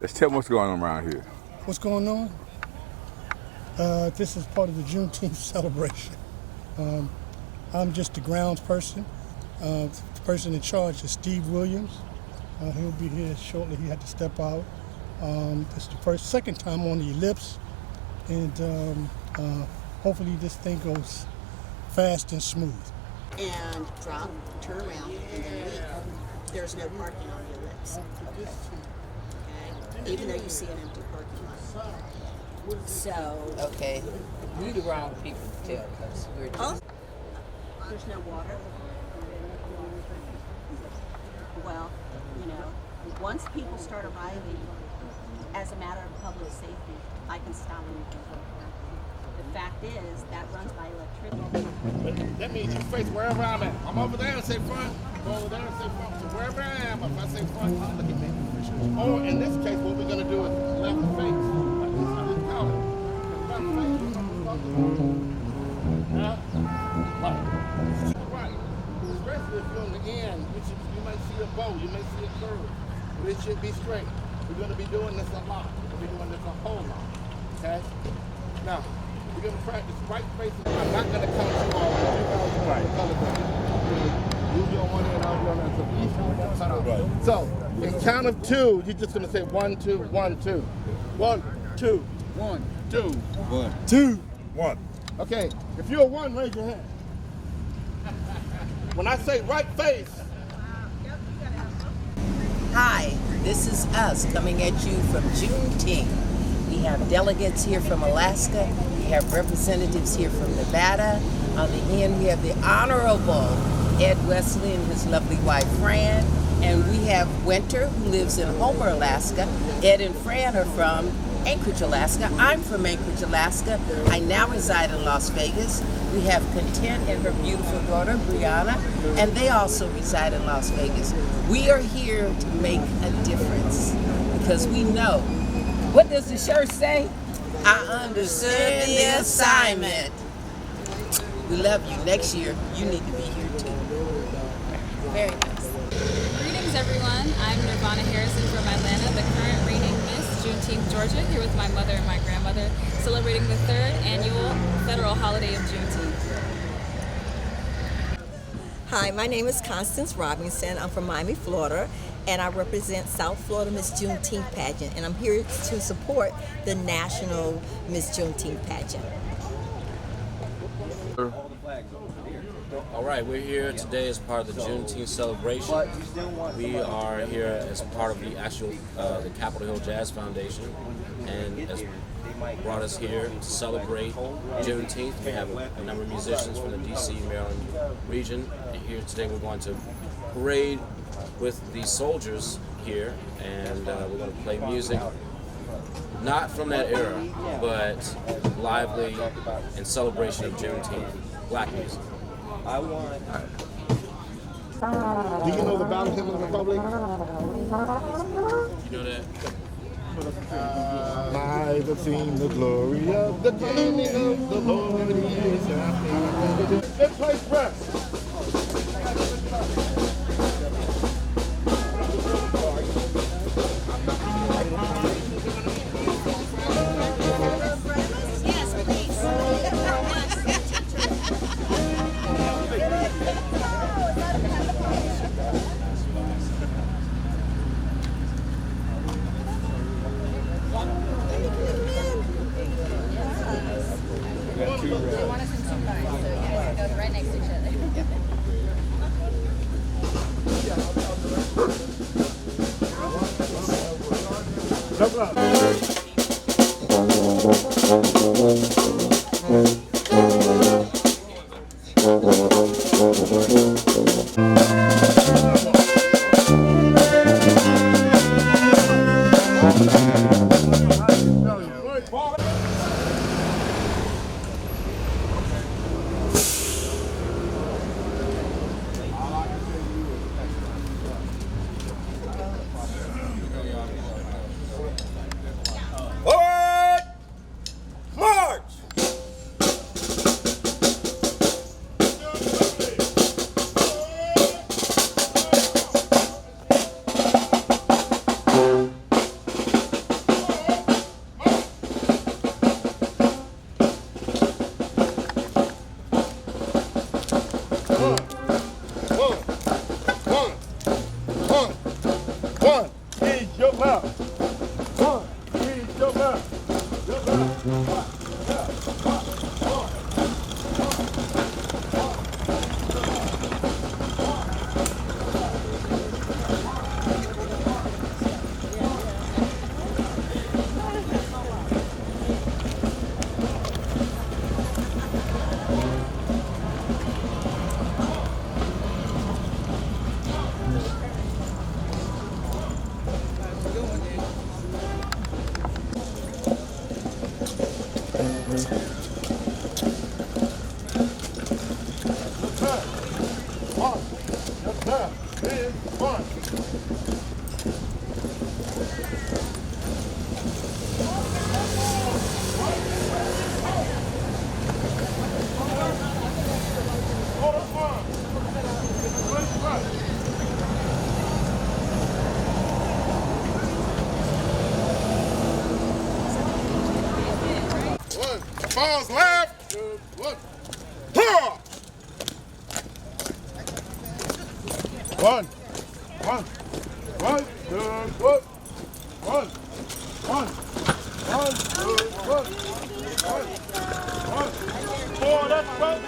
Let's tell me what's going on around here. What's going on? This is part of the Juneteenth celebration. I'm just the grounds person. The person in charge is Steve Williams. He'll be here shortly. He had to step out. It's the second time on the Ellipes, and hopefully this thing goes fast and smooth. And drop, turn around, and then leave. There's no parking on the Ellipes. Okay? Even though you see an empty parking lot. So. Okay, we the wrong people to tell because we're just. There's no water. Well, you know, once people start arriving, as a matter of public safety, I can stop them. The fact is, that runs by electricity. That means you face wherever I'm at. I'm over there and say front, go over there and say front. So wherever I am, if I say front, look at me. Or in this case, what we're going to do is left face. Like this, I just call it. Left face. Right. Especially if you're on the end, you might see a bow, you may see a curve. But it should be straight. We're going to be doing this a lot. We're doing this a whole lot. Okay? Now, we're going to practice right faces. I'm not going to count you all. You be on one end, I'll be on the other. Right. So, in count of two, you're just going to say 1, 2, 1, 2. 1, 2, 1, 2. 1, 2, 1. Okay, if you're a 1, raise your hand. When I say right face. Hi, this is us coming at you from Juneteenth. We have delegates here from Alaska. We have representatives here from Nevada. On the end, we have the Honorable Ed Wesley and his lovely wife, Fran. And we have Winter, who lives in Homer, Alaska. Ed and Fran are from Anchorage, Alaska. I'm from Anchorage, Alaska. I now reside in Las Vegas. We have Content and her beautiful daughter, Brianna, and they also reside in Las Vegas. We are here to make a difference because we know. What does the shirt say? I understood the assignment. We love you. Next year, you need to be here too. Very nice. Greetings, everyone. I'm Nirvana Harrison from Atlanta, the current reigning Miss Juneteenth, Georgia, here with my mother and my grandmother, celebrating the 3rd annual federal holiday of Juneteenth. Hi, my name is Constance Robinson. I'm from Miami, Florida, and I represent South Florida Miss Juneteenth pageant, and I'm here to support the National Miss Juneteenth pageant. All right, we're here today as part of the Juneteenth celebration. We are here as part of the actual the Capitol Hill Jazz Foundation, and as brought us here to celebrate Juneteenth. We have a number of musicians from the D.C., Maryland region. And here today we're going to parade with the soldiers here, and we're going to play music not from that era, but lively in celebration of Juneteenth, black music. Do you know the Battle Hymn of the Republic? You know that? Might have seen the glory of the coming of the Lord is happening. Fifth place press. They want us in two lines, so you guys go right next to each other. Balls left. One. Ha! One. One. One. One. One. One. One. One. One. One. Four. That's one.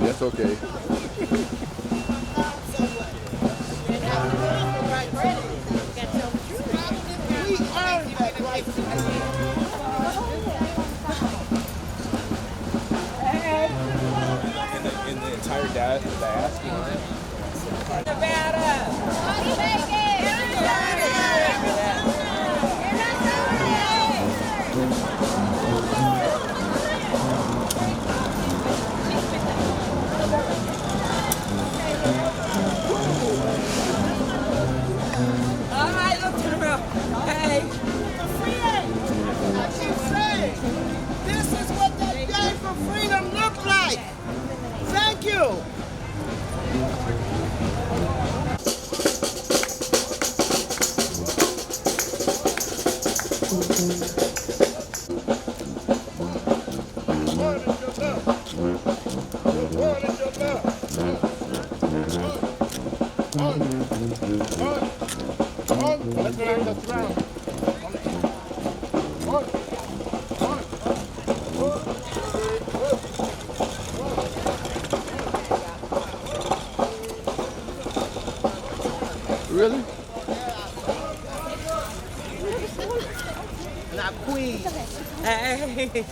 That's okay. In the entire diaspora. This is what that day for freedom looked like. Thank you. Really? And our queen. Hey.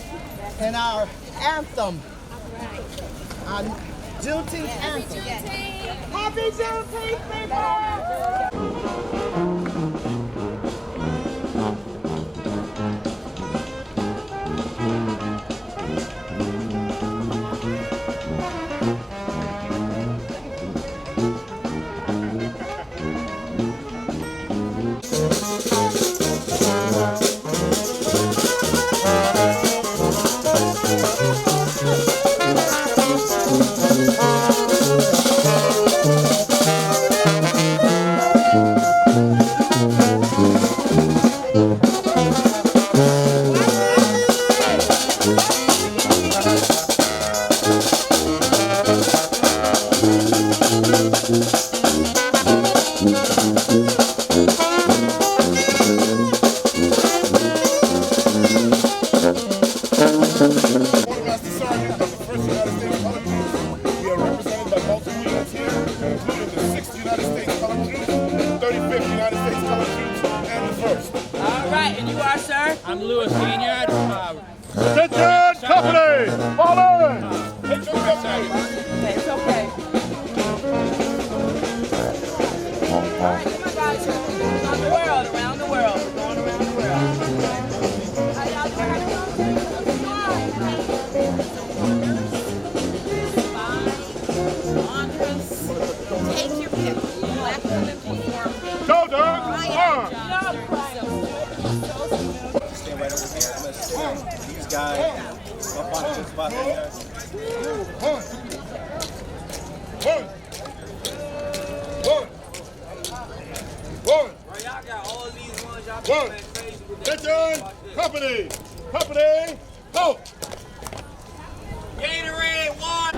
And our anthem. Our Juneteenth anthem. Happy Juneteenth, people! I'm Lewis Senior. Attention, company! Fall in! Take your company. It's okay. All right, come on, guys. Around the world, around the world. We're going around the world. How y'all doing? Take your pick. Black women perform. Go, Doug! Stand right over here. these guys up on this spot there. One. Y'all got all these ones y'all put Facebook. Attention, company, go. Gatorade, one.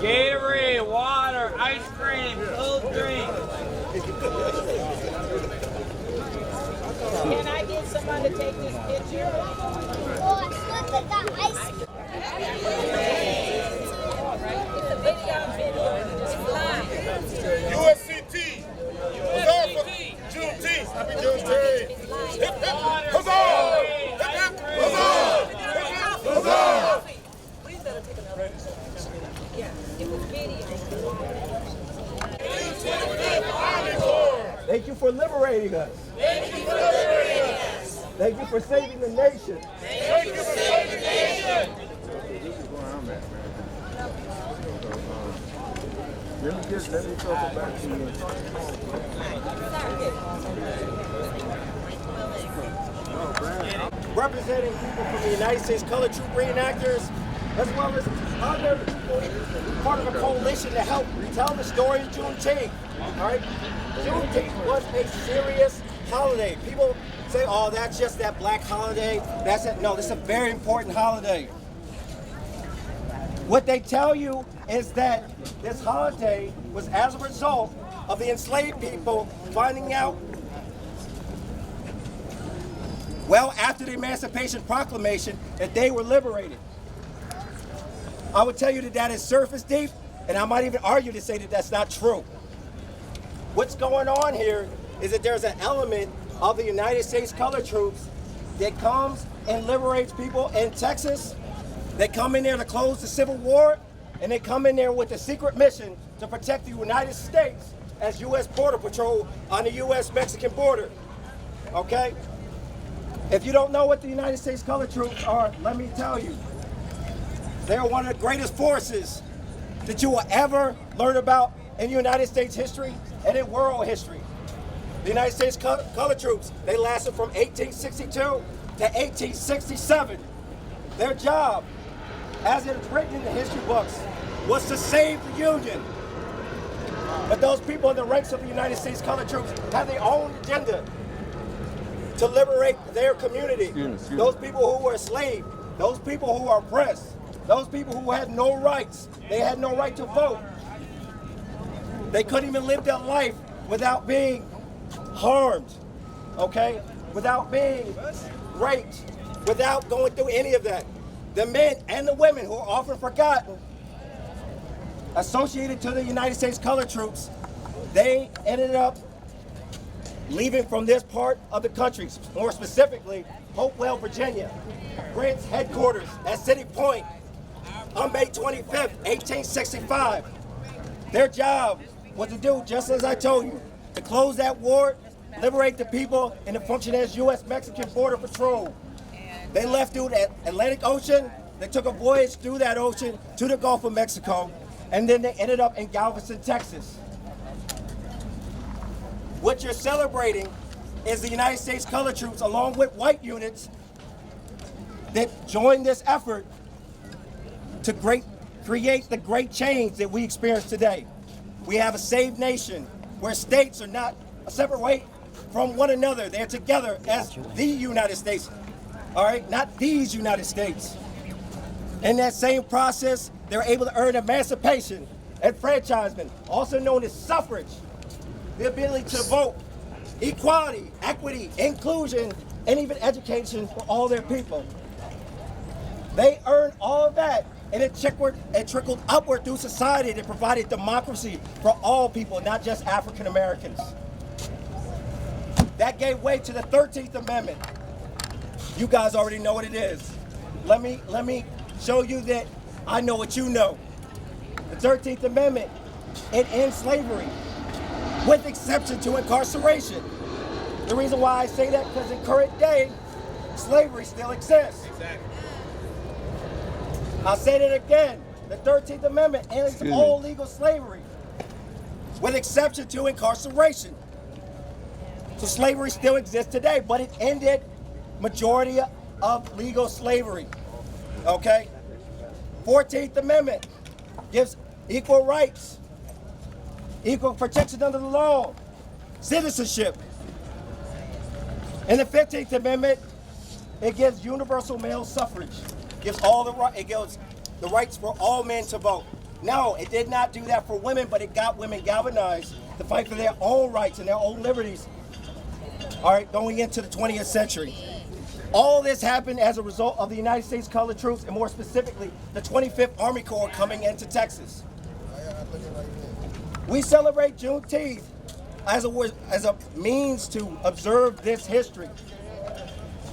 Gatorade, water, ice cream, cold drink. Can I get somebody to take this picture? Oh, look at the ice cream. It's a video. Just fly. USCT. Huzzah for Juneteenth. Happy Juneteenth. Hip hip. Huzzah. Hip hip. Huzzah. Hip hip. Huzzah. Please better take another. Yeah, it was video. Thank you for liberating us. Thank you for liberating us. Thank you for saving the nation. Thank you for saving the nation. Let me throw it back to you. Representing people from the United States Color Troop reenactors, as well as other people, part of a coalition to help tell the story of Juneteenth. All right? Juneteenth was a serious holiday. People say, oh, that's just that black holiday. That's it. No, this is a very important holiday. What they tell you is that this holiday was as a result of the enslaved people finding out, well, after the Emancipation Proclamation, that they were liberated. I would tell you that that is surface deep, and I might even argue to say that that's not true. What's going on here is that there's an element of the United States Color Troops that comes and liberates people in Texas. They come in there to close the Civil War, and they come in there with a secret mission to protect the United States as U.S. Border Patrol on the U.S.-Mexican border, okay? If you don't know what the United States Color Troops are, let me tell you. They're one of the greatest forces that you will ever learn about in United States history and in world history. The United States Color Troops, they lasted from 1862 to 1867. Their job, as it is written in the history books, was to save the Union. But those people in the ranks of the United States Color Troops have their own agenda to liberate their community. Those people who were enslaved, those people who are oppressed, those people who had no rights. They had no right to vote. They couldn't even live their life without being harmed, okay? Without being raped, without going through any of that. The men and the women who are often forgotten, associated to the United States Color Troops, they ended up leaving from this part of the country, more specifically, Hopewell, Virginia, Grant's headquarters at City Point on May 25th, 1865. Their job was to do, just as I told you, to close that war, liberate the people, and to function as U.S.-Mexican Border Patrol. They left through the Atlantic Ocean, they took a voyage through that ocean to the Gulf of Mexico, and then they ended up in Galveston, Texas. What you're celebrating is the United States Color Troops, along with white units, that joined this effort to create the great change that we experience today. We have a saved nation where states are not a separate way from one another. They're together as the United States, all right? Not these United States. In that same process, they're able to earn emancipation, enfranchisement, also known as suffrage, the ability to vote, equality, equity, inclusion, and even education for all their people. They earned all of that, and it trickled upward through society that provided democracy for all people, not just African Americans. That gave way to the 13th Amendment. You guys already know what it is. Let me show you that I know what you know. The 13th Amendment, it ends slavery, with exception to incarceration. The reason why I say that, because in current day, slavery still exists. Exactly. I'll say that again. The The 13th Amendment ends all legal slavery, with exception to incarceration. So slavery still exists today, but it ended majority of legal slavery, okay? 14th Amendment gives equal rights, equal protection under the law, citizenship. In the 15th Amendment, it gives universal male suffrage. It gives the rights for all men to vote. No, it did not do that for women, but it got women galvanized to fight for their own rights and their own liberties. All right, going into the 20th century. All this happened as a result of the United States Colored Troops, and more specifically, the 25th Army Corps coming into Texas. We celebrate Juneteenth as a means to observe this history.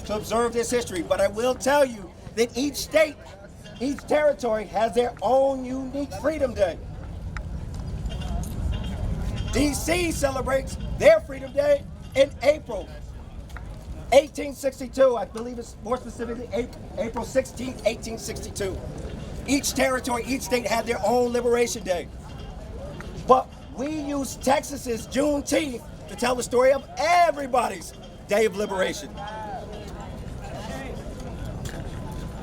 But I will tell you that each state, each territory has their own unique Freedom Day. DC celebrates their Freedom Day in April 1862. I believe it's more specifically April 16th, 1862. Each territory, each state had their own Liberation Day. But we use Texas's Juneteenth to tell the story of everybody's Day of Liberation.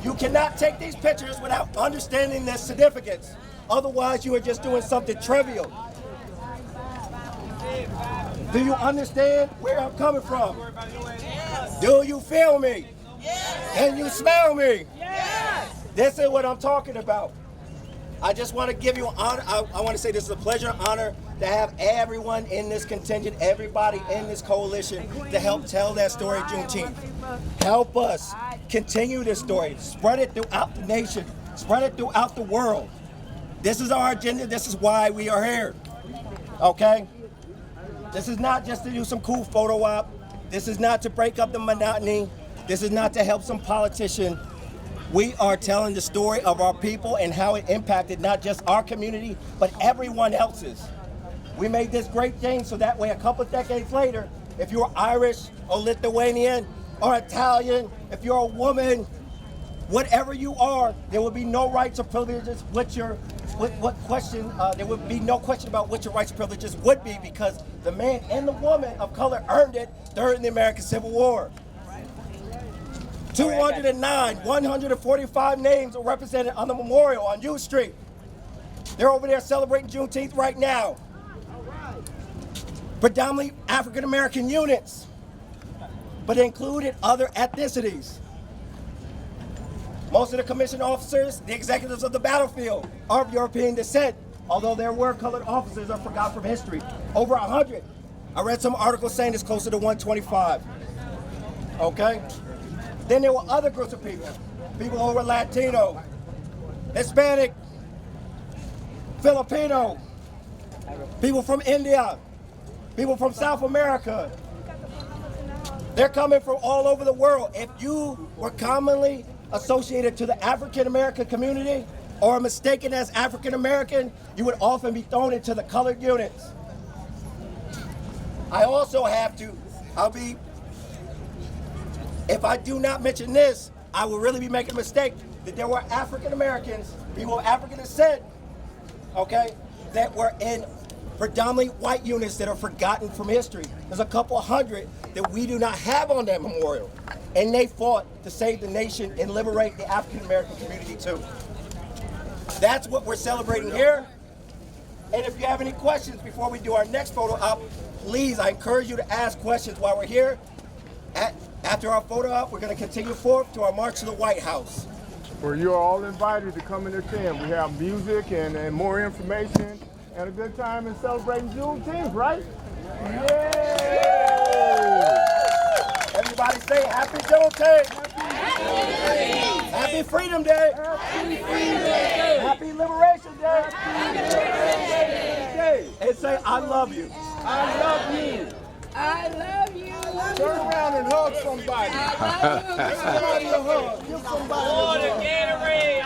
You cannot take these pictures without understanding their significance. Otherwise, you are just doing something trivial. Do you understand where I'm coming from? Yes. Do you feel me? Yes. Can you smell me? Yes. This is what I'm talking about. I just want to give you honor. I want to say this is a pleasure and honor to have everyone in this contingent, everybody in this coalition to help tell that story of Juneteenth. Help us continue this story. Spread it throughout the nation. Spread it throughout the world. This is our agenda. This is why we are here. Okay? This is not just to do some cool photo op. This is not to break up the monotony. This is not to help some politician. We are telling the story of our people and how it impacted not just our community, but everyone else's. We made this great thing so that way a couple of decades later, if you're Irish or Lithuanian or Italian, if you're a woman, whatever you are, there will be no rights or privileges there would be no question about what your rights and privileges would be, because the man and the woman of color earned it during the American Civil War. 145 names are represented on the memorial on U Street. They're over there celebrating Juneteenth right now. Predominantly African American units, but included other ethnicities. Most of the commissioned officers, the executives of the battlefield, are of European descent, although there were colored officers are forgotten from history. Over 100. I read some articles saying it's closer to 125. Okay? Then there were other groups of people. People who were Latino, Hispanic, Filipino, people from India, people from South America. They're coming from all over the world. If you were commonly associated to the African American community or mistaken as African American, you would often be thrown into the colored units. I also have to, if I do not mention this, I will really be making a mistake that there were African Americans, people of African descent, okay, that were in predominantly white units that are forgotten from history. There's a couple hundred that we do not have on that memorial. And they fought to save the nation and liberate the African American community too. That's what we're celebrating here. And if you have any questions before we do our next photo op, please, I encourage you to ask questions while we're here. After our photo op, we're going to continue forth to our march to the White House. Well, you're all invited to come and attend. We have music and more information and a good time in celebrating Juneteenth, right? Yay! Everybody say Happy Juneteenth! Happy Freedom Day! Happy Freedom Day! Happy Liberation Day! Happy Liberation Day! And say, I love you. I love you. I love you. Turn around and hug somebody. I love you. Give somebody a hug. Give somebody a hug. Gatorade.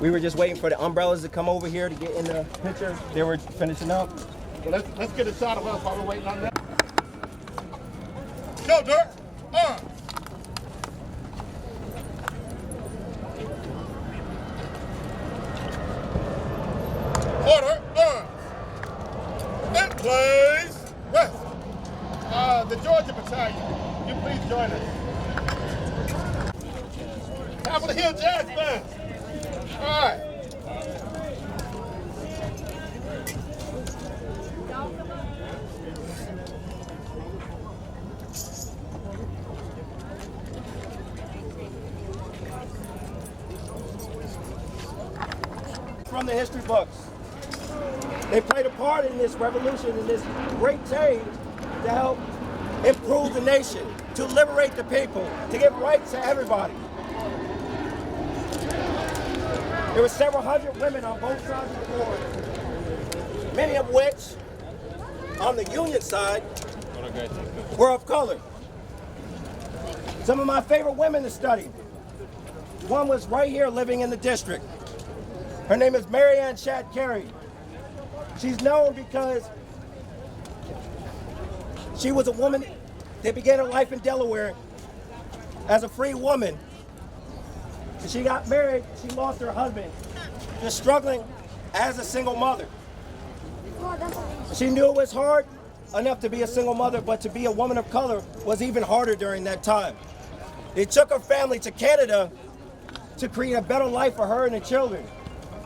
We were just waiting for the umbrellas to come over here to get in the picture. They were finishing up. Well, let's get a shot of us while we're waiting on that. Go, Dirk. Order, in place, rest. The Georgia Battalion, you please join us. Capitol Hill Jazz Band. All right. From the history books. They played a part in this revolution, in this great change to help improve the nation, to liberate the people, to give rights to everybody. There were several hundred women on both sides of the war, many of which, on the Union side, were of color. Some of my favorite women to study. One was right here living in the district. Her name is Mary Ann Shad Carey. She's known because she was a woman that began her life in Delaware as a free woman. When she got married, she lost her husband, just struggling as a single mother. She knew it was hard enough to be a single mother, but to be a woman of color was even harder during that time. It took her family to Canada to create a better life for her and her children.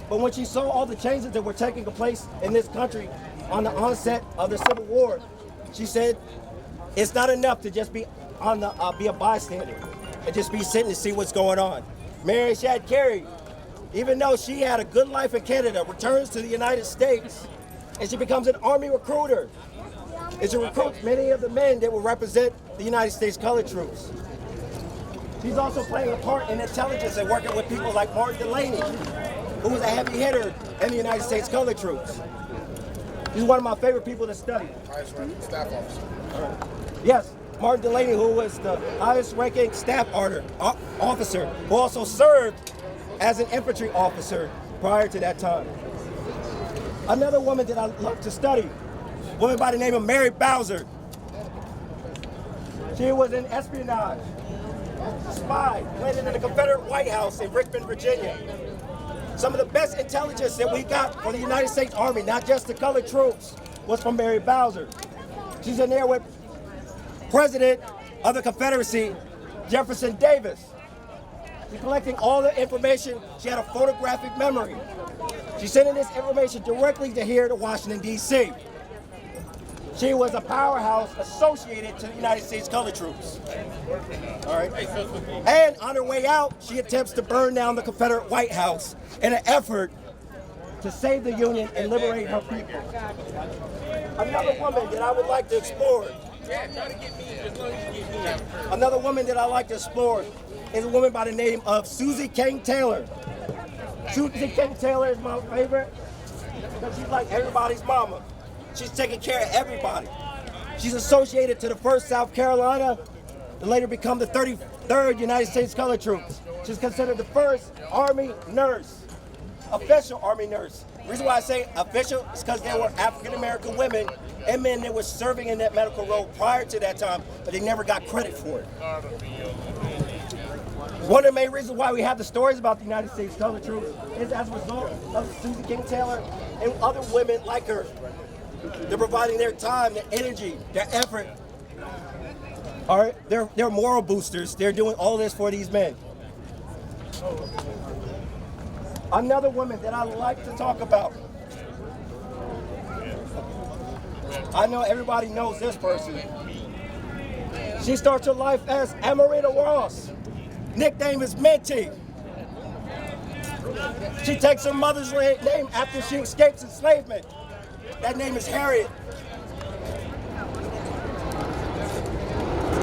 But when she saw all the changes that were taking place in this country on the onset of the Civil War, she said, it's not enough to just be be a bystander and just be sitting to see what's going on. Mary Shad Carey, even though she had a good life in Canada, returns to the United States and she becomes an Army recruiter. And she recruits many of the men that will represent the United States colored troops. She's also playing a part in intelligence and working with people like Martin Delaney, who was a heavy hitter in the United States colored troops. He's one of my favorite people to study. Highest ranking staff officer. Yes, Martin Delaney, who was the highest ranking staff officer, who also served as an infantry officer prior to that time. Another woman that I love to study, a woman by the name of Mary Bowser. She was in espionage, a spy, landed in the Confederate White House in Richmond, Virginia. Some of the best intelligence that we got from the United States Army, not just the colored troops, was from Mary Bowser. She's in there with President of the Confederacy, Jefferson Davis. She's collecting all the information. She had a photographic memory. She's sending this information directly to here to Washington, D.C. She was a powerhouse associated to the United States colored troops. All right. And on her way out, she attempts to burn down the Confederate White House in an effort to save the Union and liberate her people. Another woman that I would like to explore. Another woman that I like to explore is a woman by the name of Susie King Taylor. Susie King Taylor is my favorite because she's like everybody's mama. She's taking care of everybody. She's associated to the 1st South Carolina and later become the 33rd United States Colored Troops. She's considered the first Army nurse, official Army nurse. The reason why I say official is because there were African-American women and men that were serving in that medical role prior to that time, but they never got credit for it. One of the main reasons why we have the stories about the United States Colored Troops is as a result of Susie King Taylor and other women like her. They're providing their time, their energy, their effort. All right, they're moral boosters. They're doing all this for these men. Another woman that I like to talk about. I know everybody knows this person. She starts her life as Amarita Ross. Nickname is Minty. She takes her mother's name after she escapes enslavement. That name is Harriet.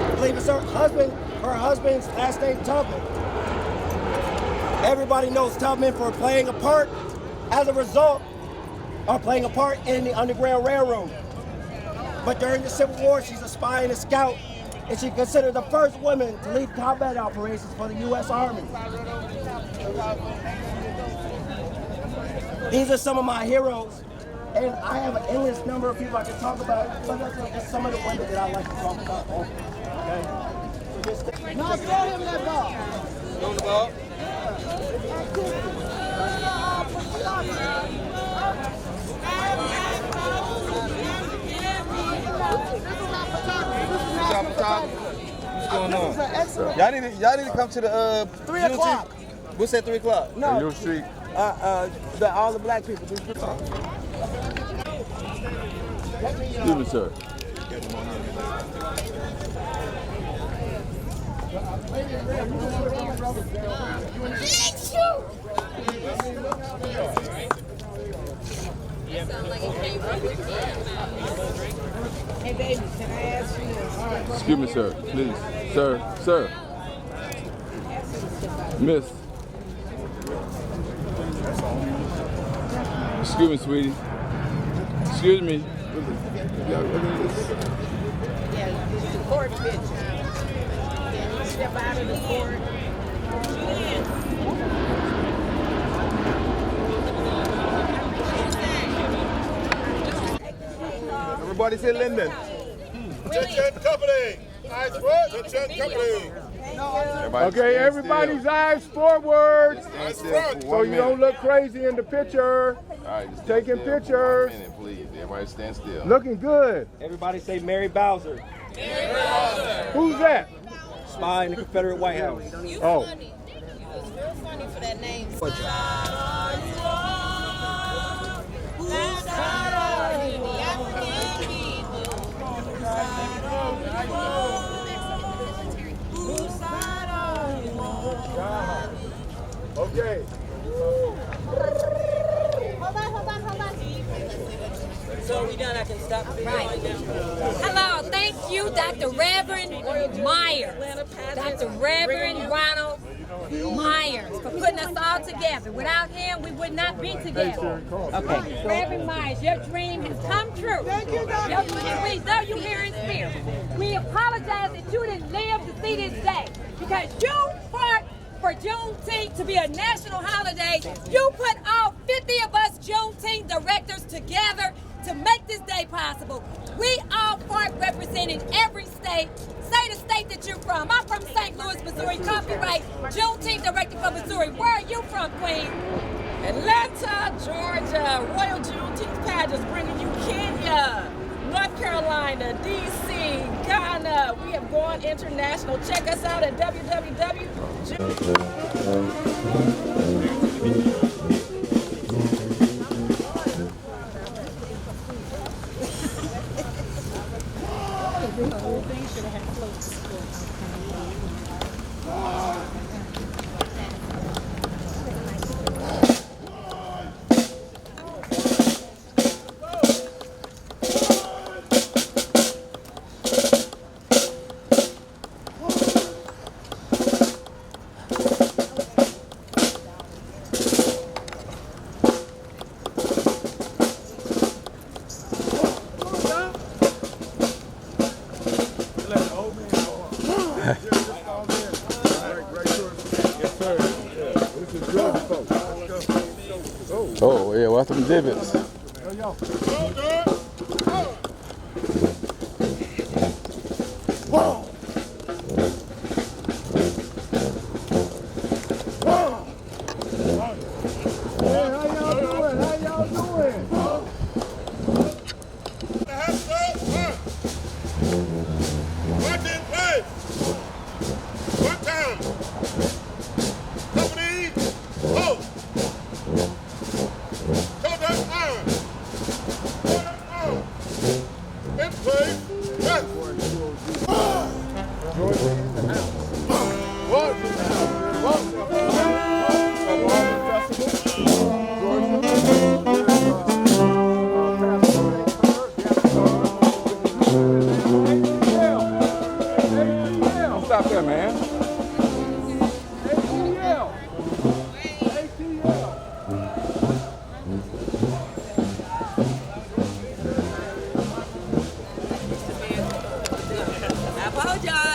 I believe it's her husband's last name Tubman. Everybody knows Tubman for playing a part, as a result, of playing a part in the Underground Railroad. But during the Civil War, she's a spy and a scout and she's considered the first woman to lead combat operations for the U.S. Army. These are some of my heroes, and I have an endless number of people I can talk about, but that's just some of the ones that I like to talk about. Okay? Now throw him that ball. Throw the ball. What's going on? Y'all need to come to the 3 o'clock. What's that 3 o'clock? No. Your street. All the black people. Excuse me, sir. Hey, baby, can I ask you this? Excuse me, sir. Please. Sir. Miss. Excuse me, sweetie. Excuse me. Yeah, it's the court picture. Can you step out of the court? Everybody say Linden. Attention company. Eyes forward. Attention company. Okay, everybody's eyes forward. Eyes front. So you don't look crazy in the picture. All right, just Taking pictures. please. Everybody stand still. Looking good. Everybody say Mary Bowser. Mary Bowser. Who's that? Spy in the Confederate White House. Oh. You was real funny for that name. Okay. Hold on. So we done, I can stop the video right now. Hello, thank you, Dr. Reverend Myers, Dr. Reverend Ronald Myers, for putting us all together. Without him, we would not be together. Okay. Reverend Myers, your dream has come true. Thank you, Dr. And we know you here in spirit. We apologize that you didn't live to see this day, because you fought for Juneteenth to be a national holiday. You put all 50 of us Juneteenth directors together to make this day possible. We all fought representing every state. Say the state that you're from. I'm from St. Louis, Missouri. Copyright Juneteenth director for Missouri. Where are you from, Queen? Atlanta, Georgia. Royal Juneteenth pageants bringing you Kenya, North Carolina, D.C., Ghana. We have gone international. Check us out at www. The whole thing should have had floats. Oh, yeah, what's them divots? Stop there, man. I apologize.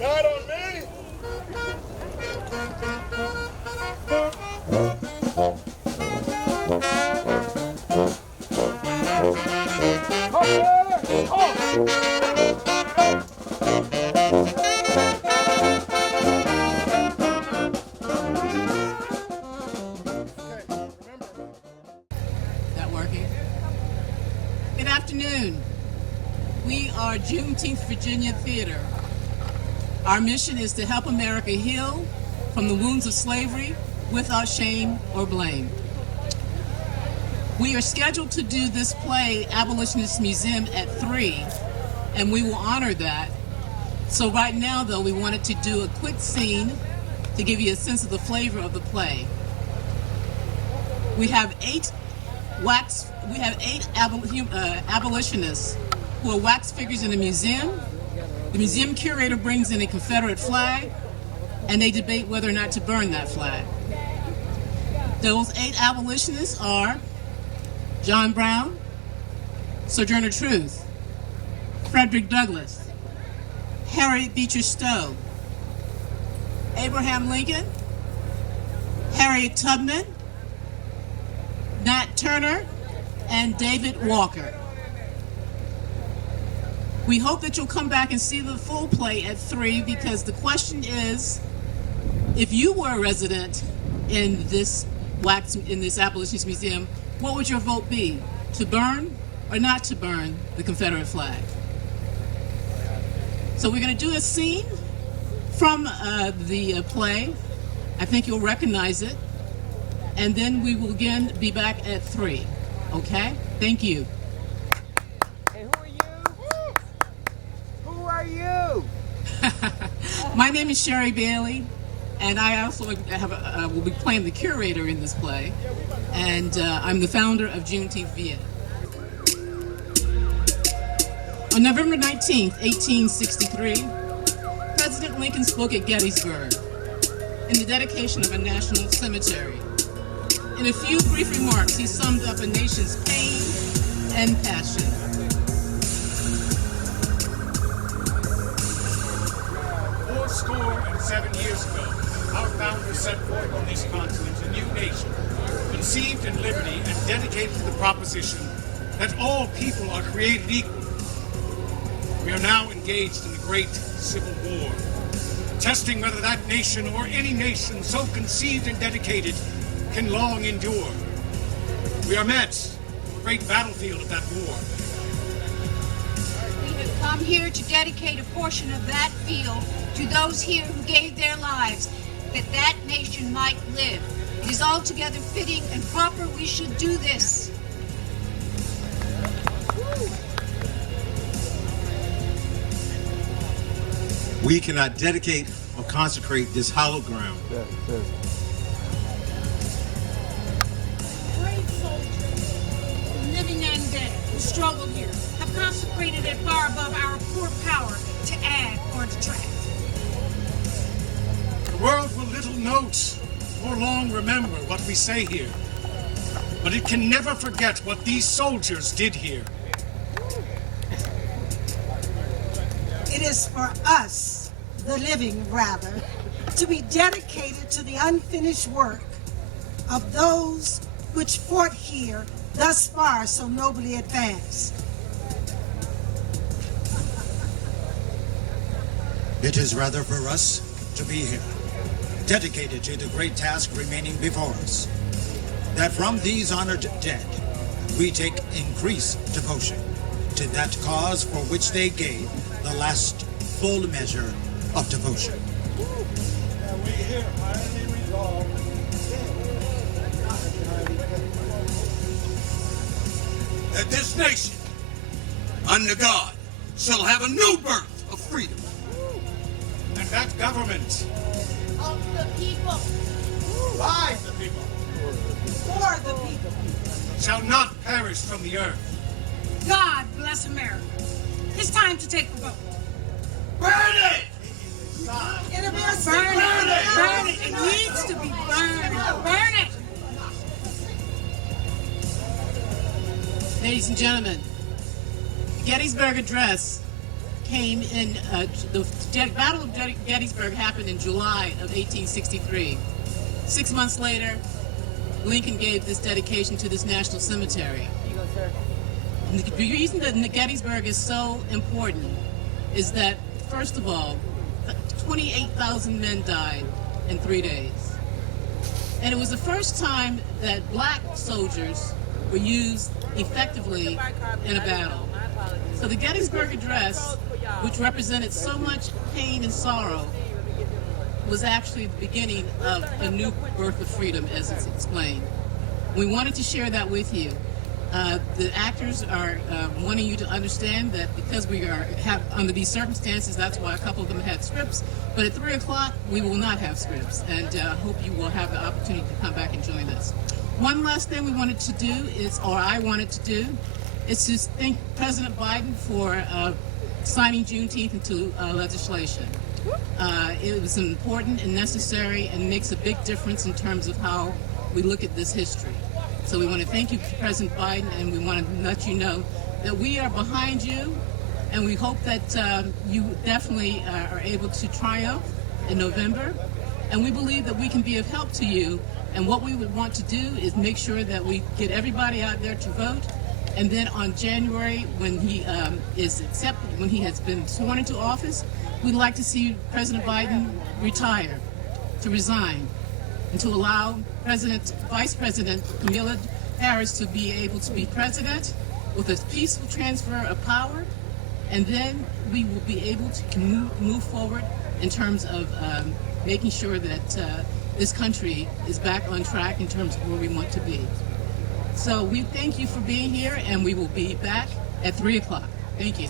God on me. That working? Good afternoon. We are Juneteenth Virginia Theater. Our mission is to help America heal from the wounds of slavery without shame or blame. We are scheduled to do this play, Abolitionist Museum, at 3, and we will honor that. So right now, though, we wanted to do a quick scene to give you a sense of the flavor of the play. We have eight abolitionists who are wax figures in the museum. The museum curator brings in a Confederate flag, and they debate whether or not to burn that flag. Those 8 abolitionists are John Brown, Sojourner Truth, Frederick Douglass, Harriet Beecher Stowe, Abraham Lincoln, Harriet Tubman, Nat Turner, and David Walker. We hope that you'll come back and see the full play at 3, because the question is, if you were a resident in this Abolitionist Museum, what would your vote be? To burn or not to burn the Confederate flag? So we're going to do a scene from the play. I think you'll recognize it. And then we will again be back at 3. Okay? Thank you. My name is Sherry Bailey, and I also will be playing the curator in this play, and I'm the founder of Juneteenth VA. On November 19th, 1863, President Lincoln spoke at Gettysburg in the dedication of a national cemetery. In a few brief remarks, he summed up a nation's pain and passion. 7 years ago, our founders set forth on this continent a new nation, conceived in liberty and dedicated to the proposition that all people are created equal. We are now engaged in the great Civil War, testing whether that nation or any nation so conceived and dedicated can long endure. We are met on the great battlefield of that war. We have come here to dedicate a portion of that field to those here who gave their lives that that nation might live. It is altogether fitting and proper we should do this. We cannot dedicate or consecrate this hallowed ground. Brave soldiers, living and dead, who struggle here, have consecrated it far above our poor power to add or detract. The world will little note or long remember what we say here, but it can never forget what these soldiers did here. It is for us, the living rather, to be dedicated to the unfinished work of those which fought here thus far so nobly advanced. It is rather for us to be here, dedicated to the great task remaining before us, that from these honored dead, we take increased devotion to that cause for which they gave the last full measure of devotion. That this nation, under God, shall have a new birth of freedom. And that government, Of the people. By the people. For the people. Shall not perish from the earth. God bless America. It's time to take the vote. Burn it! It'll be a burn it. Burn it. It needs to be burned. Burn it. Ladies and gentlemen, the Gettysburg Address came in, the Battle of Gettysburg happened in July of 1863. 6 months later, Lincoln gave this dedication to this national cemetery. And the reason that Gettysburg is so important is that, first of all, 28,000 men died in 3 days. And it was the first time that black soldiers were used effectively in a battle. So the Gettysburg Address, which represented so much pain and sorrow, was actually the beginning of a new birth of freedom, as it's explained. We wanted to share that with you. The actors are wanting you to understand that because we have under these circumstances, that's why a couple of them had scripts. But at 3 o'clock, we will not have scripts, and I hope you will have the opportunity to come back and join us. One last thing we wanted to do I wanted to do, is to thank President Biden for signing Juneteenth into legislation. It was important and necessary and makes a big difference in terms of how we look at this history. So we want to thank you, President Biden, and we want to let you know that we are behind you, and we hope that you definitely are able to triumph in November. And we believe that we can be of help to you. And what we would want to do is make sure that we get everybody out there to vote. And then on January, when he when he has been sworn into office, we'd like to see President Biden retire, to resign, and to allow Vice President Kamala Harris to be able to be president with a peaceful transfer of power. And then we will be able to move forward in terms of making sure that this country is back on track in terms of where we want to be. So we thank you for being here, and we will be back at 3 o'clock. Thank you.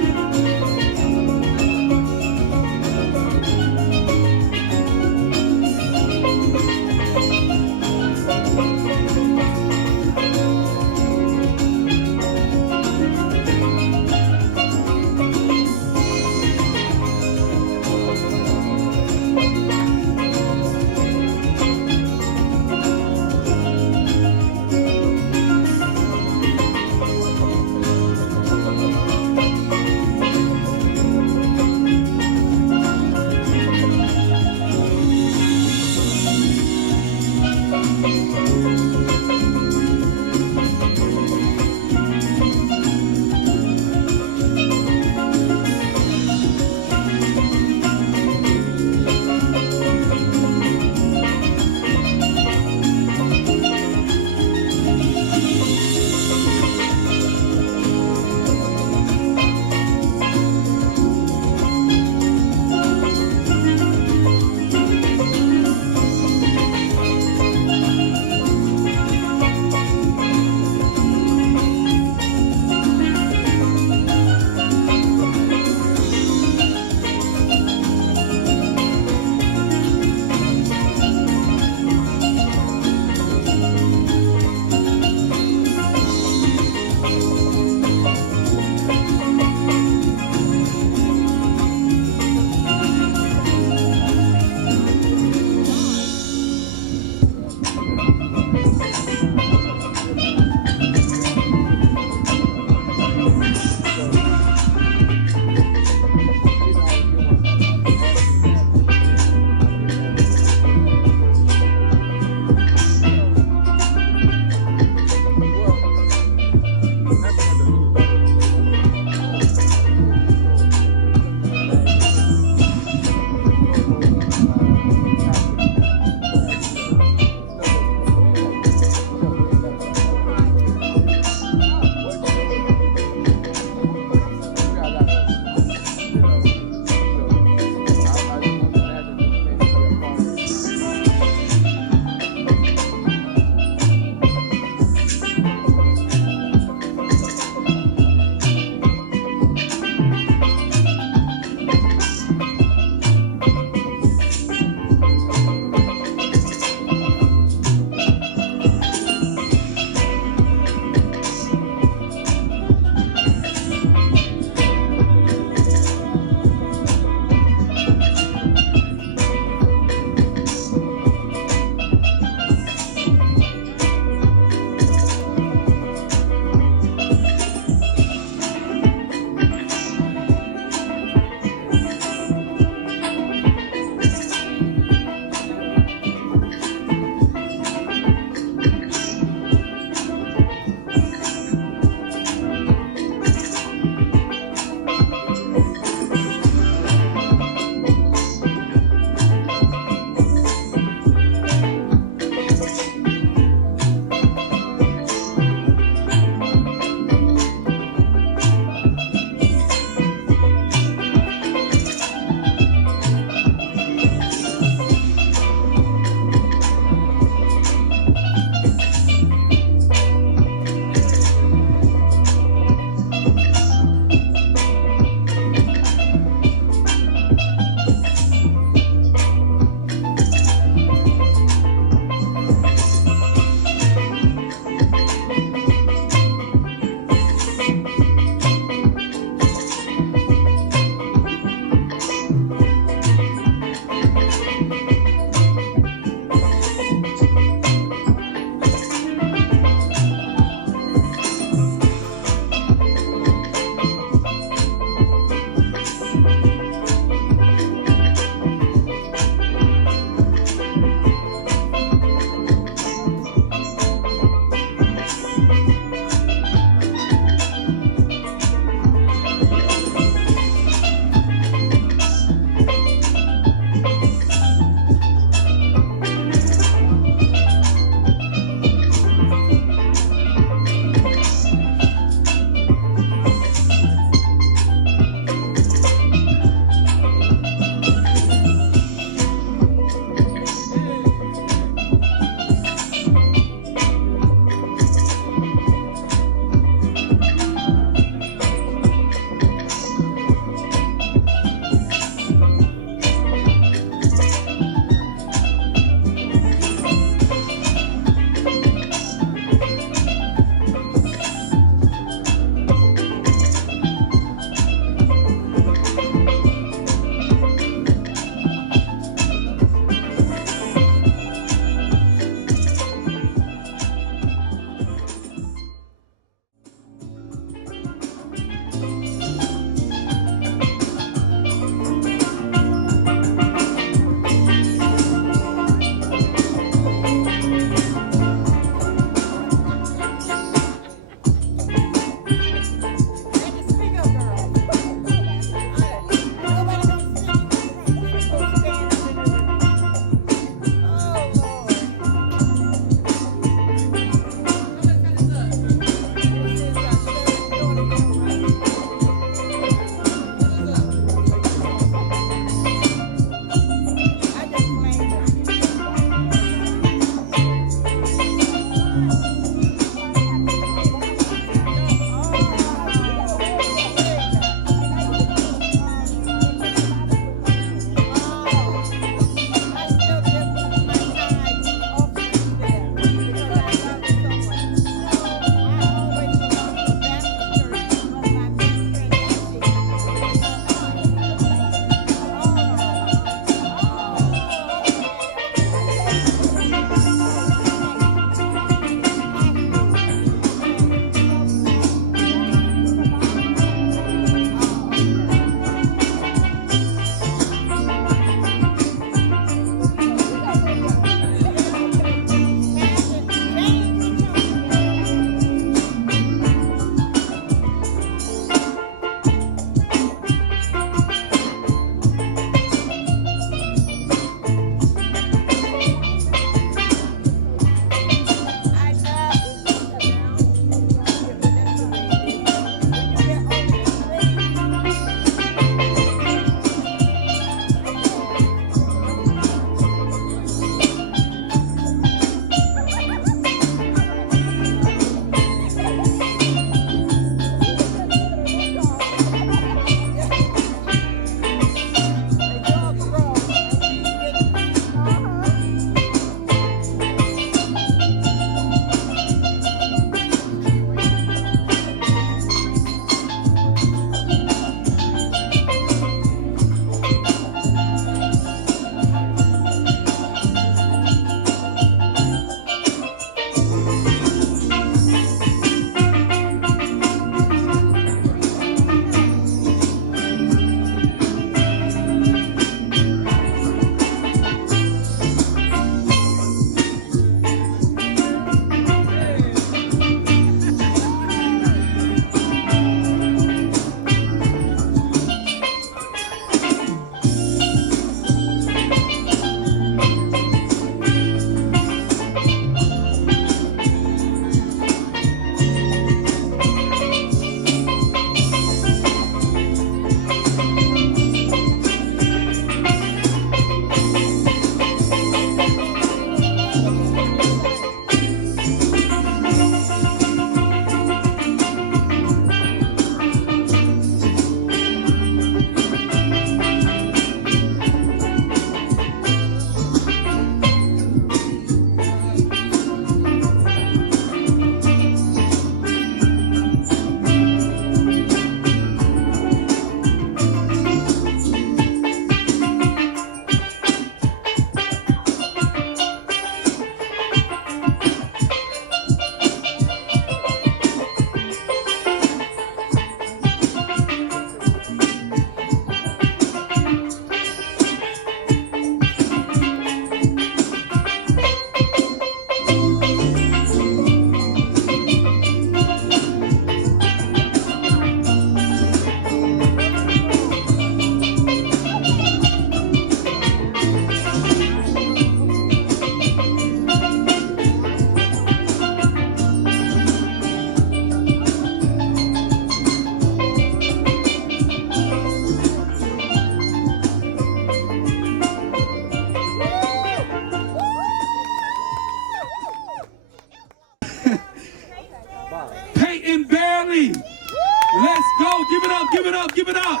give it up, give it up, give it up.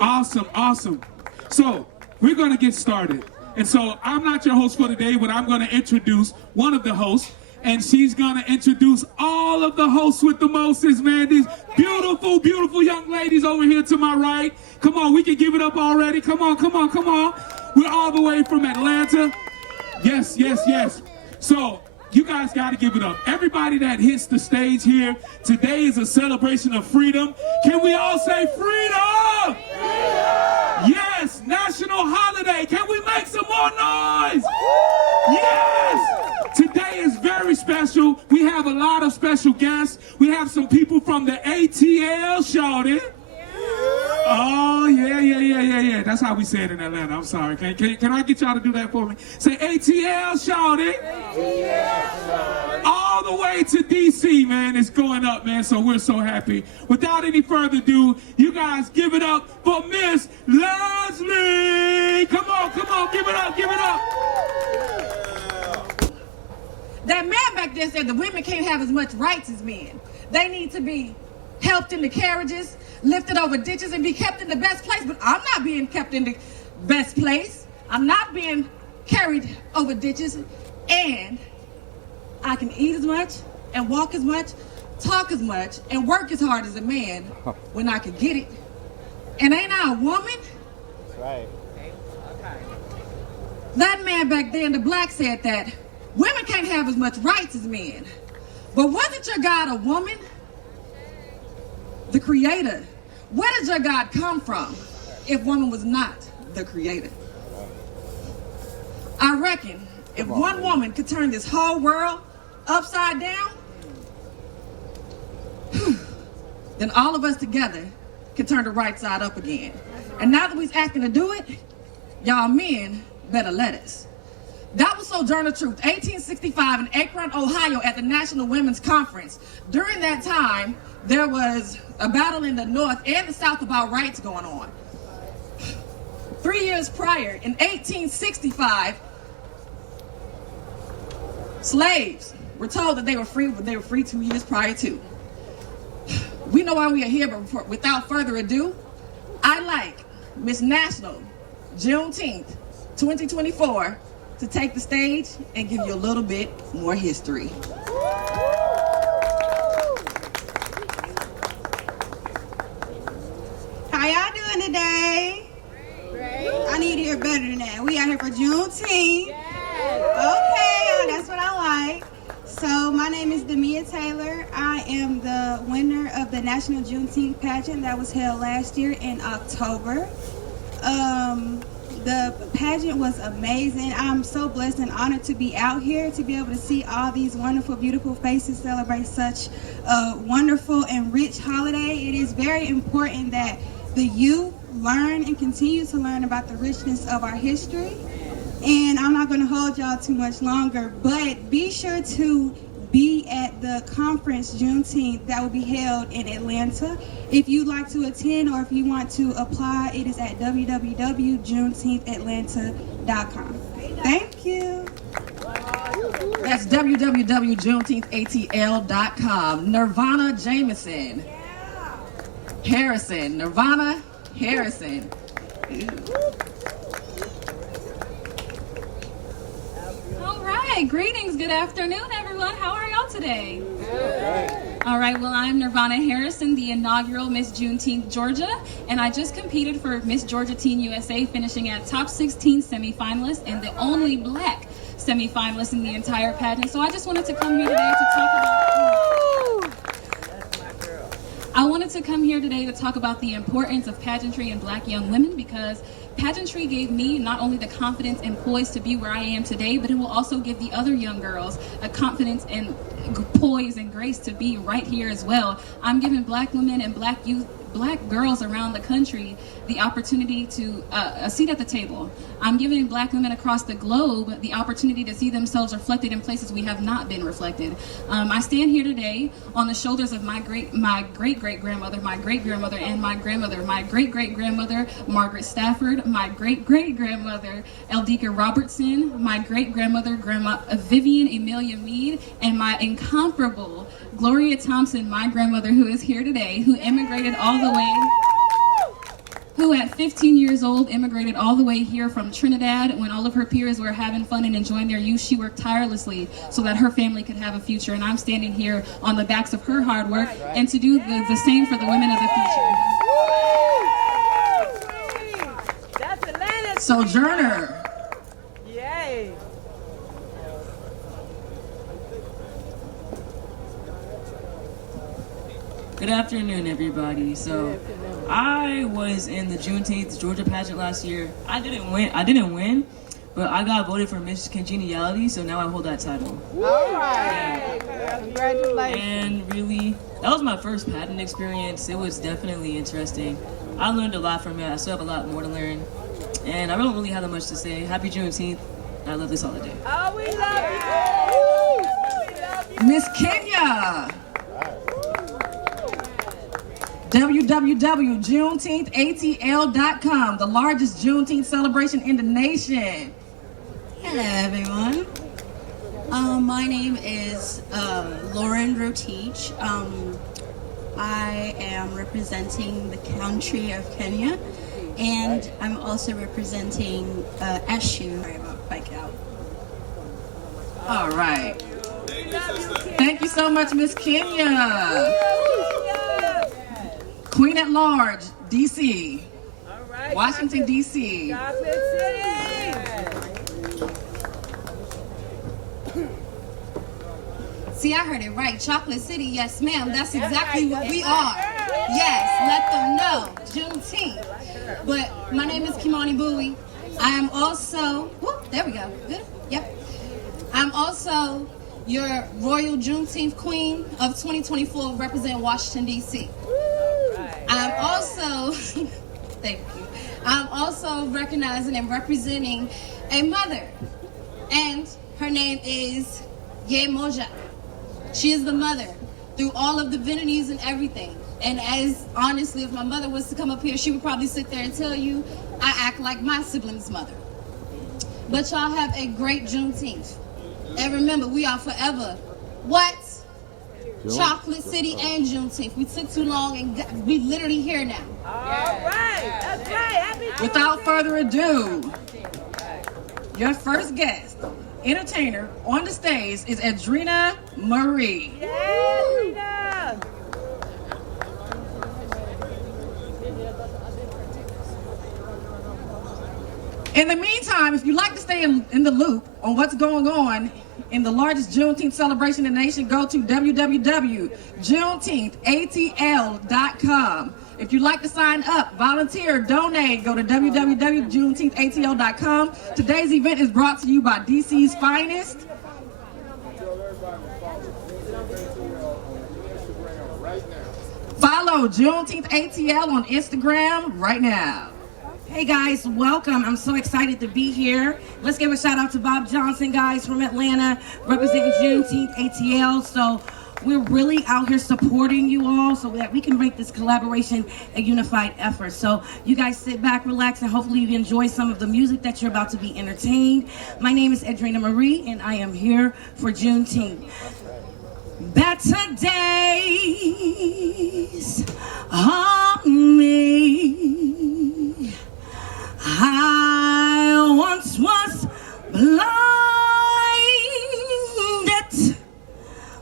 Awesome, awesome. So we're going to get started. And so I'm not your host for today, but I'm going to introduce one of the hosts. And she's going to introduce all of the hosts with the mostest, man. These beautiful, beautiful young ladies over here to my right. Come on, we can give it up already. Come on, come on, come on. We're all the way from Atlanta. Yes, yes, yes. So you guys got to give it up. Everybody that hits the stage here, today is a celebration of freedom. Can we all say freedom? Yes, national holiday. Can we make some more noise? Yes. Today is very special. We have a lot of special guests. We have some people from the ATL shouting. Oh, yeah. That's how we say it in Atlanta. I'm sorry. Can I get y'all to do that for me? Say ATL shouting. All the way to DC, man. It's going up, man. So we're so happy. Without any further ado, you guys give it up for Miss Leslie. Come on, come on. Give it up, give it up. That man back there said the women can't have as much rights as men. They need to be helped in the carriages, lifted over ditches, and be kept in the best place. But I'm not being kept in the best place. I'm not being carried over ditches. And I can eat as much and walk as much, talk as much, and work as hard as a man when I can get it. And ain't I a woman? That's right. That man back there in the black said that women can't have as much rights as men. But wasn't your God a woman? The creator. Where did your God come from if woman was not the creator? I reckon if one woman could turn this whole world upside down, then all of us together can turn the right side up again. And now that we're asking to do it, y'all men better let us. That was Sojourner Truth, 1865 in Akron, Ohio at the National Women's Conference. During that time, there was a battle in the North and the South about rights going on. 3 years prior, in 1865, slaves were told that they were free, but they were free 2 years prior too. We know why we are here, but without further ado, I'd like Miss National Juneteenth 2024 to take the stage and give you a little bit more history. How y'all doing today? Great. I need to hear better than that. We out here for Juneteenth. Okay, that's what I like. So my name is Demia Taylor. I am the winner of the National Juneteenth pageant that was held last year in October. The pageant was amazing. I'm so blessed and honored to be out here, to be able to see all these wonderful, beautiful faces celebrate such a wonderful and rich holiday. It is very important that the youth learn and continue to learn about the richness of our history. And I'm not going to hold y'all too much longer, but be sure to be at the conference Juneteenth that will be held in Atlanta. If you'd like to attend or if you want to apply, it is at www.juneteenthatlanta.com. Thank you. That's www.juneteenthatl.com. Nirvana Jameson. Harrison. Nirvana Harrison. All right, greetings, good afternoon, everyone. How are y'all today? All right, well, I'm Nirvana Harrison, the inaugural Miss Juneteenth Georgia, and I just competed for Miss Georgia Teen USA, finishing at top 16 semifinalist and the only black semifinalist in the entire pageant. So I just wanted to come here today to talk about the importance of pageantry in black young women, because pageantry gave me not only the confidence and poise to be where I am today, but it will also give the other young girls a confidence and poise and grace to be right here as well. I'm giving black women and black youth Black girls around the country the opportunity to a seat at the table. I'm giving Black women across the globe the opportunity to see themselves reflected in places we have not been reflected. I stand here today on the shoulders of my great-great-grandmother, my great-grandmother, and my grandmother, my great-great-grandmother, Margaret Stafford, my great-great-grandmother, Eldika Robertson, my great-grandmother, Grandma Vivian Amelia Mead, and my incomparable Gloria Thompson, my grandmother, who is here today, who immigrated all the way, who at 15 years old immigrated all the way here from Trinidad. When all of her peers were having fun and enjoying their youth, she worked tirelessly so that her family could have a future. And I'm standing here on the backs of her hard work and to do the same for the women of the future. Sojourner. Yay. Good afternoon, everybody. So, I was in the Juneteenth Georgia pageant last year. I didn't win, but I got voted for Miss Congeniality, so now I hold that title. All right. Yeah. Congratulations. And really, that was my first pageant experience. It was definitely interesting. I learned a lot from it. I still have a lot more to learn. And I don't really have that much to say. Happy Juneteenth. I love this holiday. Oh, we love you. Miss Kenya. www.juneteenthatl.com, the largest Juneteenth celebration in the nation. Hello, everyone. My name is Lauren Rotich. I am representing the country of Kenya, and I'm also representing Eshu. Sorry about Bike Out. All right. Thank you so much, Miss Kenya. Queen at Large, D.C. All right. Washington, D.C. Chocolate City. See, I heard it right. Chocolate City, yes, ma'am. That's exactly what we are. Yes, let them know. Juneteenth. But my name is Kimani Bowie. I am also, whoop, there we go. Good. Yep. I'm also your Royal Juneteenth Queen of 2024, represent Washington, D.C. I'm also, thank you. I'm also recognizing and representing a mother, and her name is Ye Moja. She is the mother through all of the divinities and everything. And as honestly, if my mother was to come up here, she would probably sit there and tell you, I act like my sibling's mother. But y'all have a great Juneteenth. And remember, we are forever. What? Chocolate City and Juneteenth. We took too long and we literally here now. All right. That's right. Happy Without further ado, your first guest, entertainer on the stage is Adrena Marie. Yay, Adrena. In the meantime, if you'd like to stay in the loop on what's going on in the largest Juneteenth celebration in the nation, go to www.juneteenthatl.com. If you'd like to sign up, volunteer, donate, go to www.juneteenthatl.com. Today's event is brought to you by DC's finest. Follow Juneteenth ATL on Instagram right now. Hey guys, welcome. I'm so excited to be here. Let's give a shout out to Bob Johnson, guys, from Atlanta, representing Juneteenth ATL. So we're really out here supporting you all so that we can make this collaboration a unified effort. So you guys sit back, relax, and hopefully you enjoy some of the music that you're about to be entertained. My name is Adrena Marie, and I am here for Juneteenth. Better days are me. I once was blinded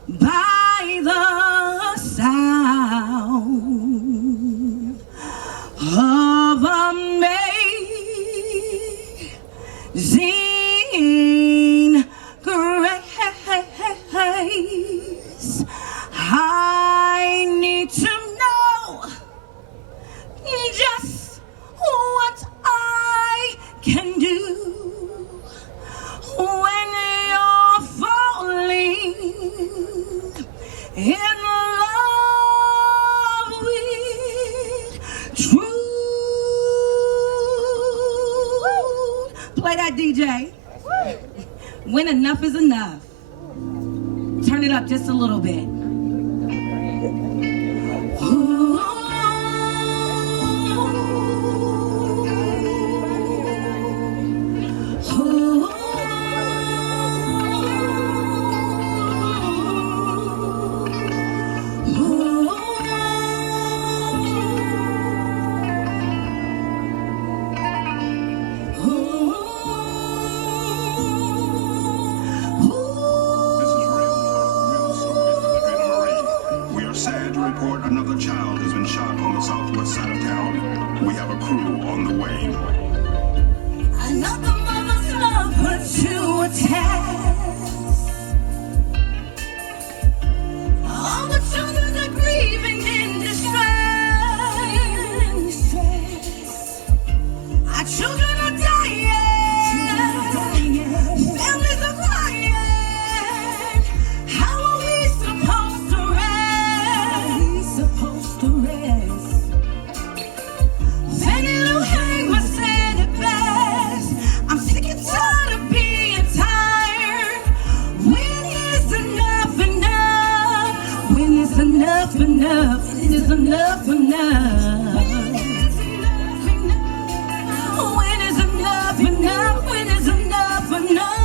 by the sound of amazing grace. I need to know just what I can do when enough is enough. Turn it up just a little bit. Ooh. Ooh. Another child has been shot on the southwest side of town. We have a crew on the way. Another mother's love put to a test. All the children are grieving in distress. Our children are dying. Families are crying. How are we supposed to rest? Fannie Lou Hamer said it best. I'm sick and tired of being tired. When is enough enough? When is enough enough? When is enough enough? When is enough enough? When is enough enough?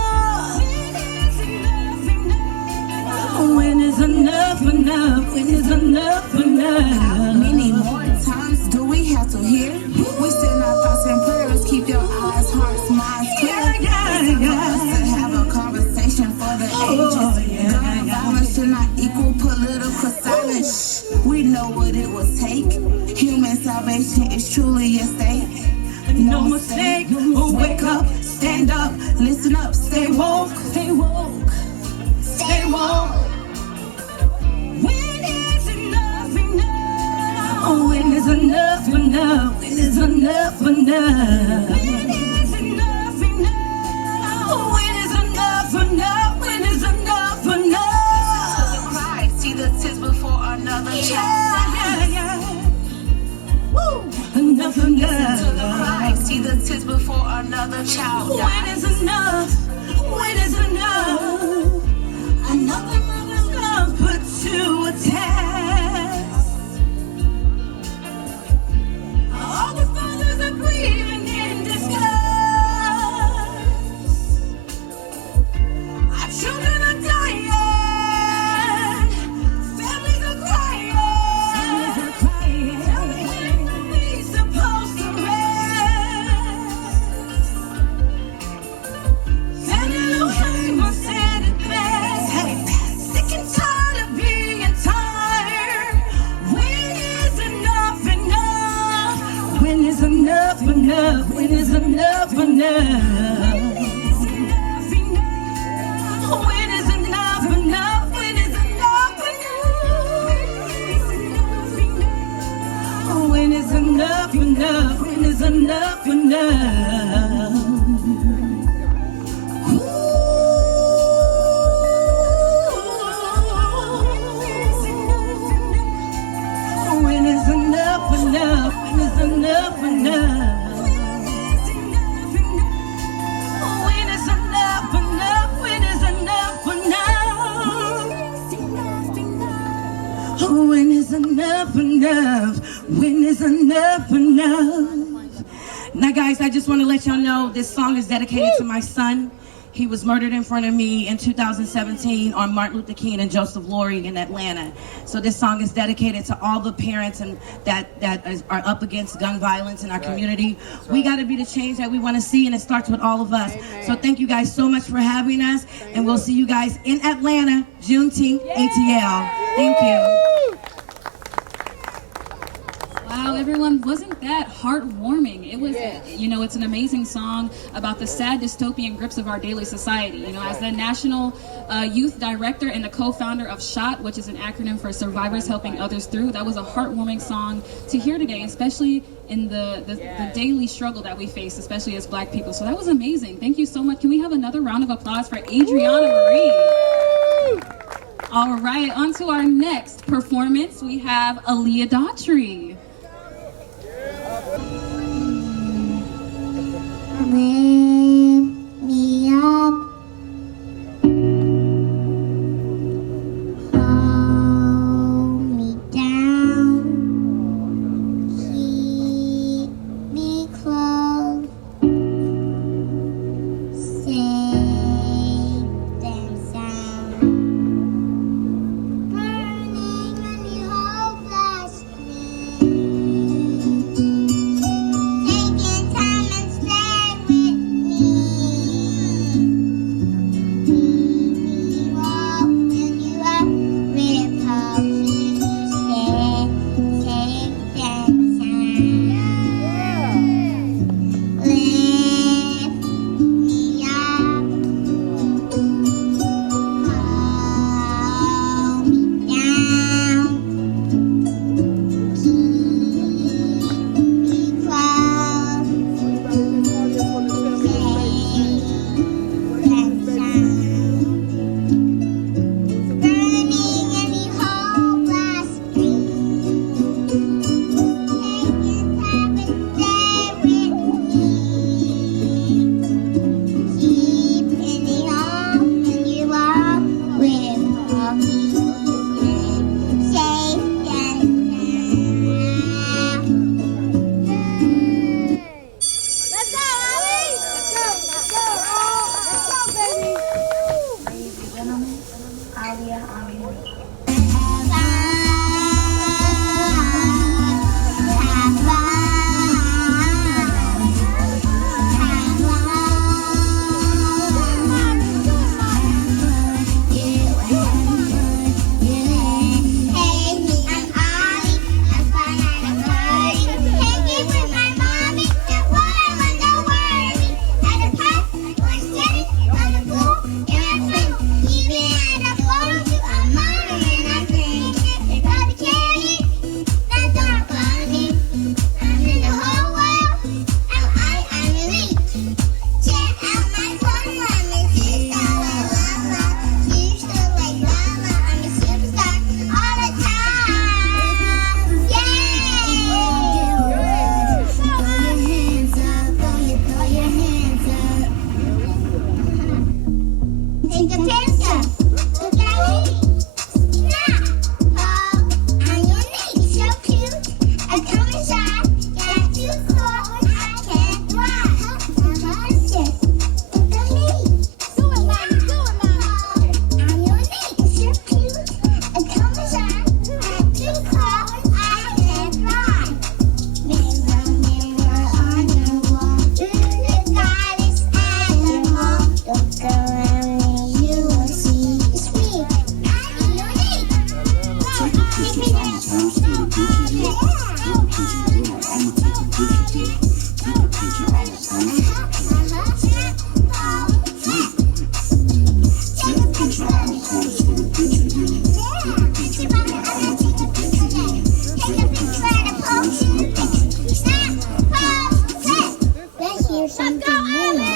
When is enough enough? When is enough enough? How many more times do we have to hear? We send our thoughts and prayers. Keep your eyes, hearts, minds clear. It's for us to have a conversation for the ages. Gun violence should not equal political silence. We know what it will take. Human salvation is truly at stake. No mistake. Wake up, stand up, listen up, stay woke, stay woke, stay woke. When is enough enough? When is enough enough? When is enough enough? When is enough enough? When is enough enough? When is enough enough? To the cry, see the tears before another child. Yeah. Woo! Enough enough. To the cry, see the tears before another child. When is enough? When is enough? Another mother's love put to a test. All the fathers are grieving in disguise. Our children are dying. Families are crying. Tell me when are we supposed to rest? Fannie Lou Hamer said it best. Sick and tired of being tired. When is enough enough? When is enough enough? When is enough enough? When is enough enough? When is enough enough? When is enough enough? When is enough enough? When is enough enough? When is enough enough? When is enough enough? When is enough enough? When is enough enough? When is enough enough? Now guys, I just want to let y'all know this song is dedicated to my son. He was murdered in front of me in 2017 on Martin Luther King and Joseph Loring in Atlanta. So this song is dedicated to all the parents and that are up against gun violence in our community. We got to be the change that we want to see, and it starts with all of us. Amen. So thank you guys so much for having us, and we'll see you guys in Atlanta, Juneteenth, ATL. Thank you. Wow, everyone, wasn't that heartwarming? It was, you know, it's an amazing song about the sad dystopian grips of our daily society. You know, as the National Youth Director and the co-founder of SHOT, which is an acronym for Survivors Helping Others Through, that was a heartwarming song to hear today, especially in the daily struggle that we face, especially as Black people. So that was amazing. Thank you so much. Can we have another round of applause for Adriana Marie? All right, on to our next performance. We have Aaliyah Daughtry. Wake me up Take attention. Look at me. Snap. Oh, I'm unique. So cute. I come inside. Got you cool. I can't run. Yes. Look at me. Do it, mommy. Do it, mommy. I'm unique. So cute. I come inside. Got you cool. I can't run. Mirror, mirror on the wall. You're the goddess and the mom. Look around me, you will see it's me. I'm unique. Take a picture, I'ma post for the picture, yeah. Take a picture, yeah. I'ma take a picture, yeah. Take a picture, I'ma post for the picture. Take a picture, I'ma post for the picture, yeah. Take a picture, yeah. I'ma take a picture, yeah. Take a picture, I'ma post for the picture. Snap, pause, set. Let's hear something new.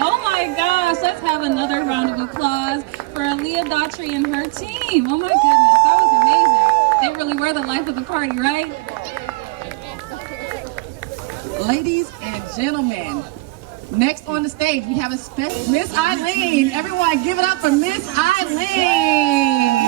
Oh my gosh, let's have another round of applause for Aaliyah Daughtry and her team. Oh my goodness, that was amazing. They really were the life of the party, right? Ladies and gentlemen, next on the stage we have a special Miss Eileen. Everyone give it up for Miss Eileen.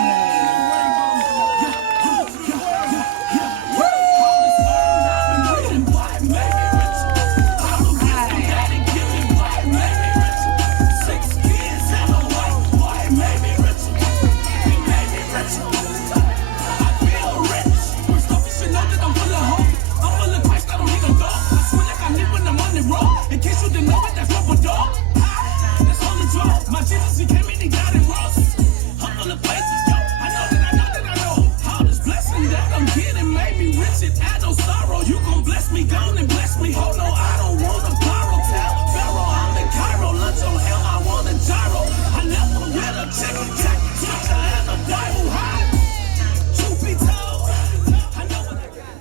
My Jesus, he came in and got it wrong. I'm full of places, yo. I know that I know. All this blessing that I'm getting made me rich and add no sorrow. You gon' bless me, gone and bless me. Oh no, I don't want to borrow. Tell Pharaoh I'm in Cairo. Lunch on hell, I want a gyro. I left him with a chicken jack, scripture and the Bible high. Truth be told, I know what I got.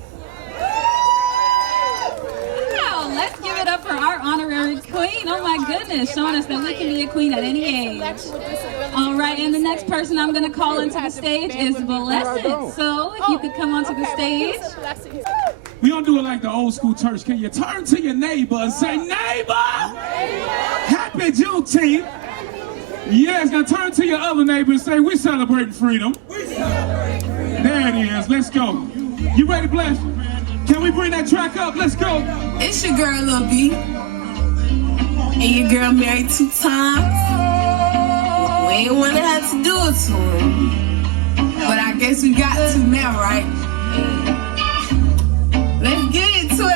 Wow, let's give it up for our honorary queen. Oh my goodness, showing us that we can be a queen at any age. All right, and the next person I'm going to call into the stage is Blessed. So if you could come onto the stage. We don't do it like the old school church. Can you turn to your neighbor and say, neighbor, happy Juneteenth. Yes, now turn to your other neighbor and say, we celebrating freedom. There it is. Let's go. You ready, Bless? Can we bring that track up? Let's go. It's your girl, Lil B. And your girl married 2 times. We ain't want to have to do it to him. But I guess we got to now, right? Let's get into it.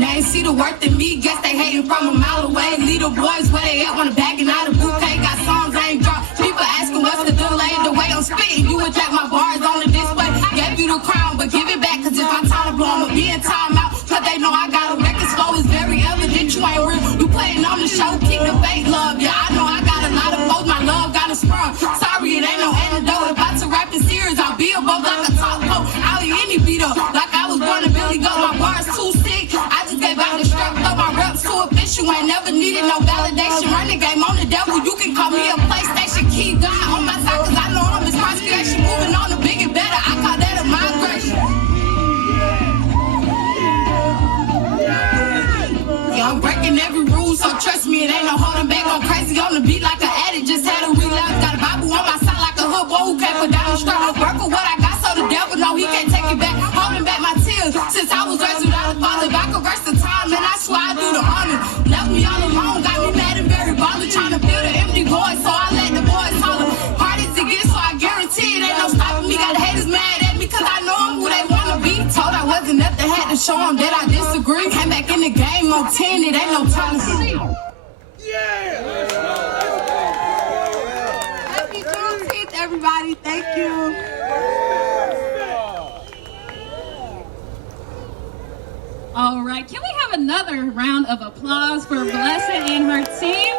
They see the worth in me, guess they hating from a mile away. Little boys where they at, wanna bag and out a bouquet. Got songs I ain't dropped. People asking what's the delay. The way I'm spitting, you would check my bars on the display. Gave you the crown, but give it back, cause if I'm time to blow, I'ma be in time out. Cause they know I got a record slow, it's very evident you ain't real. You playing on the show, keep the fake love. Yeah, I know I got a lot of foes, my love got a sprung. Sorry, it ain't no antidote. About to rap in series, I'll be above like a top coat. I'll eat any beat up, like I was born to Billy Goat. My bars too sick, I just gave out the strap, though my reps too official. Ain't never needed no validation. Run the game on the devil, you can call me a PlayStation. Keep God on my side, cause I know I'm his first creation. Moving on to bigger and better, I call that a migration. Yeah, I'm breaking every rule, so trust me, it ain't no holding back. I'm crazy on the beat like an addict, just had a relapse. Got a Bible on my side like a hood boy who can't put down a strap. Work for what I got, so the devil know he can't take it back. Holding back my tears, since I was raised without a father. If I could rest the time, and I swear I do the honor. Left me all alone, got me mad and very bothered, trying to fill the empty void, so I let the boys holler. Hard as it gets, so I guarantee it ain't no stopping me. Got haters mad at me, cause I know I'm who they wanna be. Told I wasn't nothing, had to show them that I disagree. Came back in the game on 10, it ain't no time to see. Happy Juneteenth, everybody. Thank you. All right, can we have another round of applause for Blessed and her team?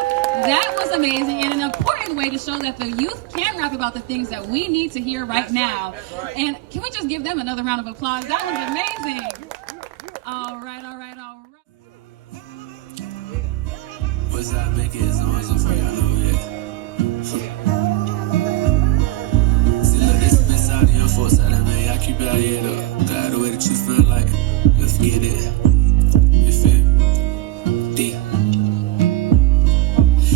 That was amazing and an important way to show that the youth can rap about the things that we need to hear right now. And can we just give them another round of applause? That was amazing. All right, all right, all right. What's that make it? It's always afraid I know it. See, look, this bitch out of your force out of me. I keep it out here though. God, the way that you feel like, let's get it. You feel deep.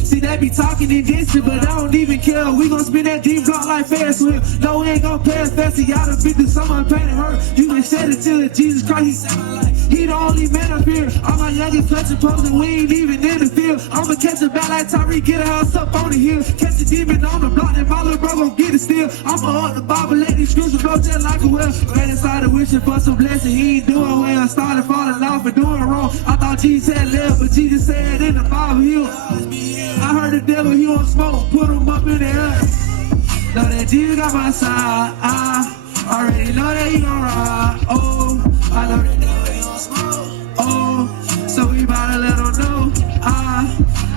See, they be talking and dissing, but I don't even care. We gon' spin that deep block like fast whip. No, we ain't gon' pass fast. Y'all done been through someone pain and hurt. You been said it till Jesus Christ, he said my life. He the only man up here. All my youngest clutching posing, we ain't even in the field. I'ma catch a bat like Tyree, get a house up on the hill. Catch a demon on the block, and my little bro gon' get it still. I'ma up the Bible, let these screws blow just like a well. Man started wishing for some blessing, he ain't doing well. Started falling off and doing wrong. I thought Jesus had left, but Jesus said in the Bible, he'll. I heard the devil, he won't smoke, put him up in the air. Know that Jesus got my side, I already know that he gon' ride. Oh, I know that devil, he gon' smoke. Oh, so we bout to let him know. I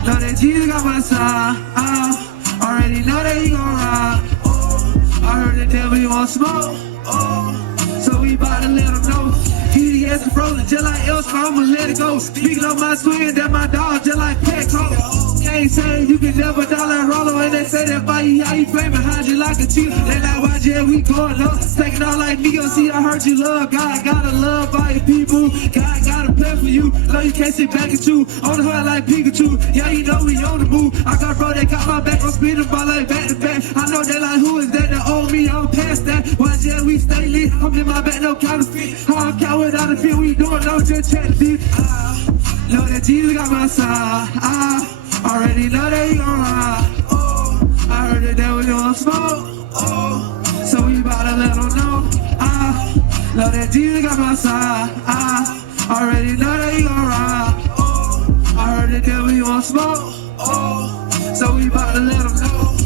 know that Jesus got my side, I already know that he gon' ride. Oh, I heard the devil, he won't smoke. Oh, so we bout to let him know. He has a frozen just like else, I'ma let it go. Speaking of my swing, that my dog just like Petco. Can't say you can never die like Rollo, and they say that by you, how you play behind you like a cheater. They like, why yeah, we going up, taking out like me. See, I heard you love God, gotta love by your people. God gotta play for you, no, you can't sit back and chew. On the hood like Pikachu, yeah, you know we on the move. I got bro, they got my back, I'm speeding by like back to back. I know they like, who is that owe me, I'm past that. Why yeah, we stay lit, I'm in my back, no counterfeit. How I'm count without a feel, we doing no just chat deep. Know that Jesus got my side, already know that he gon' ride. Oh, I heard that devil gon' smoke. Oh, so we bout to let him know. Know that Jesus got my side. Already know that he gon' ride. Oh, I heard that devil gon' smoke. Oh, so we bout to let him know.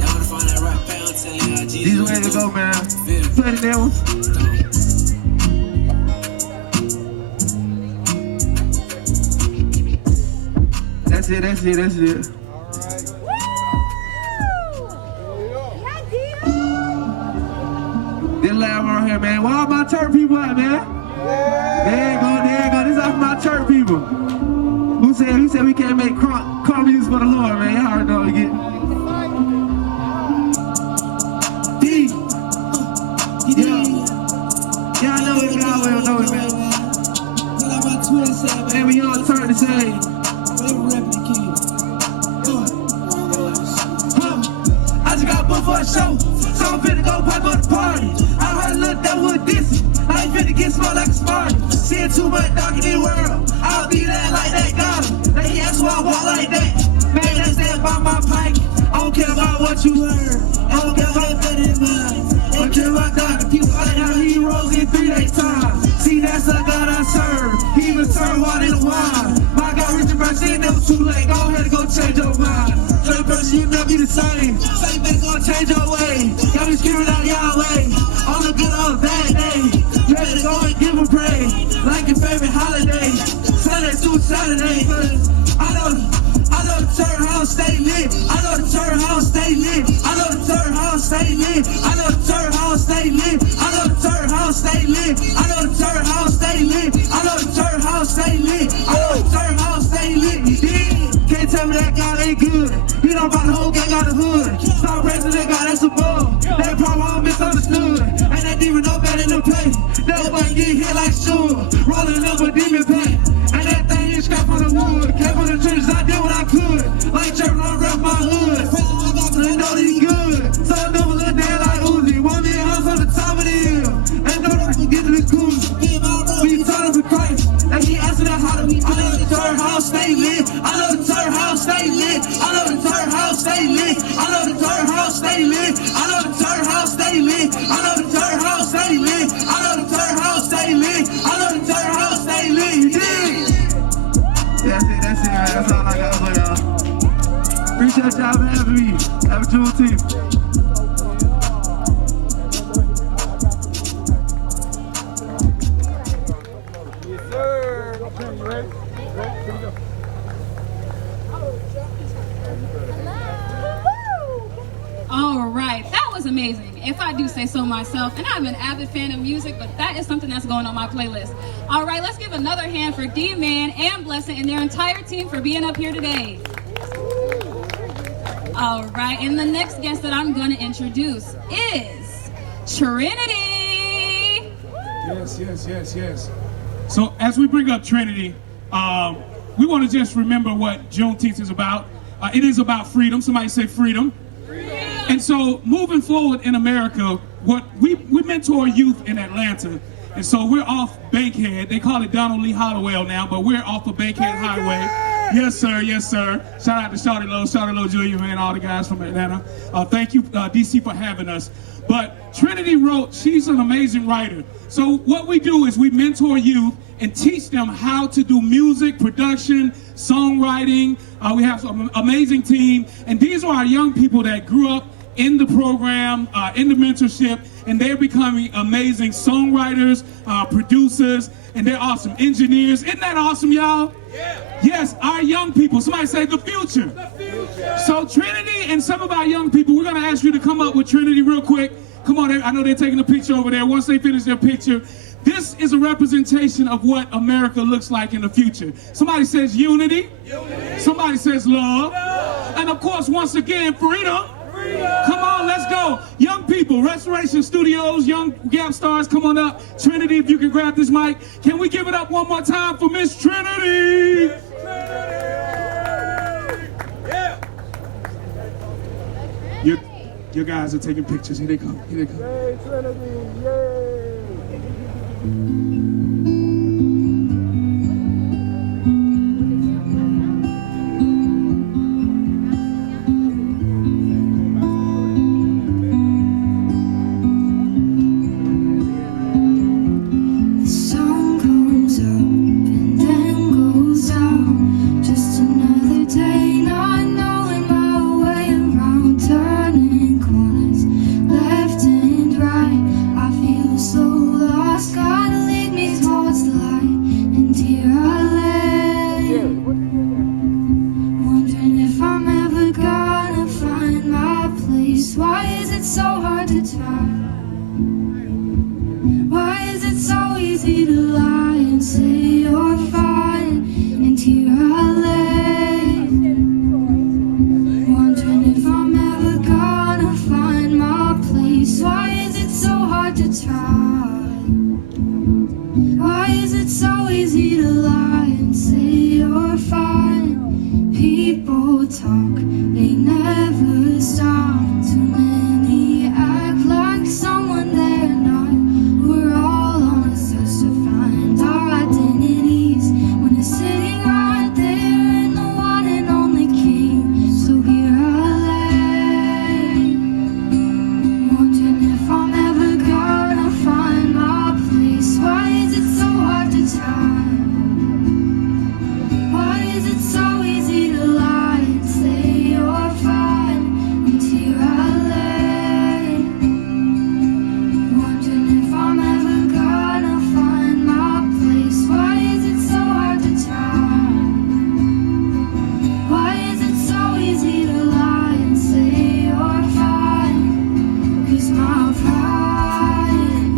Y'all wanna find that right pound, tell you how Jesus. These ways to go, man. Play the devil. That's it, that's it, that's it. This loud around here, man. Where all my church people at, man? There you go, there you go. This is all my church people. Who said saying? He said we can't make car music for the Lord, man. Y'all already know what we get. D. Y'all know it, y'all will know it, man. And we all turn the same. I just got booked for a show, so I'm finna go pipe up the party. I heard a little devil with this. I ain't finna get smart like a Spartan. Seeing too much dark in the world. I'll be there like that God. They ask why I walk like that. Man, that's that about my pike. I don't care about what you heard. I don't care about that in mind. I don't care about doctor people. I have heroes in 3 days time. See, that's the God I serve. He even turned water into wine. My God, Richard Mercy, ain't never too late. Go ahead and go change your mind. Straight person, you never be the same. Say, better go change your way. Y'all be screaming out Yahweh. On the good or bad day. You better go and give him praise. Like your favorite holiday. Sunday through Saturday. I know the church house stay lit. I know the church house stay lit. I know the church house stay lit. I know the church house stay lit. I know the church house stay lit. I know the church house stay lit. I know the church house stay lit. I know the church house stay lit. You dig? Can't tell me that God ain't good. You know about the whole gang out the hood. Stop raising that God that's above. That problem all misunderstood. And that demon no better than play. Nobody get hit like sure. Rolling up a demon pack. And that thing is scrap on the wood. Kept on the trenches, I did what I could. Like church, I rep my hood. They know they good. So I know a little dad like Uzi. 1 million house on the top of the hill. And know that we get to the coolie. We turn up to Christ. And he asking us how to be. I know the church house stay lit. I know the church house stay lit. I know the church house stay lit. I know the church house stay lit. I know the church house stay lit. I know the church house stay lit. I know the church house stay lit. I know the church house stay lit. You dig? That's it, man. That's all I got for y'all. Appreciate y'all for having me. Happy Juneteenth. All right, that was amazing, if I do say so myself. And I'm an avid fan of music, but that is something that's going on my playlist. All right, let's give another hand for D-Man and Blessing and their entire team for being up here today. All right, and the next guest that I'm going to introduce is Trinity. Yes. So as we bring up Trinity, we want to just remember what Juneteenth is about. It is about freedom. Somebody say freedom. And so moving forward in America, what we mentor youth in Atlanta. And so we're off Bankhead. They call it Donald Lee Hollowell now, but we're off of Bankhead Highway. Yes, sir. Shout out to Shawty Lowe Jr., man, all the guys from Atlanta. Thank you, DC, for having us. But Trinity wrote, she's an amazing writer. So what we do is we mentor youth and teach them how to do music, production, songwriting. We have an amazing team. And these are our young people that grew up in the program, in the mentorship, and they're becoming amazing songwriters, producers, and they're awesome engineers. Isn't that awesome, y'all? Yeah. Yes, our young people. Somebody say the future. The future. So Trinity and some of our young people, we're going to ask you to come up with Trinity real quick. Come on, I know they're taking a picture over there. Once they finish their picture, this is a representation of what America looks like in the future. Somebody says unity. Somebody says love. And of course, once again, freedom. Come on, let's go. Young people, Restoration Studios, young Gap Stars, come on up. Trinity, if you can grab this mic. Can we give it up one more time for Miss Trinity? Yeah. Your guys are taking pictures. Here they come. Yay, Trinity, yay. Easy to lie and say you're fine, and here I lay. talk, they never stop. Too many act like someone they're not. We're all on a search to find our identities when it's sitting right there in the one and only King. So here I lay, wondering if I'm ever gonna find my place. Why is it so hard to tell? Why is it so easy to lie and say you're fine? And here I lay, wondering if I'm ever gonna find my place. Why is it so hard to tell? Why is it so easy to lie and say you're fine? 'Cause my pride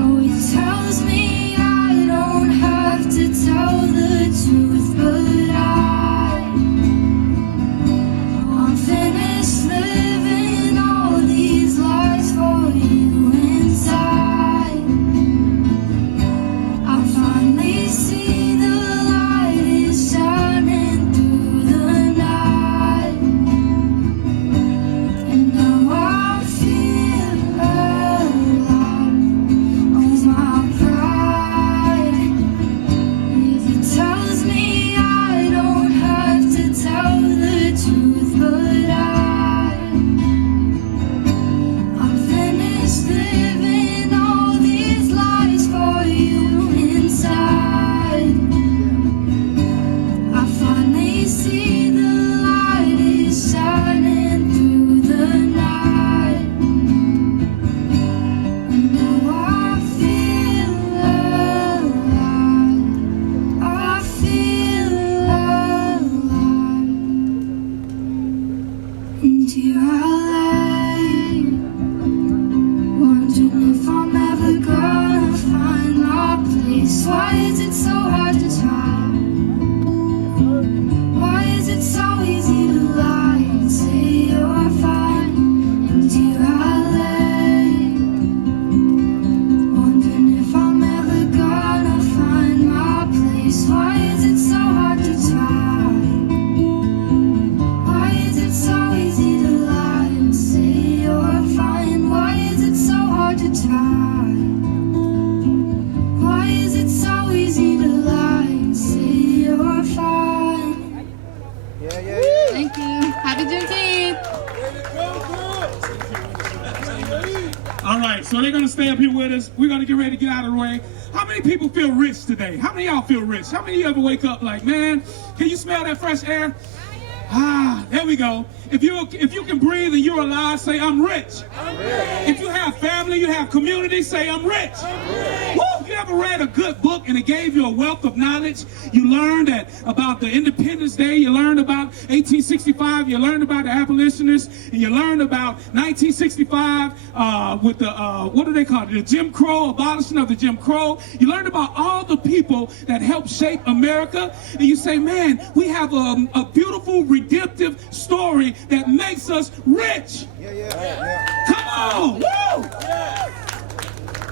always tells me I don't have to tell the truth, but I'm finished living all these lies for you inside. I finally see the light is shining through the night, and now I feel alive. 'Cause my pride, yes, it tells me I don't have to tell the truth, but I'm finished living all these lies for you inside. I finally see the light is shining through the night, and now I feel alive. I feel alive. And here I lay, wondering if I'm ever gonna find my place. Why is it so hard to tell? Why is it so easy to lie and say you're fine? And here I lay, wondering if I'm ever gonna find my place. Why is it so hard to tell? Why is it so easy to lie and say you're fine? Why is it so hard to tell? Why is it so easy to lie and say you're fine? Thank you. Happy Juneteenth. All right, so they're gonna stay up here with us. We're gonna get ready to get out of the way. How many people feel rich today? How many of y'all feel rich? How many of you ever wake up like, man, can you smell that fresh air? Ah, there we go. If you can breathe and you're alive, say I'm rich. If you have family, you have community, say I'm rich. Woo! You ever read a good book and it gave you a wealth of knowledge? You learned about the Independence Day, you learned about 1865, you learned about the abolitionists, and you learned about 1965 with the, what do they call it? The Jim Crow, abolition of the Jim Crow. You learned about all the people that helped shape America, and you say, man, we have a beautiful, redemptive story that makes us rich. Come on! Woo!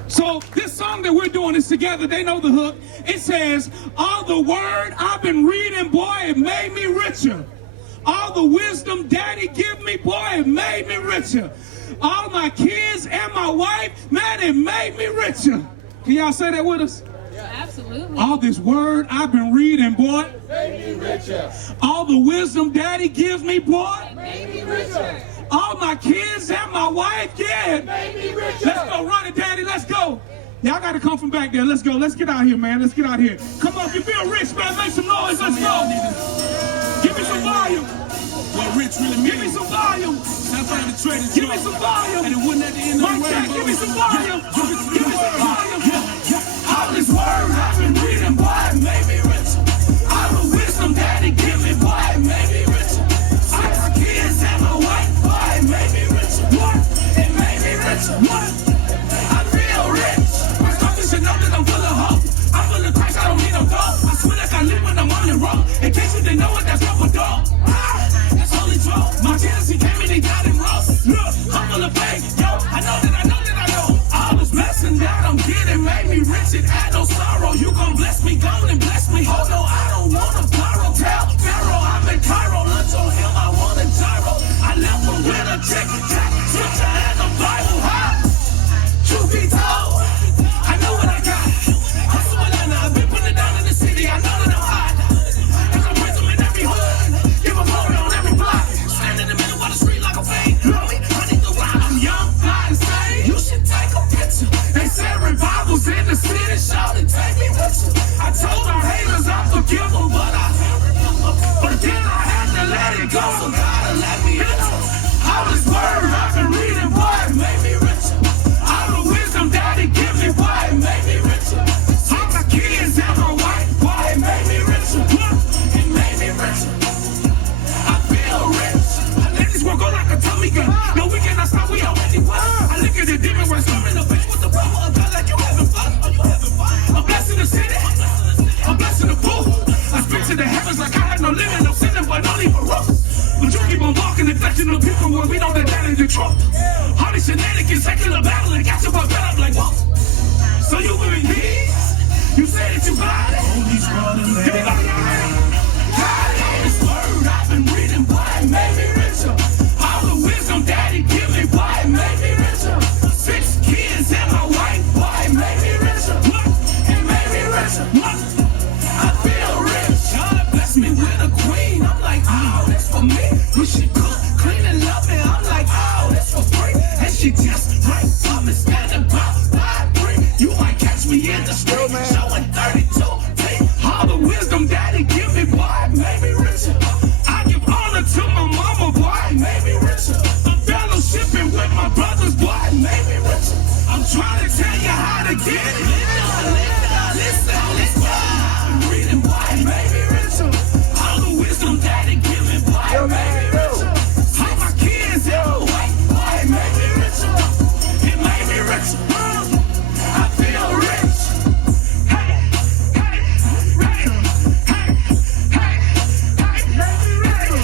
So this song that we're doing is together. They know the hook. It says, all the word I've been reading, boy, it made me richer. All the wisdom daddy give me, boy, it made me richer. All my kids and my wife, man, it made me richer. Can y'all say that with us? Absolutely. All this word I've been reading, boy, Made me richer. all the wisdom daddy gives me, boy, Made me richer. all my kids and my wife, yeah. Made me richer. Let's go, run it, daddy, let's go. Y'all gotta come from back there. Let's go. Let's get out here, man. Let's get out here. Come on, if you feel rich, man, make some noise. Let's go. Give me some volume. What rich really means. Give me some volume. That's why the trade is Give me some volume. And it wasn't at the end of the Mike, check, rainbow. give me some volume. Give me some volume. All this word I've been reading, boy, it made me rich. All the wisdom daddy give me, boy, it made me rich. All my kids and my wife, boy, it made me rich. What? It made me rich. What? I feel rich. My doctor should know that I'm full of hope. I'm full of Christ, I don't need no dope. I swear like I live when I'm on the road. In case you didn't know it, that's what we're doing. That's holy joke. My Tennessee came and they got it wrong. Look, I'm full of faith. Yo, I know that I know that I know. All this blessing that I'm getting made me rich. It had no sorrow. You check, switch and the Bible high. Truth be told, I know what I got. Hustle Atlanta, I've been putting it down in the city, I know that I'm hot. Cause I praise them in every hood, give them glory on every block. Stand in the middle of the street like a fade. Love me, I need to ride. I'm young, fly, and sane. You should take a picture. They said revivals in the city, shout and take me with you. I told my haters I'm forgivable, but then I had to let it go, so gotta let me in. All this word I've been reading, boy, it made me richer. All the wisdom daddy give me, boy, it made me richer. All my kids and my wife, boy, it made me richer. It made me richer. I feel rich. I let this work go like a tummy gun. No, we cannot stop, we already won. I look at the demon when storming the bitch with the power of God like you having fun. Are you having fun? I'm blessing the city. I'm blessing the pool. I speak to the heavens like I had no limit, no sinning, but only for rough. But you keep on walking, neglecting the people where we know that that ain't the truth. All these shenanigans, secular battle, and got your butt fed up like what? So you with me? You say that you got it? Everybody got it. This word I've been reading, boy, it made me richer. All the wisdom daddy give me, boy, it made me richer. 6 kids and my wife, boy, it made me richer. It made me richer. I feel rich. God bless me with a queen. I'm like, oh, that's for me. When she cook, clean and love me, I'm like, oh, that's for free. And she just right for me, standing by 5'3". You might catch me in the street, showing 32 teeth. All the wisdom daddy give me, boy, it made me richer. I give honor to my mama, boy, it made me richer. I'm fellowshipping with my brothers, boy, it made me richer. I'm trying to tell you how to get it. Listen. Reading, boy, it made me richer. All the wisdom daddy give me, boy, it made me richer. All my kids, boy, it made me richer. It made me richer. I feel rich. Hey, made me richer.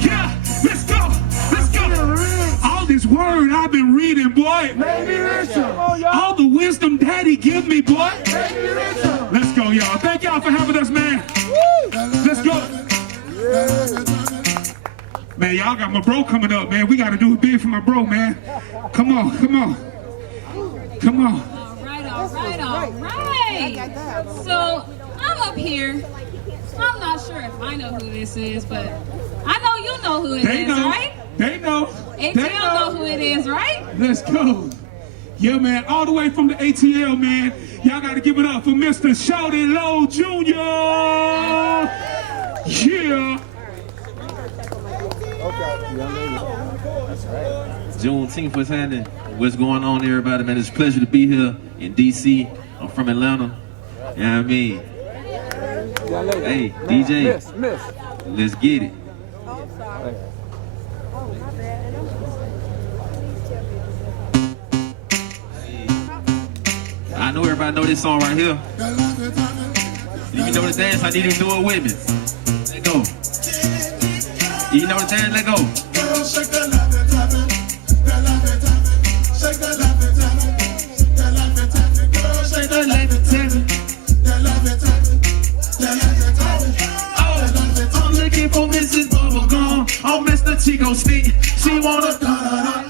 Yeah. Let's go. All this word I've been reading, boy, made me richer. All the wisdom daddy give me, boy, made me richer. Let's go, y'all. Thank y'all for having us, man. Let's go. Man, y'all got my bro coming up, man. We got to do it big for my bro, man. Come on. All right. So I'm up here. I'm not sure if I know who this is, but I know you know who it is, right? They know. ATL know who it is, right? Let's go. Yeah, man, all the way from the ATL, man. Y'all got to give it up for Mr. Shawty Low Jr. Yeah. Juneteenth, what's happening? What's going on, everybody? Man, it's a pleasure to be here in D.C. I'm from Atlanta. You know what I mean? Hey, DJ, let's get it. I know everybody know this song right here. If you know the dance, I need you to do it with me. Let go. You know the dance, let go. Shake that love and tap it. That love and tap it. Shake that love and tap it. That love and tap it. Girl, shake that love and tap it. That love and tap it. That love and tap it. Oh, I'm looking for Mrs. Bubblegum. Oh, Mr. Chico Stick. She wanna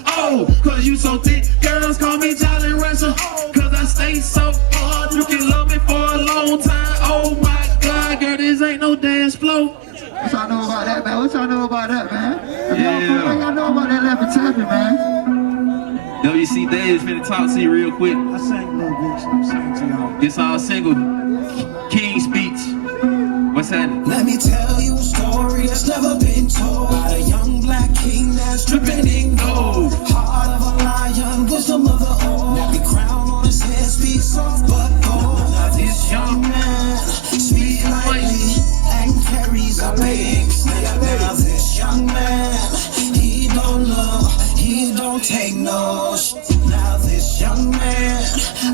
oh, cause you so thick. Girls call me Jolly Rancher. Cause I stay so hard. You can love me for a long time. Oh my God, girl, this ain't no dance floor. What y'all know about that, man? What y'all know about that, man? Y'all know about that left and tapping, man? WC Dave's finna talk to you real quick. I sang a little bit, so I'm saying to y'all. This all single King speech. What's happening? Let me tell you a story that's never been told about a young black king that's dripping in gold. Heart of a lion, wisdom of the old. Every crown on his head speaks soft but bold. Now this young man speaks lightly and carries a big stick. Now this young man, he don't love, he don't take no shit. Now this young man,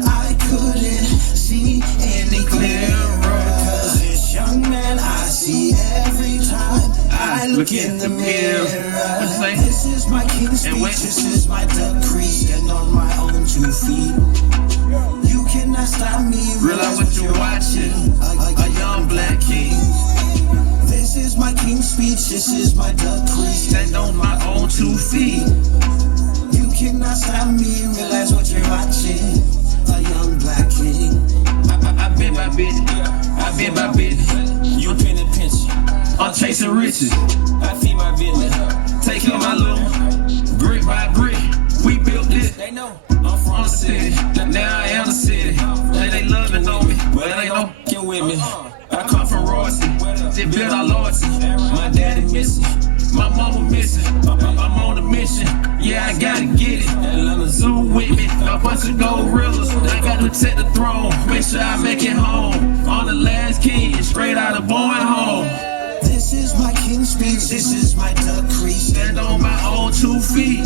I couldn't see any clearer. Cause this young man I see every time I look in the mirror. This is my king's speech, this is my decree. Stand on my own 2 feet. You cannot stop me. Realize what you're watching. A young black king. This is my King's Speech, this is my decree. Stand on my own 2 feet. You cannot stop me, realize what you're watching. A young black king. I been my business, I been my business. You pin and pinch. I'm chasing riches. I feed my business. Take care of my little. Brick by brick, we built this. They know I'm from the city. Now I am the city. They loving on me, but they don't get with me. I come from Royalty, just build our loyalty. My daddy missing, my mama missing. I'm on a mission, yeah, I gotta get it. And the zoo with me, a bunch of gorillas. I got to take the throne, make sure I make it home. I'm the last king, straight out of born home. This is my King's Speech, this is my decree. Stand on my own 2 feet.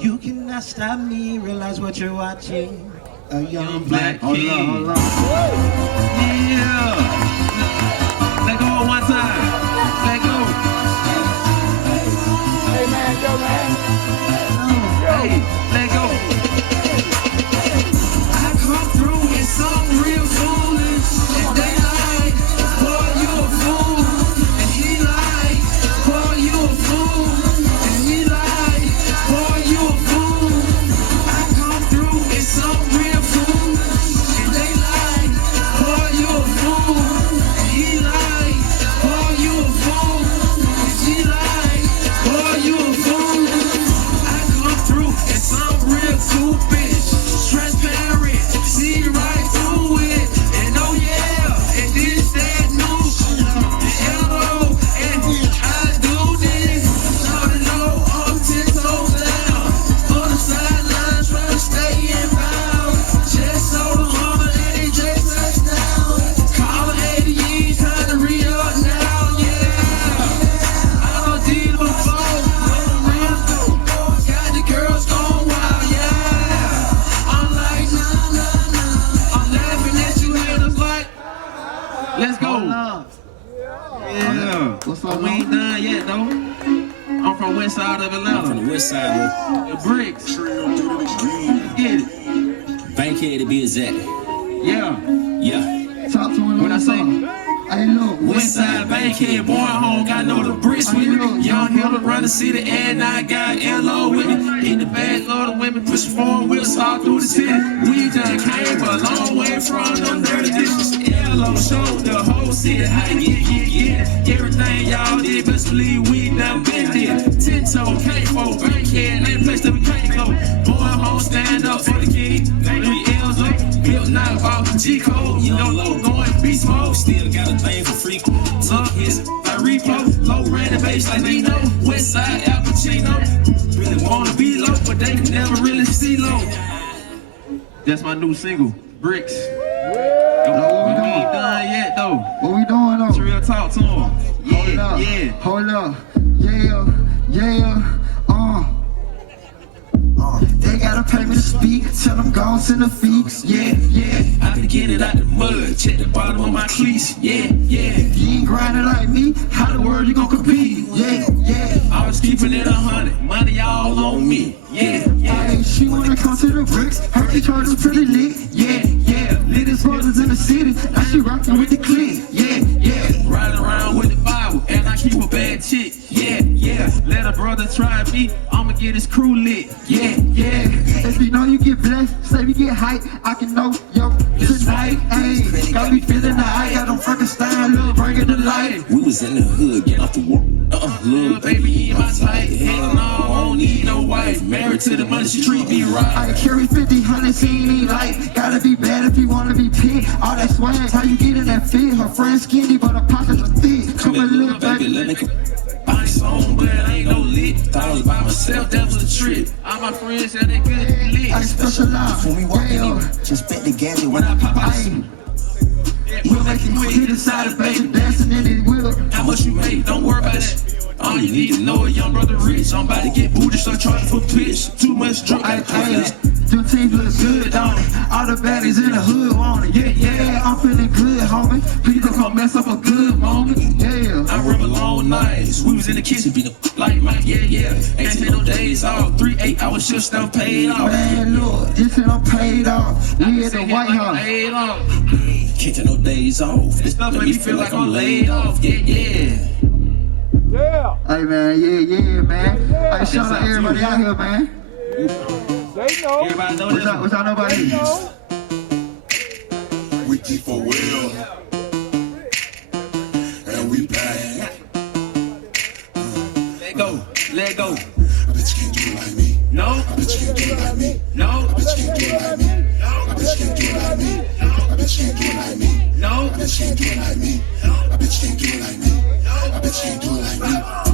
You cannot stop me, realize what you're watching. A young black king. Hold on. Yeah. Let go one time. Let go. Hey man, yo man. Hey, let go. I come through in something real foolish. And they like, boy, you a fool. And he like, boy, you a fool. And he like, boy, you a fool. I come through in something real foolish. And they like, boy, you a fool. And he like, boy, you a fool. And she like, boy, you a fool. I come through in something real stupid. Transparent, see right through it. And oh yeah, and this that new. And hello, and I do this. Shout it low, I'm 10 toes down. On the sideline, trying to stay in bounds. Just so the Hummer and they just touchdown. Call it 80 years, time to re-up now, yeah. I done did it before, got the girls going wild, yeah. I'm like, nah. I'm laughing at you haters like, let's go. Yeah. What's up? We ain't done yet though. I'm from west side of Atlanta. I'm from the west side of the bricks. Let's get it. Bankhead to be exact. Yeah. Yeah. Talk to him. What I say? Hey, look. West side Bankhead, born home, got no the bricks with me. Young Hill run the city, and I got LO with me. In the bag, load of women, push 4 wheels all through the city. We done came a long way from them dirty dishes. LO showed the whole city how to get everything y'all did. Best believe we done been there. 10-toe, K4, Bankhead, ain't a place that we can't go. Born home, stand up for the king. 3 L's up, built not about G-code. You know, low going beast mode. Still got a thing for free. Took his by repo, low random bass like they know. West side Al Pacino. Really wanna be low, but they can never really see low. That's my new single, Bricks. We ain't done yet though. What we doing though? Real talk to him. Yeah, Hold up. Yeah. They gotta pay me to speak, tell them go send the feet. Yeah. I can get it out the mud, check the bottom of my cleats. Yeah. If you ain't grinding like me, how the world you gon' compete? Yeah. I was keeping it 100, money all on me. Yeah. Hey, she wanna come to the bricks, heard they charge them pretty lit. Yeah. Latest brothers in the city, now she rockin' with the clique. Yeah. Riding around with the Bible, and I keep a bad chick. Yeah. Let a brother try me, I'ma get his crew lit. Yeah. If you know you get blessed, say we get hype, I can know, yo, tonight, ayy. Got me feeling the high, got them Frankenstein, look, bring it to life. We was in the hood, get off the wall. Little baby in my tight, hell no, I don't need no wife. Married to the money, she treat me right. I carry 50, 100, she ain't need light. Gotta be bad if you wanna be pit. All that swag, how you get in that fit? Her friend's skinny, but her pockets are thick. Come a little baby, let me body song, but I ain't no lit. Thought I was by myself, that was a trip. All my friends said they good lit. I specialize. When we walk in, just bet the gadget when I pop out. We'll make you hit inside the baby, dancing in it, will. How much you make? Don't worry about it. All you need to know, a young brother rich. I'm about to get booted, start charging for pitch. Too much drunk, I Juneteenth look good on it. All the baddies in the hood want it. Yeah, I'm feeling good, homie. People come mess up a good moment. Yeah. I remember long nights. We was in the kitchen, beat up like Mike. Yeah. Ain't take no days off. 3 8-hour shifts, I'm paid off. Man, look, this shit I'm paid off. We at the White House. Paid off. Can't take no days off. This stuff make me feel like I'm laid off. Yeah. Yeah. Hey, man, yeah, man. Hey, shout out everybody out here, man. They know. Everybody know this. What's y'all know about this? We keep for real. And we back. Let go. A bitch can't do it like me. No. A bitch can't do it like me. No. A bitch can't do it like me. A bitch can't do it like me. A bitch can't do it like me. No. A bitch can't do it like me. A bitch can't do it like me. A bitch can't do it like me.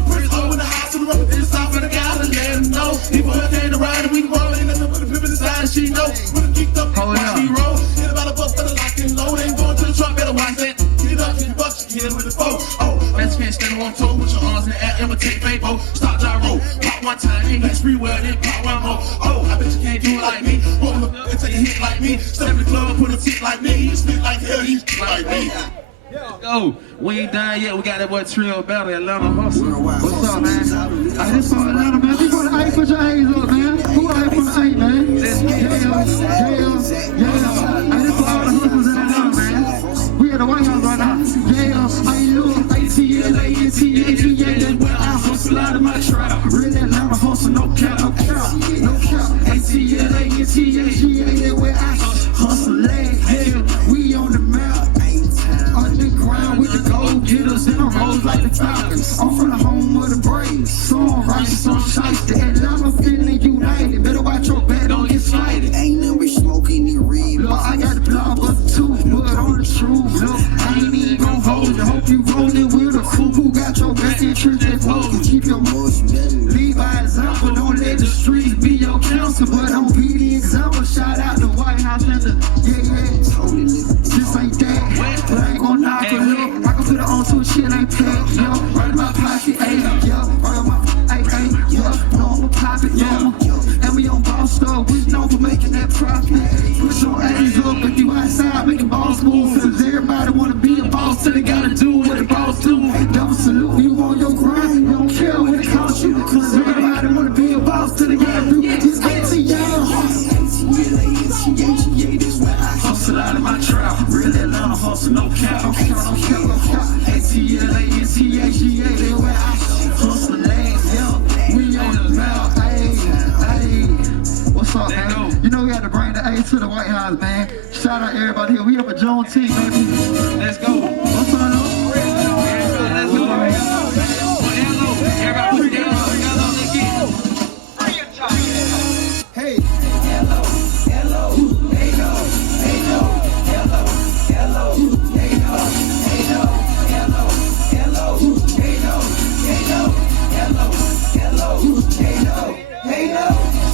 Bring it home in the house and rub it this off for the guy to let him know. People here came to ride and we can roll. Ain't nothing but the people inside and she know. When the geeked up, watch me roll. Hit about a bus for the lock and load. Ain't going to the truck, better watch that. Get it up, get the bucks, get it with the foe. Oh, best friend standing on toe. Put your arms in the air, imitate Fabo. Start gyro. Pop one time, ain't next free well, then pop one more. Oh, I bet you can't do it like me. Roll up and take a hit like me. Step in the club, put a tick like me. You spit like hell, you spit like me. Go. We ain't done yet. We got that boy Trill Battle, Atlanta Hustle. What's up, man? Hey, this for Atlanta, man. We from the A, put your A's up, man. Who A from the A, man? Yeah. Hey, this for all the hustlers in Atlanta, man. We at the White House right now. Yeah, I look, ATLANTAGA, that's where I hustle out of my trap. Real Atlanta hustle, no cap, no cap, no cap. ATLANTAGA, that's where I hustle at. Yeah, we on the map. Underground with the gold getters in the roads like the Falcons. I'm from the home of the Braves. Some righteous, some shiesty. Atlanta feeling united. Better watch your back, don't get slighted. Ain't never smoking the reed. Look, I got the blood but the tooth, but on the truth. Look, I ain't even gon' hold you. Hope you rollin' with a crew who got your best interest at focus. Keep your motion. Lead by example. Don't let the streets be your counsel, but don't be the example. Shout out the White House and the totally this ain't that, but I ain't gon' knock it up. I can put it on to a shit ain't packed, yo. Right in my pocket, ayy, yo. Right in my, ayy, yo. No, I'ma pop it, yo. And we on boss stuff, we known for making that profit. Put your A's up if you outside, making boss moves. Cause everybody wanna be a boss, so they gotta do what a boss do. Double salute, you on your grind, you don't care what it costs you. Cause everybody wanna be a boss, so they gotta do this. Hustle out of my trap, real Atlanta hustle, no cap, no cap, no cap, no cap. ATLANTAGA, they where I hustle at, yeah. We on the mouth, ayy. What's up, man? You know we had to bring the A to the White House, man. Shout out everybody here. We up at Juneteenth, baby. Let's go. What's on up? Let's go. Everybody put your hands up. Hey.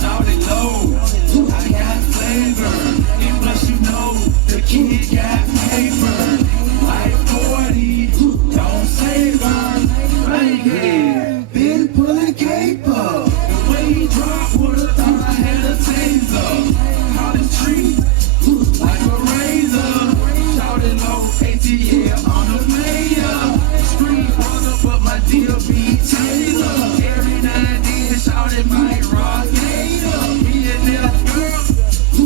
Shout it low, I got flavor. And plus you know, the kid got paper. Like 40, don't save her. Like it, been pulling caper. The way he dropped, would've thought I had a taser. Call it tree, like a razor. Shout it low, ATL on the mayor. Street brother, but my deal be Taylor. Every now and then, shout it my rock gator. Me and that girl,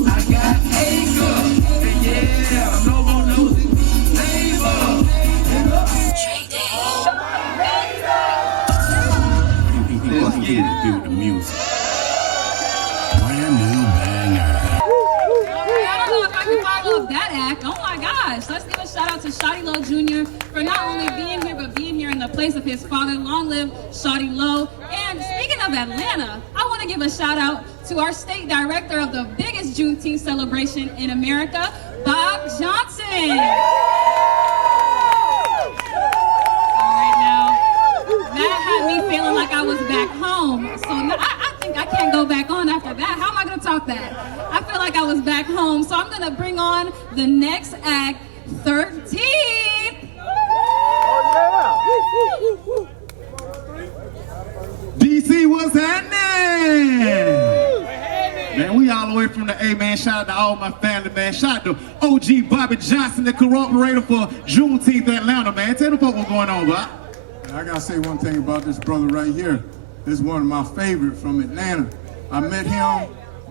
I got acre. And yeah, no one knows it. Neighbor. Let's get it, dude, the music. Brand new banger. I don't know if I can follow up that act. Oh my gosh. Let's give a shout out to Shawty Low Jr. for not only being here, but being here in the place of his father. Long live Shawty Low. And speaking of Atlanta, I want to give a shout out to our state director of the biggest Juneteenth celebration in America, Bob Johnson. All right, now, that had me feeling like I was back home. So now, I think I can't go back on after that. How am I going to top that? I feel like I was back home. So I'm going to bring on the next act, 13th. DC, what's happening? Man, we all the way from the A, man. Shout out to all my family, man. Shout out to OG Bobby Johnson, the cooperator for Juneteenth Atlanta, man. Tell the folks what's going on, Bob. I gotta say one thing about this brother right here. This is one of my favorite from Atlanta. I met him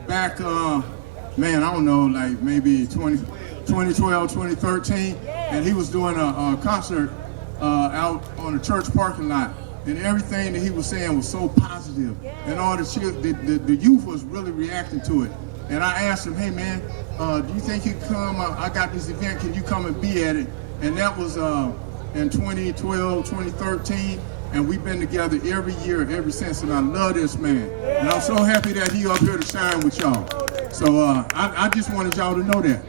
back, man, I don't know, like maybe 2012, 2013, and he was doing a concert out on a church parking lot. and everything that he was saying was so positive, and all the youth was really reacting to it. And I asked him, hey man, do you think you can come? I got this event, can you come and be at it? And that was in 2012, 2013, and we've been together every year ever since, and I love this man. And I'm so happy that he up here to shine with y'all. So I just wanted y'all to know that.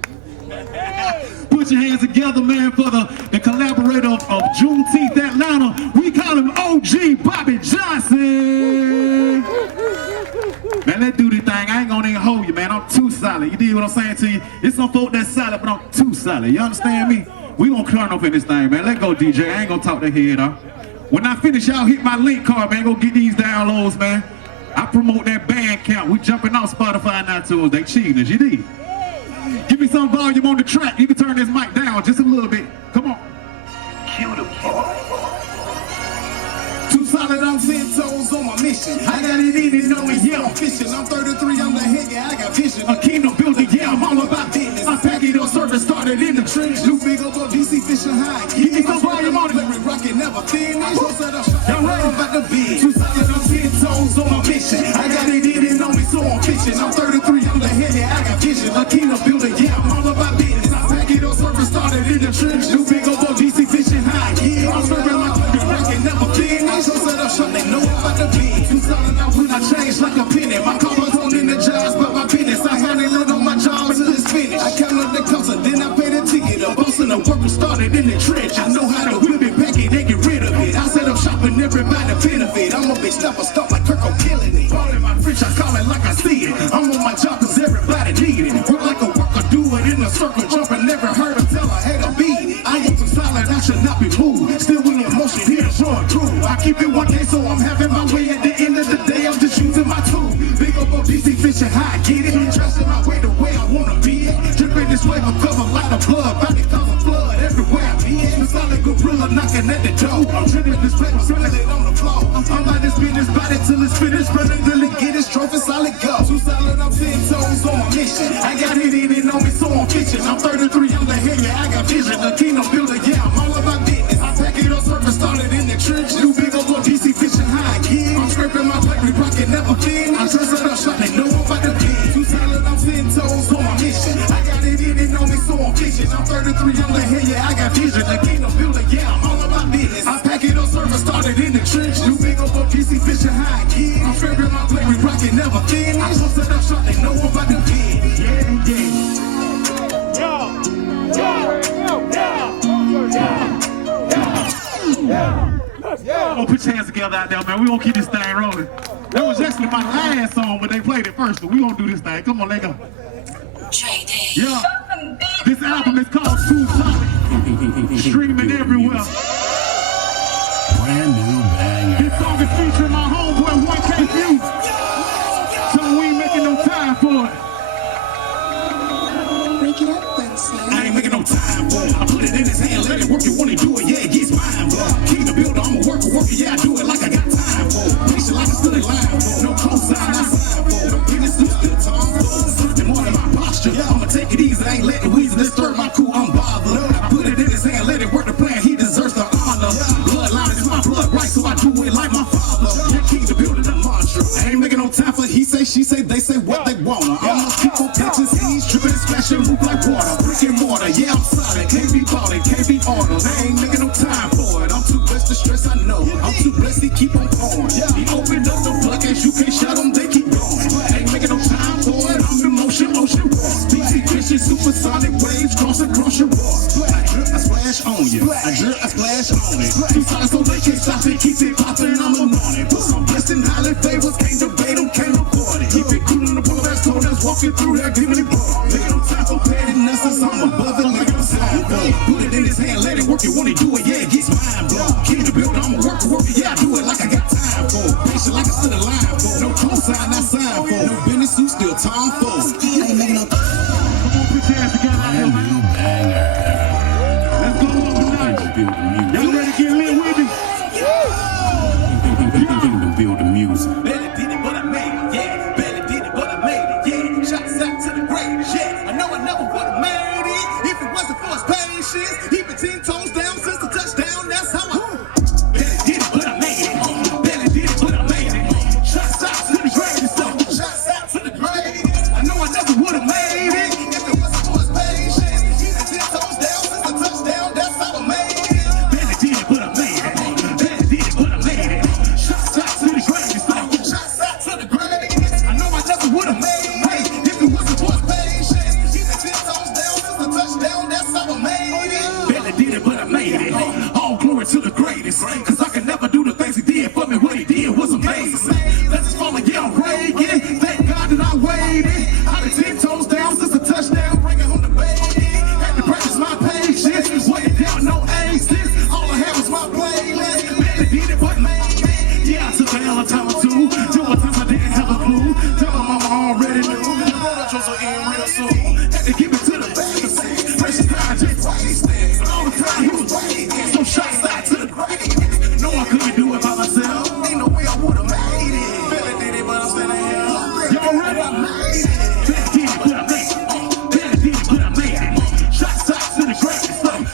Put your hands together, man, for the collaborator of Juneteenth Atlanta. We call him OG Bobby Johnson. Man, let's do this thing. I ain't gonna even hold you, man. I'm too solid. You dig what I'm saying to you? It's some folk that's solid, but I'm too solid. You understand me? We gonna turn up in this thing, man. Let go, DJ. I ain't gonna talk that head off. When I finish, y'all hit my link card, man. Go get these downloads, man. I promote that band count. We jumping off Spotify now too. They cheating, you dig? Give me some volume on the track. You can turn this mic down just a little bit. Come on. Kill the boy. Too solid, I'm 10 toes on my mission. I got it in it, knowing, yeah, I'm fishing. I'm 33, I'm the head, yeah, I got vision. A kingdom building, yeah, I'm all about business. I pack it on service, started in the trench. New big up on DC fishing high. Give me some volume on it. Rockin' never thin. Y'all right about the bid. Too solid, I'm 10 toes on my mission. I got it in it, knowing, so I'm fishing. I'm 33, I'm the head, yeah, I got vision. A kingdom building, yeah, I'm all about business. I pack it on service, started in the trench. New big up on DC fishing high. Yeah, I'm serving my target, rockin' never thin. So set up shop, they know about the beat. Too solid out when I change like a penny. My covers on in the jobs, but my business. I had it on my job until it's finished. I count up the cost, then I pay the ticket. The boss and the worker started in the trench. I know how to whip it, pack it, they get rid of it. I set up shop and everybody benefit. I'm a big stopper, stop like Kirk, I'm killing it. Calling my French, I call it like I see it. I'm on my job cause everybody need it. Work like a worker, do it in a circle. Jumping, never heard her tell her, hey, to beat it. I am too solid, I should not be moved. Still with emotion, here to show and prove. I keep it 1K, so I'm having my way. At the end of the day, I'm just using my tool. Big up on DC fishing high, get it. Dressing my way the way I wanna be it. Dripping this way, I'm covered like a blood. Body cause a flood everywhere I be it. Solid gorilla knocking at the door. I'm tripping this paper, spilling it on the floor. I'm like this business body till it's finished. Running till it get its trophy solid go. Too solid, I'm 10 toes on my mission. I got it in it on me, so I'm fishing. I'm 33, I'm the head, yeah, I got vision. The kingdom builder, yeah, I'm all about business. I pack it on surface, started in the trench. New big up on DC fishing high, kid. I'm scraping my plate, we rockin' never thin. I dress it up, shot, they know I'm about to be. Too solid, I'm 10 toes on my mission. I got it in it on me, so I'm fishing. I'm 33, I'm the head, yeah, I got vision. The kingdom builder, yeah, I'm all about business. I pack it on surface, started in the trench. New big up on DC fishing high, kid. I'm scraping my plate, we rockin' never thin. I dress it up, shot, they know I'm about to be. Yeah, Oh, put your hands together out there, man. We gonna keep this thing rolling. That was actually my last song, but they played it first, but we gonna do this thing. Come on, let go. Yeah. This album is called Too Solid. Streaming everywhere. Brand new banger. This song is featuring my homeboy 1K Views. So we ain't making no time for it. Break it up, I ain't making no time for it. I put it in his hand, let it work. You wanna do it, yeah, it gets mine, bro. King the builder, I'm a worker, yeah, I do it like I got time for it. Patient like I stood in line for. No cosign, I sign for. No business, still time for. Something more than my posture. I'ma take it easy, I ain't letting weasel disturb my cool, I'm bothered. I put it in his hand, let it work the plan, he deserves the honor. Bloodline is my blood, right, so I do it like my father. Yeah, King the builder, the mantra. I ain't making no time for he say, she say, they say what they wanna. All my people catching seeds, tripping and splashing, move like water. Brick and mortar, yeah, I'm solid, can't be ballin', can't be ordered. I ain't making no time for it, I'm too blessed to stress, I know. I'm too blessed to keep on pouring. He opened up the floodgates, you can't shut them, they keep going. I ain't making no time for it, I'm in motion, ocean roar. DC fishing, supersonic waves, cross your roar. I drip, I splash on you, I drip, I splash on it. Too solid so they can't stop it, keep it poppin', I'm on it. Put some blessing, highly favors, can't debate them, can't afford it. Keep it cool in the pool, that's told us, walking through that, giving it ball. Making no time for petty nonsense, I'm above it like I'm side, bro. Put it in his hand, let it work, you wanna do it, yeah, it gets mine, bro. King the builder, I'm a worker, yeah, I do it like I got time for. Patient like I stood in line for. No cosign, I sign for. No business, you still time for. I ain't making no. Come on, put your hands together out there, man. Let's go up tonight. Y'all ready to get lit with me? Kingdom build the music. Barely did it, but I made it, yeah. Barely did it, but I made it, yeah. Shots out to the greatest, yeah. I know I never would have made it if it wasn't for his patience. He been 10 toes down since the touchdown, that's how I barely did it, but I made it. to the greatest. Cause I can never do the things he did for me. What he did was amazing. Let's just fall again, Reagan. Thank God that I waited. I've been 10 toes down since the touchdown, bringing home the baby. Had to practice my patience. Waiting down, no aces. All I had was my playlist. Man, it did it, but made it. Yeah, I took a hell of a time or two. 2 more times I didn't have a clue. Tell my mama already knew. The roller jokes are in real soon. Had to give it to the basics. Precious time just wasted. All the time he was waiting. Some shots out to the grave. No, I couldn't do it by myself. Ain't no way I would've made it. Billy did it, but I'm standing here. Y'all ready? I made it. Billy did it, but I made it. Billy did it, but I made it. Shots out to the grave.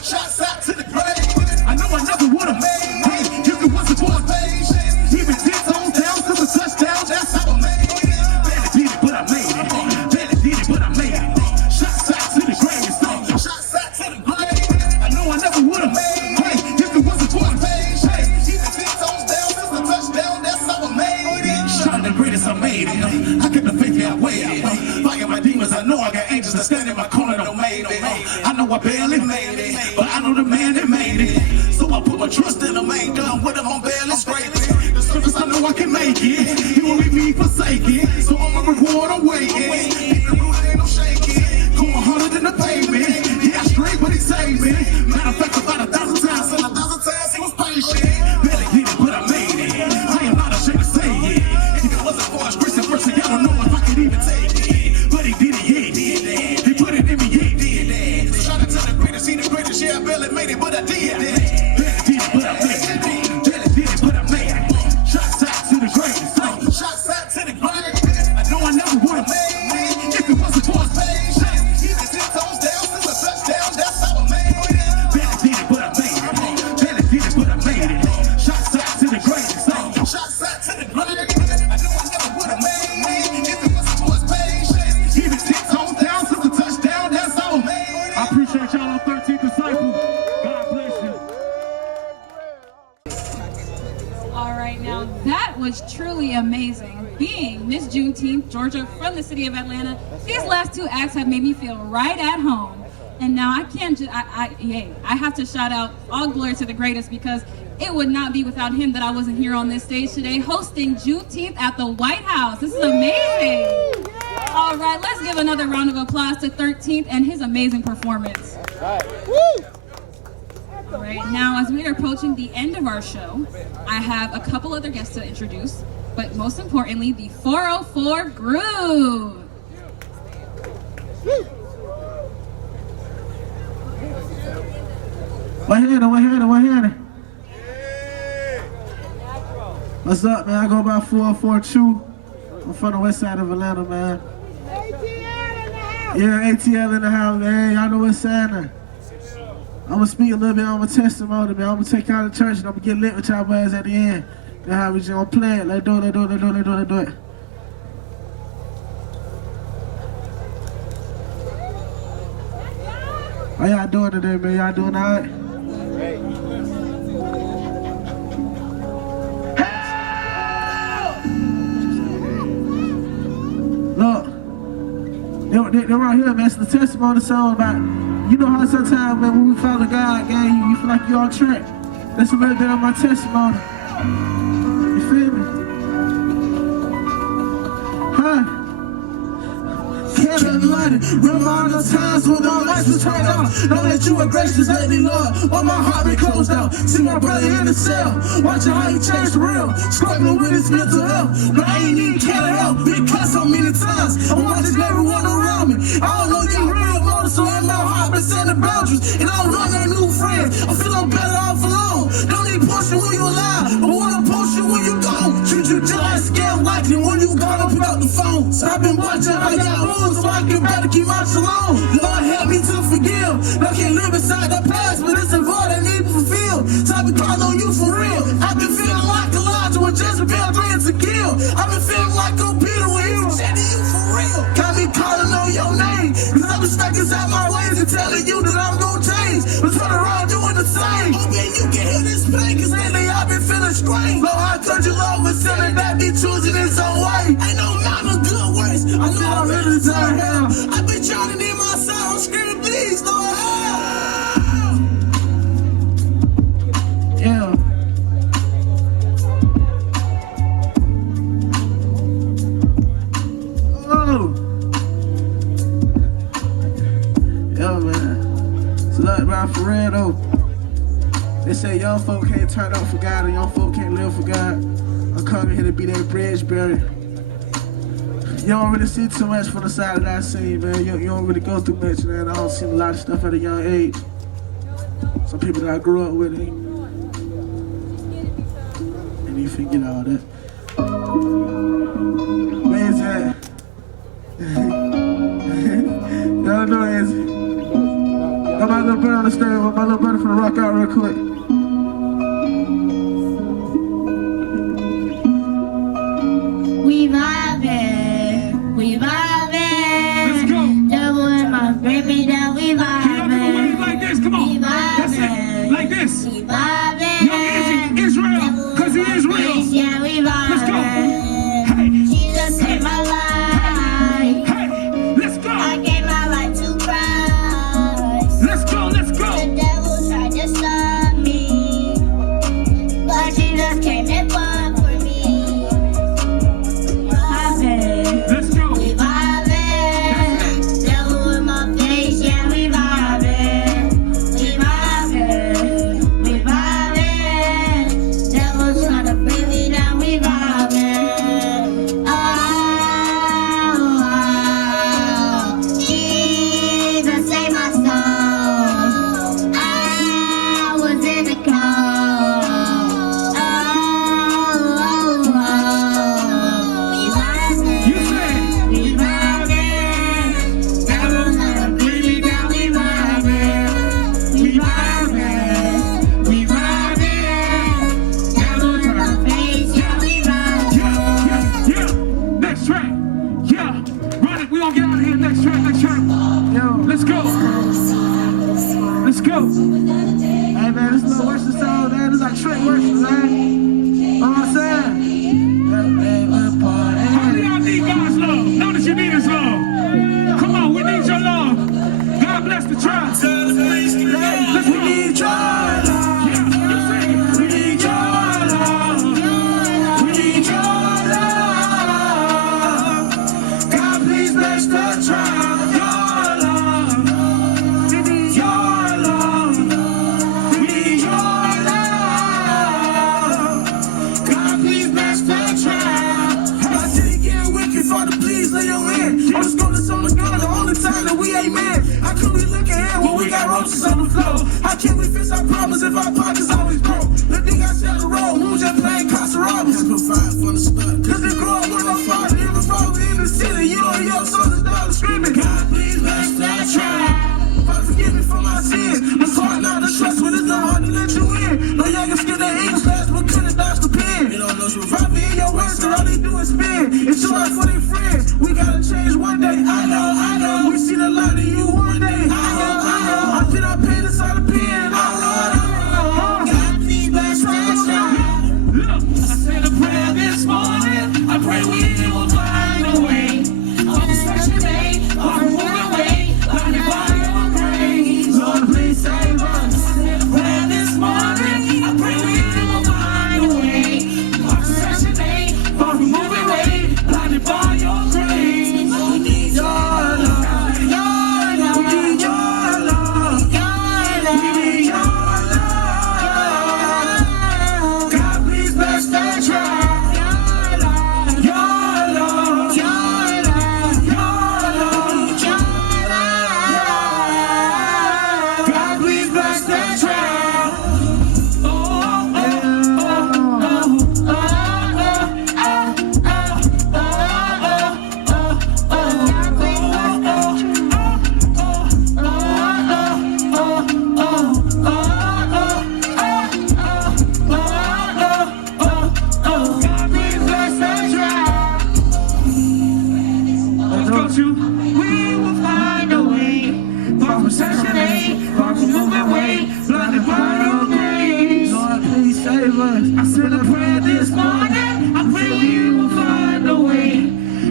Shots out to the grave. I know I never would've made it. If it wasn't for his patience. Even 10 toes down to the touchdown. That's how I made it. Billy did it, but I made it. Billy did it, but I made it. Shots out to the grave. Shots out to the grave. I know I never would've made it. If it wasn't for his patience. Even 10 toes down to the touchdown. That's how I made it. Shot the greatest, I made it. I kept the faith, yeah, I waited. Fighting my demons, I know I got angels that stand in my corner, don't made it. I know I barely made it, but I know the man that made it. So I put my trust in him, ain't done with him, I'm barely scraping. The surface, I know I can make it. He won't leave me forsaken, so I'm a reward, I'm waiting. Even rooted, ain't no shaking. Going harder than the pavement. Yeah, straight, but he saved me. Matter of fact, about 1,000 times, and 1,000 times he was patient. Barely did it, but I made it. I am not ashamed to say it. If it wasn't for his grace and mercy, I don't know if I could even take it. But he did it, yeah, he did that. He put it in me, yeah, he did that. Shout out to the greatest, he the greatest, yeah, I barely made it, but I did that. Barely did it, but I made it. Barely did it, but I made it. Shots out to the greatest. Shots out to the greatest. I know I never would've made it if it wasn't for his patience. Even 10 toes down since a touchdown, that's how I made it. Barely did it, but I made it. Barely did it, but I made it. Shots out to the greatest. Shots out to the greatest. I know I never would've made it if it wasn't for his patience. Even 10 toes down since a touchdown, that's how I made it. I appreciate y'all on 13th Disciple. God bless you. All right, now that was truly amazing. Being Miss Juneteenth, Georgia, from the city of Atlanta, these last 2 acts have made me feel right at home. And now I can't just, I have to shout out all glory to the greatest, because it would not be without him that I wasn't here on this stage today hosting Juneteenth at the White House. This is amazing. All right, let's give another round of applause to 13th and his amazing performance. All right, now as we are approaching the end of our show, I have a couple other guests to introduce, but most importantly, the 404 Groove. What What's up, man? I go by 404 Chew. I'm from the west side of Atlanta, man. Yeah, ATL in the house, man. Y'all know what's happening. I'm gonna speak a little bit on my testimony, man. I'm gonna take y'all to church and I'm gonna get lit with y'all boys at the end. That's how we just gonna play it. Let's do it. How y'all doing today, man? Y'all doing all right? Look, they're right here, man. It's the testimony song about, you know how sometimes, man, when we follow God, gang, you feel like you're on track. That's a little bit of my testimony. You feel me? Huh? Remind the times when my lights was turned off. Know that you are gracious, lately, Lord. While my heart been closed out. See my brother in the cell, watching how he changed the real, struggling with his mental health. But I ain't even care to help. Been cut so many times. I'm watching everyone around me. I don't know you real motor, so in my heart been setting boundaries. And I don't want no new friends. I feel I'm better off alone. Don't need pushing when you alive, I wanna push you when you gone. Treat you just like scam lightning when you gone up pick up the phone. So I've been watching how y'all move, so I can better keep my shalom. Lord help me to forgive. I can't live inside the past, but it's a void I need to fulfill. So I've been calling on you for real. I've been feeling like Elijah when Jezebel threatened to kill. I've been feeling like Peter when he rejected you for real. Got me calling on your name, cause I've been stuck inside my ways and telling you that I'm gonna change. But turn around doing the same. Hoping you can hear this pain, cause lately I've been feeling strange. Lord, how could you love me, sinning that be choosing his own way? Ain't no mountain good works. I know I'm ready to turn hell. I've been trying to need my sound, screaming please, Lord, help. Yeah. say young folk can't turn up for God and young folk can't live for God. I'm coming here to be that bridge barrier. You don't really see too much from the side that I see, man. You don't really go through much, man. I don't see a lot of stuff at a young age. Some people that I grew up with, and you forget all that. Where is that? Y'all know where is it? Got my little brother on the stage, my little brother finna rock out real quick. We vibing, we vibing. Let's go. Double and my baby down, we vibing. Like this, come on. That's it. Like this. We vibing. Young Israel, cause he is real. Yeah, we vibing. Let's go. Hey. Jesus saved my life. Hey, let's go. I gave my life to Christ. Let's go, let's go. The devil tried to stop me, but Jesus came and fought for me. Vibing. Let's go. We vibing. Devil in my face, yeah, we vibing. We vibing. We vibing. Devil trying to bring me down, we vibing. Oh, Jesus save my soul. I was in the cold. We vibing. You said. We vibing. Devil trying to bring me down, we vibing. We vibing. We vibing. Devil in my face, yeah, we vibing. Yeah. Next track. Yeah. Run it. We gonna get out of here. Next track. Next track. Yo, Let's go. Let's go. hey man, this little worship song, man, it's like Trent worship, man. Know what I'm saying? How many of y'all need God's love? Know that you need His love. Come on, we need your love. God bless the tribe. Let's go. We need your love. Yeah, you sing it. We need your love. We need your love. God, please bless the tribe. Your love. We need your love. We need your love. God, please bless the tribe. I didn't get wicked for the please let your in. I'm just gonna song the God the only time that we ain't man. How can we look ahead when we got roaches on the floor? How can we fix our problems if our pockets always broke? The thing I said the road, we was just playing Casa Robbins. Provide for the start. Cause they grow up with no father, it was over in the city. You and your sons started screaming. God, please bless that tribe. Father, forgive me for my sins. It's hard not to trust when it's not hard to let you in. No younger skin than English class, but couldn't dodge the pen. You don't know you rob me in your words, so all they do is spin. It's too hard for their friends. We gotta change one day. I know. We see the light in you one day. I know. I did I pay this out of pen? I know. God, please bless that tribe. Look, I said a prayer this morning. I pray we will find a way. On this special day, far from moving away, blinded by your grace. Lord, please save us. I said a prayer this morning. I pray we will find a way. On this special day, far from moving away, blinded by your grace. We need your love. We need your love. We need your love. God, please bless that tribe. Your love. God, please bless that tribe. God, please bless that tribe. let's go, you. We will find a way. Far from Section 8, far from moving away, blinded by your grace. Lord, please save us. I said a prayer this morning. I pray we will find a way.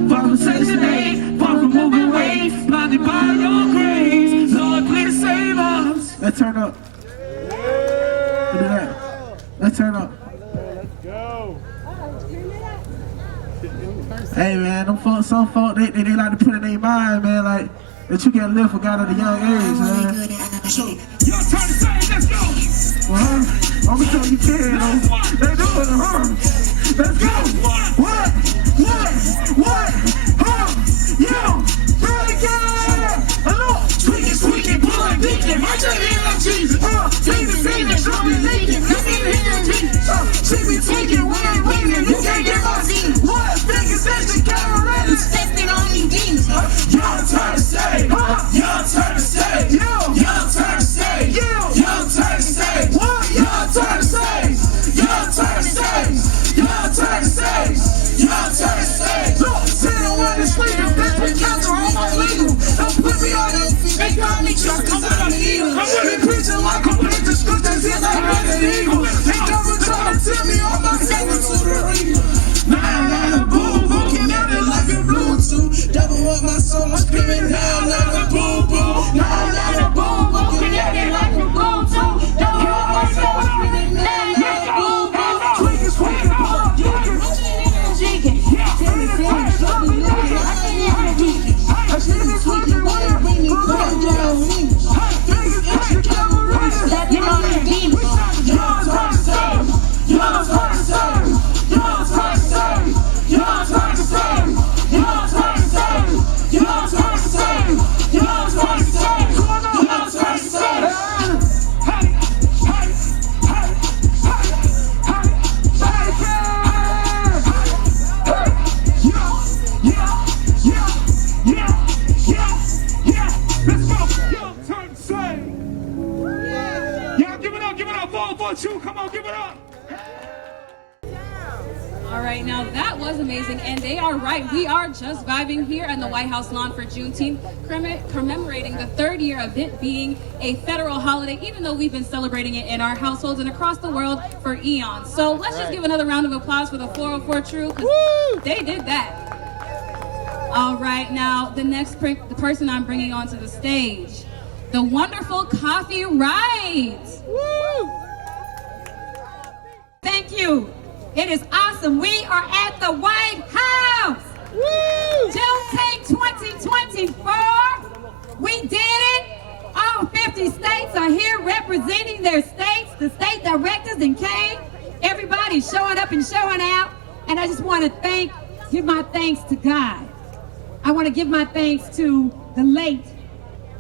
Far from Section 8, far from moving away, blinded by your grace. Lord, please save us. Let's turn up. Look at that. Let's turn up. Hey man, some folk they like to put in their mind, man, like that you can live for God at a young age, man. Your turn to say, let's go. I'ma show you can, They do it, Let's go. What? Yo, break it. Hello. Tweaking, pull like deacon. March your hand like Jesus. Singing, drumming, leaking. Come in here and Jesus. She be tweaking, winning. You can't get my seat. What? Fingers, session, camera ready. Stepping on these demons. Y'all turn to say. Y'all turn to say. Y'all turn to say. Y'all turn to say. What? Y'all turn to say. Y'all turn to say. Y'all turn to say. Y'all turn to say. Look, sitting when it's sleeping. Bitch, we counter on my legal. Don't put me on that feet. They got me drunk cause I'm an eagle. They preaching like a bitch. The scriptures is like an eagle. They never try to tell me all my secrets to the regal. Nah, boom, boom, can out it like a Bluetooth. Devil up my soul, I'm screaming down, not a boom, boom. Nah, boom, boom, can out it like a Bluetooth. Devil up my soul, I'm screaming down, not a boom, boom. Tweaking, Come on, give it up. All right, now that was amazing, and they are right. We are just vibing here at the White House lawn for Juneteenth, commemorating the third year of it being a federal holiday, even though we've been celebrating it in our households and across the world for eons. So let's just give another round of applause for the 404 True, because they did that. All right, now the next the person I'm bringing onto the stage, the wonderful Coffee Right. Woo! Thank you. It is awesome. We are at the White House. Woo! Juneteenth 2024. We did it. All 50 states are here representing their states. The state directors and came. Everybody's showing up and showing out. And I just want to give my thanks to God. I want to give my thanks to the late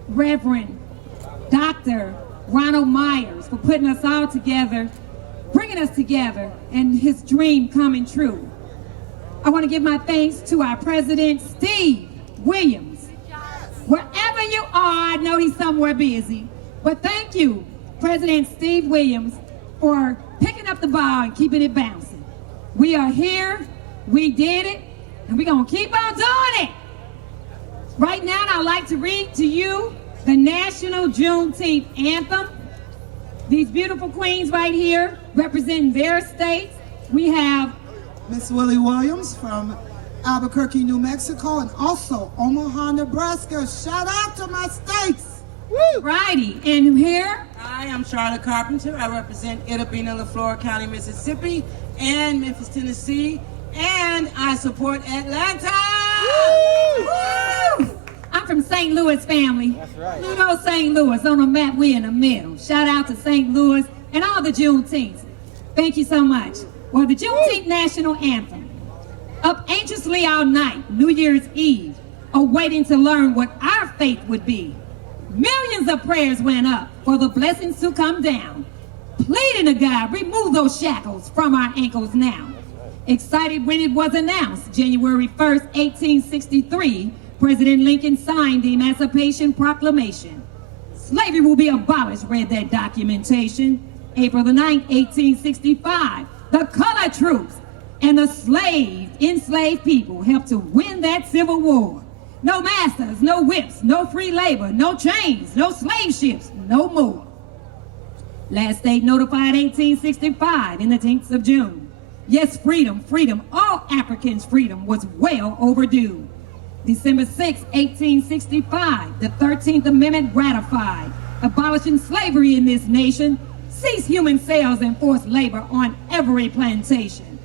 Reverend Dr. Ronald Myers for putting us all together, bringing us together, and his dream coming true. I want to give my thanks to our president, Steve Williams. Wherever you are, I know he's somewhere busy, but thank you, President Steve Williams, for picking up the ball and keeping it bouncing. We are here, we did it, and we're going to keep on doing it. Right now, I'd like to read to you the National Juneteenth Anthem. These beautiful queens right here representing their states. We have Miss Willie Williams from Albuquerque, New Mexico, and also Omaha, Nebraska. Shout out to my states. Woo! Righty, and here? Hi, I'm Charlotte Carpenter. I represent Ellipes, LaFleur County, Mississippi, and Memphis, Tennessee, and I support Atlanta. Woo! Woo! I'm from St. Louis family. That's right. You know St. Louis. On the map, we're in the middle. Shout out to St. Louis and all the Juneteenths. Thank you so much. Well, the Juneteenth National Anthem. Up anxiously all night, New Year's Eve, awaiting to learn what our fate would be. Millions of prayers went up for the blessings to come down. Pleading to God, remove those shackles from our ankles now. Excited when it was announced, January 1st, 1863, President Lincoln signed the Emancipation Proclamation. Slavery will be abolished, read that documentation. April the 9th, 1865, the colored troops and the enslaved people helped to win that Civil War. No masters, no whips, no free labor, no chains, no slave ships, no more. Last state notified 1865 in the 10th of June. Yes, freedom, freedom, all Africans' freedom was well overdue. December 6, 1865, the 13th Amendment ratified, abolishing slavery in this nation, cease human sales and forced labor on every plantation.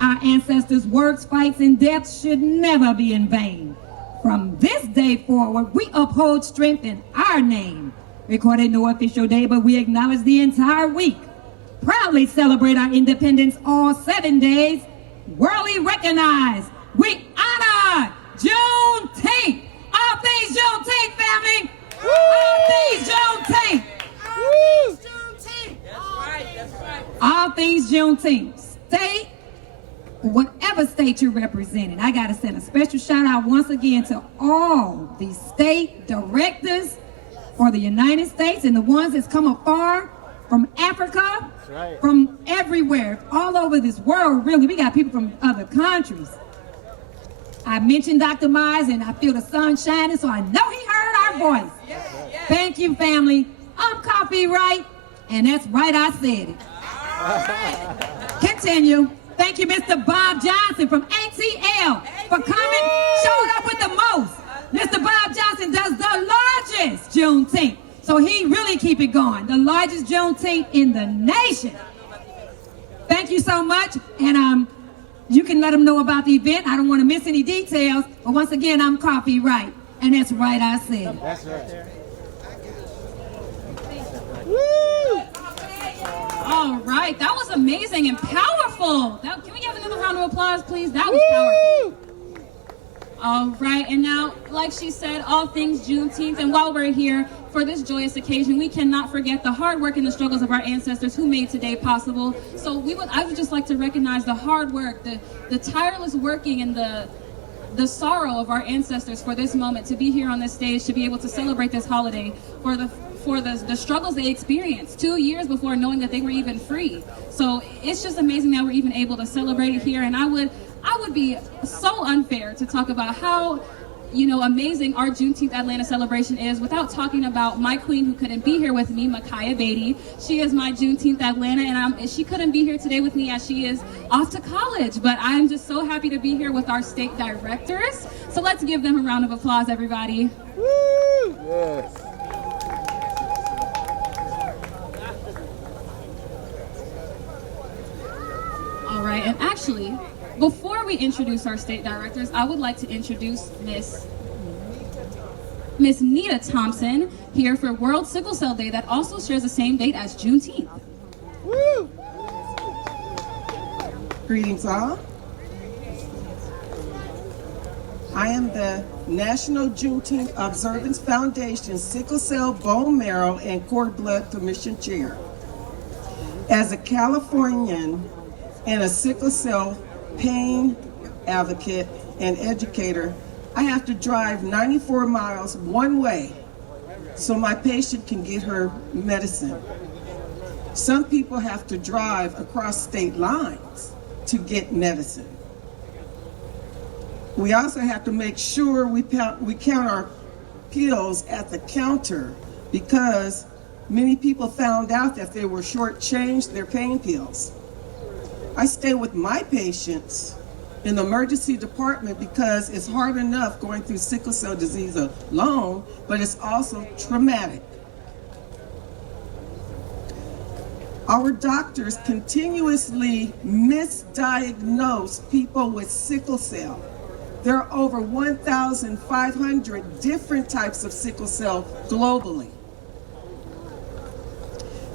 Our ancestors' works, fights, and deaths should never be in vain. From this day forward, we uphold strength in our name. Recorded no official day, but we acknowledge the entire week. proudly celebrate our independence all 7 days, worldly recognized. We honor Juneteenth. All things Juneteenth, family. All things Juneteenth. All things Juneteenth. State, whatever state you're representing. I got to send a special shout out once again to all the state directors for the United States and the ones that's come afar from Africa, from everywhere, all over this world, really. We got people from other countries. I mentioned Dr. Mize, and I feel the sun shining, so I know he heard our voice. Thank you, family. I'm Coffee Right, and that's right, I said it. Continue. Thank you, Mr. Bob Johnson from ATL for coming, showing up with the most. Mr. Bob Johnson does the largest Juneteenth, so he really keep it going. The largest Juneteenth in the nation. Thank you so much, and you can let them know about the event. I don't want to miss any details, but once again, I'm Coffee Right, and that's right, I said. That's right. Woo! All right, that was amazing and powerful. Can we give another round of applause, please? That was powerful. All right, and now, like she said, all things Juneteenth, and while we're here for this joyous occasion, we cannot forget the hard work and the struggles of our ancestors who made today possible. So I would just like to recognize the hard work, the tireless working, and the sorrow of our ancestors for this moment, to be here on this stage, to be able to celebrate this holiday, for the struggles they experienced 2 years before knowing that they were even free. So it's just amazing that we're even able to celebrate it here, and I would be so unfair to talk about how amazing our Juneteenth Atlanta celebration is without talking about my queen who couldn't be here with me, Micaiah Beatty. She is my Juneteenth Atlanta, and she couldn't be here today with me as she is off to college, but I'm just so happy to be here with our state directors. So let's give them a round of applause, everybody. Woo! Yes. All right, and actually, before we introduce our state directors, I would like to introduce Miss Nita Thompson here for World Sickle Cell Day that also shares the same date as Juneteenth. Woo! Greetings all. I am the National Juneteenth Observance Foundation Sickle Cell Bone Marrow and Cord Blood Commission Chair. As a Californian and a sickle cell pain advocate and educator, I have to drive 94 miles one way so my patient can get her medicine. Some people have to drive across state lines to get medicine. We also have to make sure we count our pills at the counter because many people found out that they were shortchanged their pain pills. I stay with my patients in the emergency department because it's hard enough going through sickle cell disease alone, but it's also traumatic. Our doctors continuously misdiagnose people with sickle cell. There are over 1,500 different types of sickle cell globally.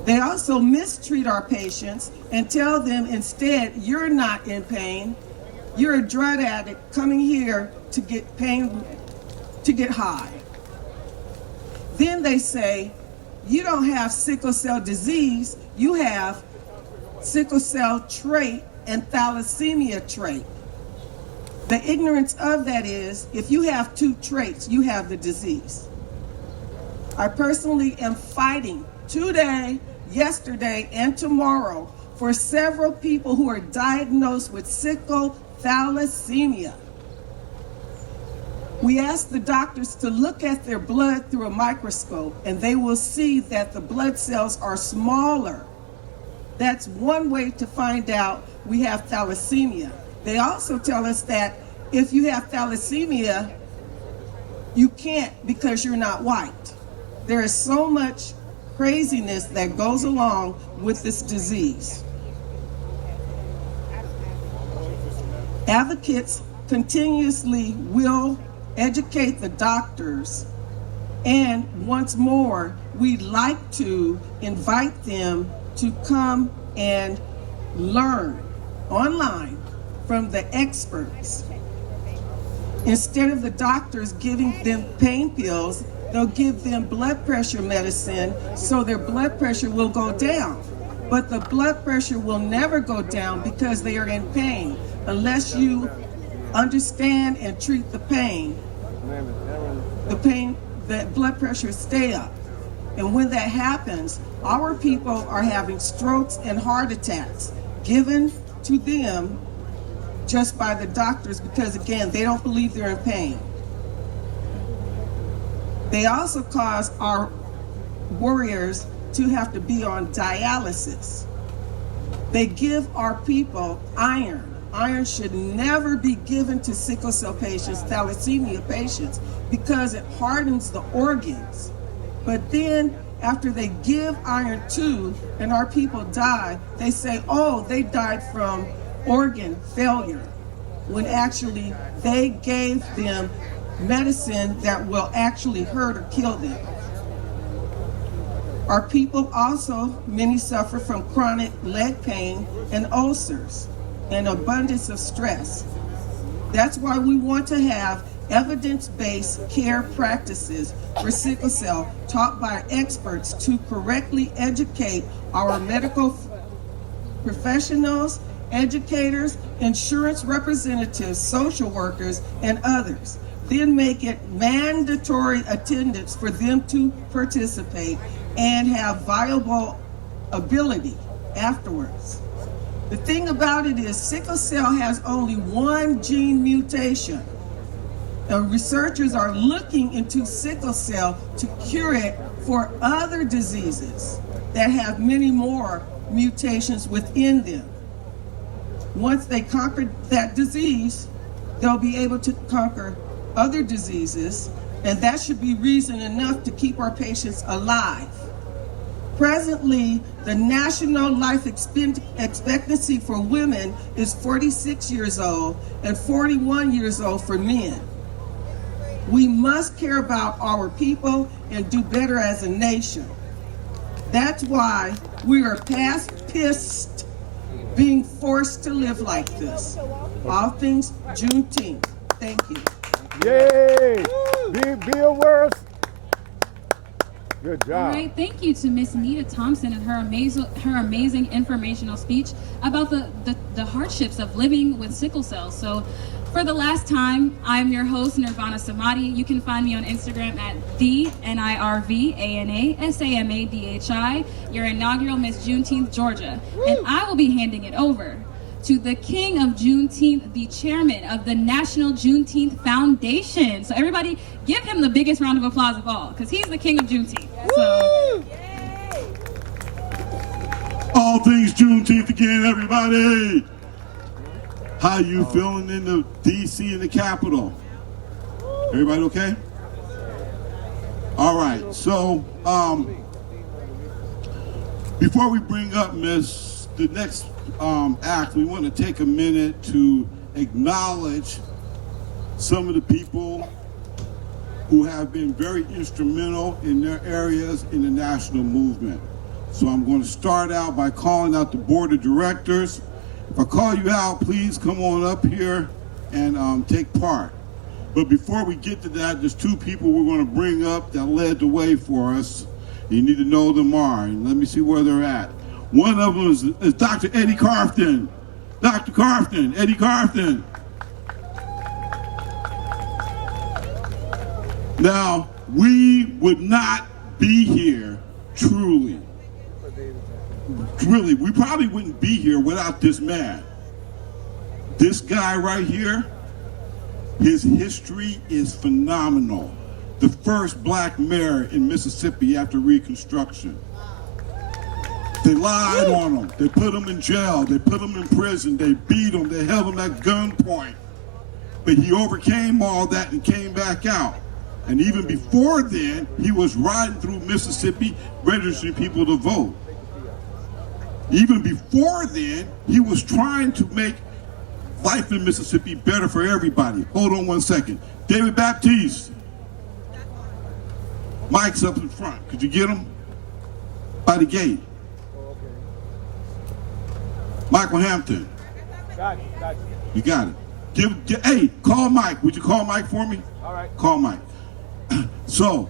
They also mistreat our patients and tell them instead, you're not in pain, you're a drug addict coming here to get pain, to get high. Then they say, you don't have sickle cell disease, you have sickle cell trait and thalassemia trait. The ignorance of that is, if you have two traits, you have the disease. I personally am fighting today, yesterday, and tomorrow for several people who are diagnosed with sickle thalassemia. We ask the doctors to look at their blood through a microscope, and they will see that the blood cells are smaller. That's one way to find out we have thalassemia. They also tell us that if you have thalassemia, you can't because you're not white. There is so much craziness that goes along with this disease. Advocates continuously will educate the doctors, and once more, we'd like to invite them to come and learn online from the experts. Instead of the doctors giving them pain pills, they'll give them blood pressure medicine so their blood pressure will go down. But the blood pressure will never go down because they are in pain unless you understand and treat the pain. The blood pressure stay up. And when that happens, our people are having strokes and heart attacks given to them just by the doctors because, again, they don't believe they're in pain. They also cause our warriors to have to be on dialysis. They give our people iron. Iron should never be given to sickle cell patients, thalassemia patients, because it hardens the organs. But then after they give iron to, and our people die, they say, oh, they died from organ failure, when actually they gave them medicine that will actually hurt or kill them. Our people also, many suffer from chronic leg pain and ulcers and abundance of stress. That's why we want to have evidence-based care practices for sickle cell taught by experts to correctly educate our medical professionals, educators, insurance representatives, social workers, and others. Then make it mandatory attendance for them to participate and have viable ability afterwards. The thing about it is sickle cell has only one gene mutation. Researchers are looking into sickle cell to cure it for other diseases that have many more mutations within them. Once they conquer that disease, they'll be able to conquer other diseases, and that should be reason enough to keep our patients alive. Presently, the national life expectancy for women is 46 years old and 41 years old for men. We must care about our people and do better as a nation. That's why we are past pissed being forced to live like this. All things Juneteenth. Thank you. Yay! Be aware. Good job. All right, thank you to Miss Nita Thompson and her amazing informational speech about the hardships of living with sickle cell. So, for the last time, I'm your host, Nirvana Samadi. You can find me on Instagram at NIRVANASAMADHI, your inaugural Miss Juneteenth, Georgia. And I will be handing it over to the king of Juneteenth, the chairman of the National Juneteenth Foundation. So everybody, give him the biggest round of applause of all, because he's the king of Juneteenth. So. All things Juneteenth again, everybody. How you feeling in the DC and the Capitol? Everybody okay? All right, so before we bring up the next act, we want to take a minute to acknowledge some of the people who have been very instrumental in their areas in the national movement. So I'm going to start out by calling out the board of directors. If I call you out, please come on up here and take part. But before we get to that, there's two people we're going to bring up that led the way for us. You need to know them are, and let me see where they're at. One of them is Dr. Eddie Carfton. Dr. Carfton, Eddie Carfton. Now, we would not be here, truly. Really, we probably wouldn't be here without this man. This guy right here, his history is phenomenal. The first black mayor in Mississippi after Reconstruction. They lied on him. They put him in jail. They put him in prison. They beat him. They held him at gunpoint. But he overcame all that and came back out. And even before then, he was riding through Mississippi, registering people to vote. Even before then, he was trying to make life in Mississippi better for everybody. Hold on one second. David Baptiste. Mike's up in front. Could you get him? By the gate. Michael Hampton. Got it, got you. You got it. Hey, call Mike. Would you call Mike for me? All right. Call Mike. So,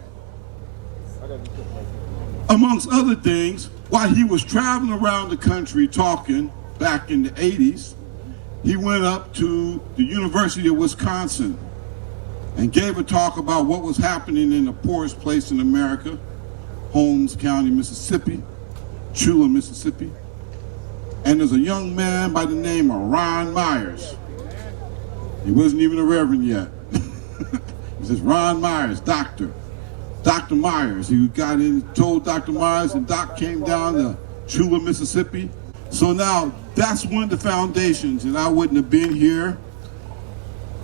amongst other things, while he was traveling around the country talking back in the 80s, he went up to the University of Wisconsin and gave a talk about what was happening in the poorest place in America, Holmes County, Mississippi, Chula, Mississippi. And there's a young man by the name of Ron Myers. He wasn't even a reverend yet. He says, Ron Myers, doctor. Dr. Myers, he got in, told Dr. Myers, and Doc came down to Chula, Mississippi. So now, that's one of the foundations, and I wouldn't have been here.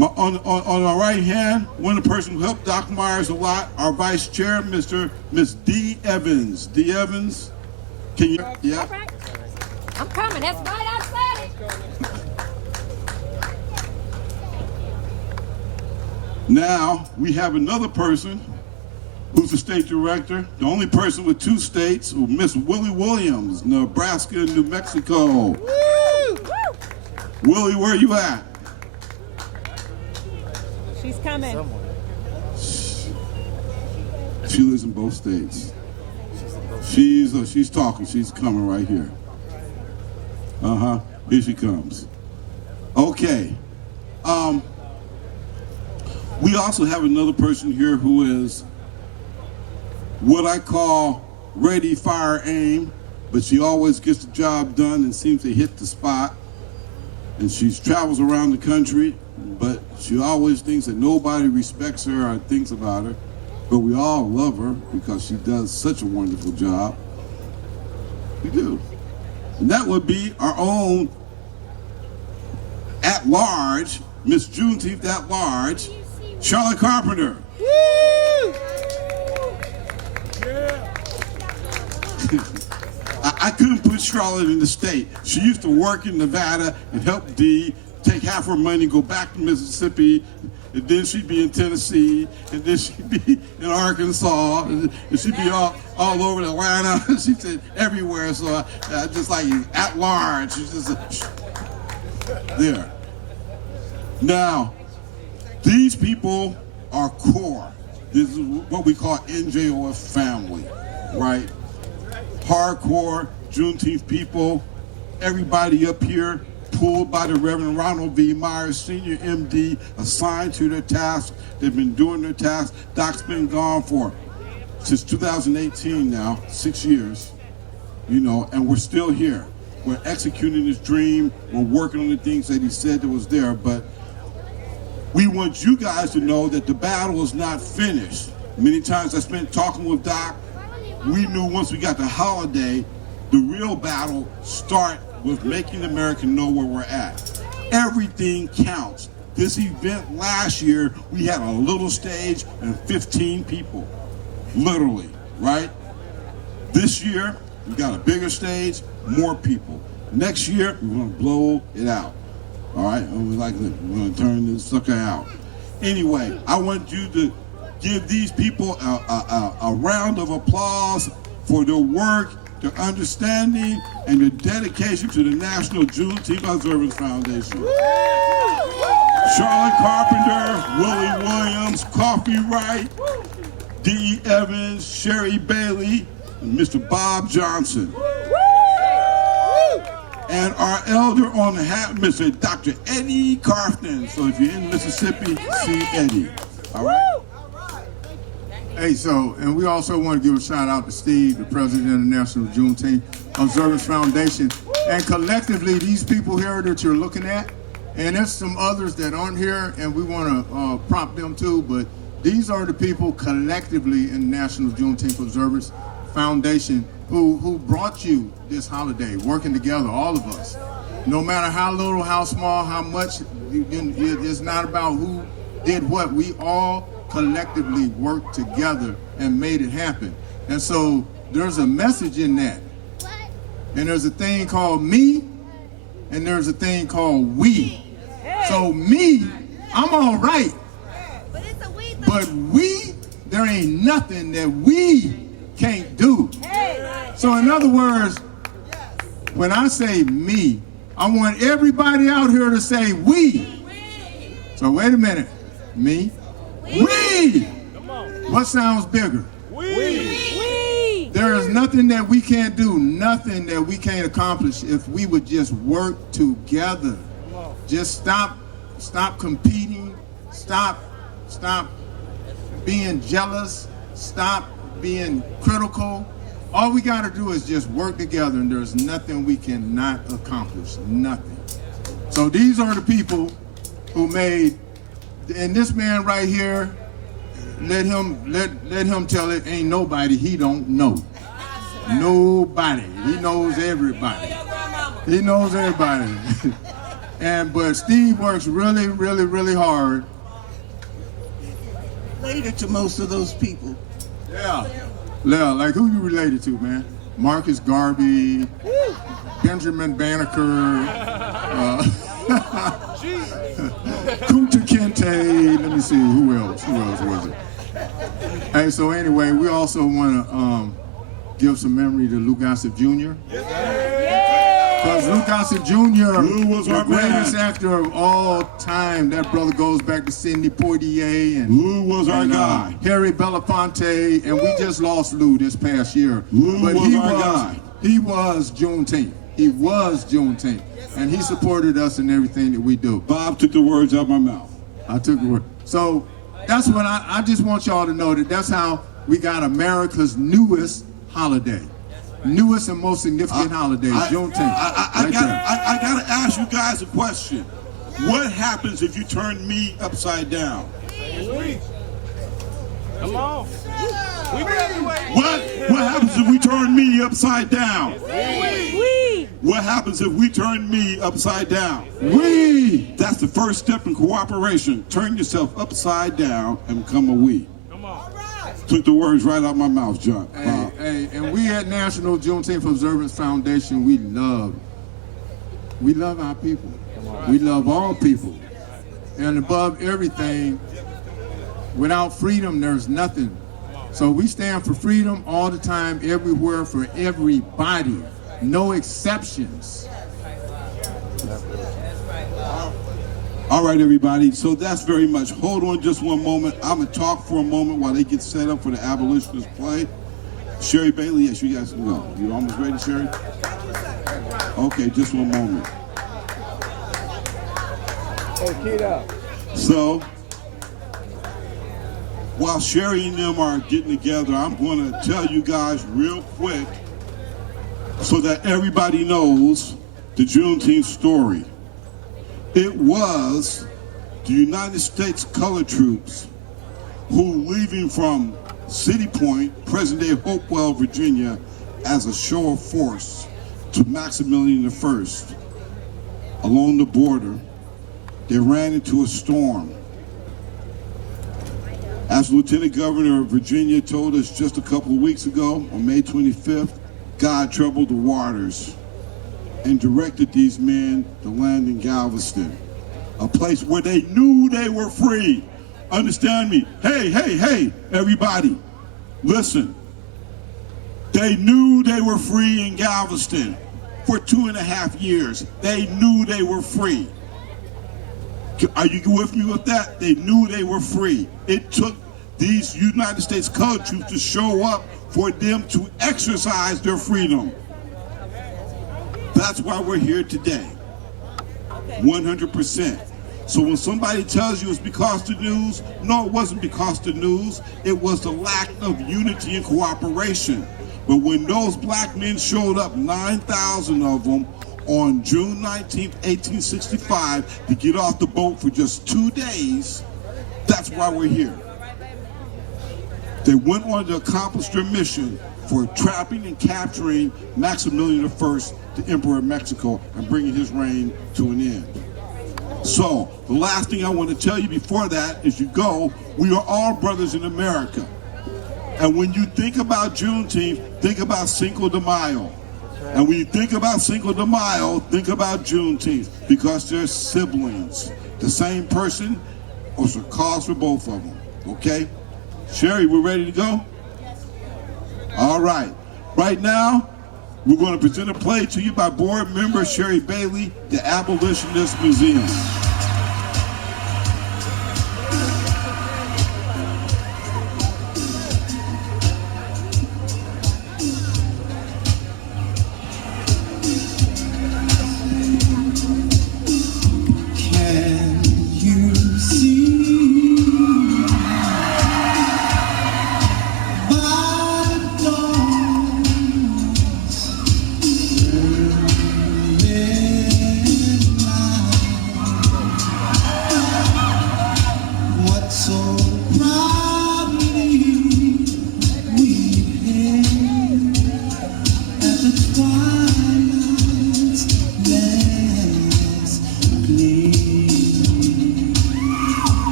On our right hand, one of the person who helped Dr. Myers a lot, our vice chair, Miss D. Evans. D. Evans, can you, yeah? All right. I'm coming. That's right. I said it. Now, we have another person who's the state director, the only person with 2 states, Miss Willie Williams, Nebraska and New Mexico. Woo! Willie, where you at? She's coming. She lives in both states. She's talking. She's coming right here. Here she comes. Okay. We also have another person here who is what I call ready, fire, aim, but she always gets the job done and seems to hit the spot. And she travels around the country, but she always thinks that nobody respects her or thinks about her. But we all love her because she does such a wonderful job. We do. And that would be our own at-large, Miss Juneteenth at-large, Charlotte Carpenter. I couldn't put Charlotte in the state. She used to work in Nevada and help Dee take half her money, go back to Mississippi, and then she'd be in Tennessee, and then she'd be in Arkansas, and she'd be all over Atlanta. She said everywhere, so just like at large, she's just there. Now, these people are core. This is what we call NJOF family, right? Hardcore Juneteenth people, everybody up here pulled by the Reverend Ronald V. Myers, Senior MD, assigned to their task. They've been doing their task. Doc's been gone for since 2018 now, 6 years, you know, and we're still here. We're executing his dream. We're working on the things that he said that was there, but we want you guys to know that the battle is not finished. Many times I spent talking with Doc. We knew once we got the holiday, the real battle start with making America know where we're at. Everything counts. This event last year, we had a little stage and 15 people, literally, right? This year, we got a bigger stage, more people. Next year, we're gonna blow it out. All right, we're gonna turn this sucker out. Anyway, I want you to give these people a round of applause for their work, their understanding, and their dedication to the National Juneteenth Observance Foundation. Charlotte Carpenter, Willie Williams, Coffee Wright, D. Evans, Sherry Bailey, and Mr. Bob Johnson. And our elder on the hat, Mr. Dr. Eddie Carfton. So if you're in Mississippi, see Eddie. All right? Hey, so, and we also want to give a shout out to Steve, the president of the National Juneteenth Observance Foundation. And collectively, these people here that you're looking at, and there's some others that aren't here, and we want to prompt them too, but these are the people collectively in the National Juneteenth Observance Foundation who brought you this holiday, working together, all of us. No matter how little, how small, how much, it's not about who did what. We all collectively worked together and made it happen. And so there's a message in that. And there's a thing called me, and there's a thing called we. So me, I'm all right. But we, there ain't nothing that we can't do. So in other words, when I say me, I want everybody out here to say we. So wait a minute. Me? We. What sounds bigger? We. There is nothing that we can't do, nothing that we can't accomplish if we would just work together. Just stop competing, stop being jealous, stop being critical. All we got to do is just work together, and there's nothing we cannot accomplish, nothing. So these are the people who made, and this man right here, let him tell it, ain't nobody he don't know. Nobody. He knows everybody. He knows everybody. But Steve works really, really, really hard. Related to most of those people. Yeah. Like who you related to, man? Marcus Garvey, Benjamin Banneker, Kunta Kinte, let me see, who else was it? Hey, so anyway, we also want to give some memory to Lou Gossett Jr. Because Lou Gossett Jr., the greatest actor of all time. That brother goes back to Sidney Poitier and Lou was our guy. Harry Belafonte, and we just lost Lou this past year. Lou was our guy. He was Juneteenth. He was Juneteenth, and he supported us in everything that we do. Bob took the words out of my mouth. I took the word. So that's what I just want y'all to know, that that's how we got America's newest holiday. Newest and most significant holiday, Juneteenth. I gotta ask you guys a question. What happens if you turn me upside down? Come on. What happens if we turn me upside down? What happens if we turn me upside down? That's the first step in cooperation. Turn yourself upside down and become a we. Took the words right out of my mouth, John. Hey, and we at National Juneteenth Observance Foundation, we love our people. We love all people. And above everything, without freedom, there's nothing. So we stand for freedom all the time, everywhere, for everybody. No exceptions. All right, everybody, so that's very much. Hold on just one moment. I'm going to talk for a moment while they get set up for the abolitionist play. Sherry Bailey, yes, you guys can go. You almost ready, Sherry? Okay, just one moment. So, while Sherry and them are getting together, I'm going to tell you guys real quick so that everybody knows the Juneteenth story. It was the United States colored troops who, leaving from City Point, present-day Hopewell, Virginia, as a show of force to Maximilian I along the border, they ran into a storm. As Lieutenant Governor of Virginia told us just a couple of weeks ago, on May 25th, God troubled the waters and directed these men to land in Galveston, a place where they knew they were free. Understand me? Hey, everybody, listen. They knew they were free in Galveston for 2.5 years. They knew they were free. Are you with me with that? They knew they were free. It took these United States colored troops to show up for them to exercise their freedom. That's why we're here today, 100%. So when somebody tells you it's because the news, no, it wasn't because the news. It was the lack of unity and cooperation. But when those black men showed up, 9,000 of them, on June 19th, 1865, to get off the boat for just 2 days, that's why we're here. They went on to accomplish their mission for trapping and capturing Maximilian I, the Emperor of Mexico, and bringing his reign to an end. So, the last thing I want to tell you before that is you go, we are all brothers in America. And when you think about Juneteenth, think about Cinco de Mayo. And when you think about Cinco de Mayo, think about Juneteenth, because they're siblings. The same person, or it's a cause for both of them, okay? Sherry, we're ready to go? All right. Right now, We're going to present a play to you by board member Sherry Bailey, the Abolitionist Museum.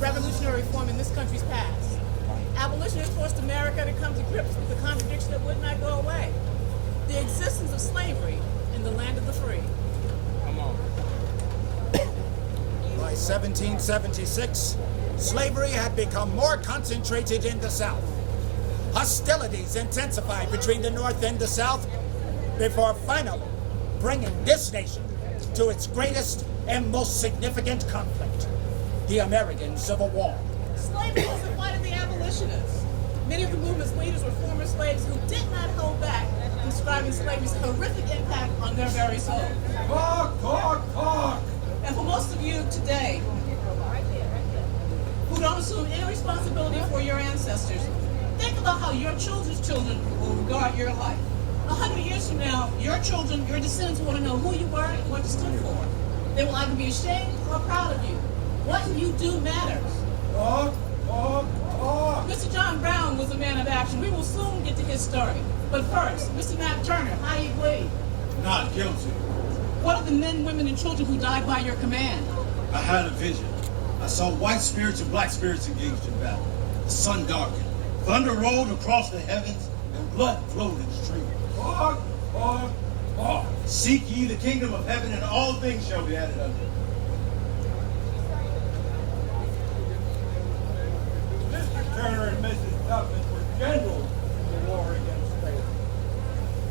revolutionary reform in this country's past. Abolitionists forced America to come to grips with the contradiction that would not go away: the existence of slavery in the land of the free. Come on. By 1776, slavery had become more concentrated in the South. Hostilities intensified between the North and the South before finally bringing this nation to its greatest and most significant conflict, the American Civil War. Slavery was the fight of the abolitionists. Many of the movement's leaders were former slaves who did not hold back in describing slavery's horrific impact on their very souls. Talk, talk, talk! And for most of you today, who don't assume any responsibility for your ancestors, think about how your children's children will regard your life. 100 years from now, your children, your descendants want to know who you were and what you stood for. They will either be ashamed or proud of you. What you do matters. Talk, talk, talk! Mr. John Brown was a man of action. We will soon get to his story. But first, Mr. Matt Turner, how you plead? Not guilty. What of the men, women, and children who died by your command? I had a vision. I saw white spirits and black spirits engaged in battle. The sun darkened. Thunder rolled across the heavens, and blood flowed in streams. Talk, talk, talk. Seek ye the kingdom of heaven, and all things shall be added unto you. Mr. Turner and Mrs. Douglas were generals in the war against slavery.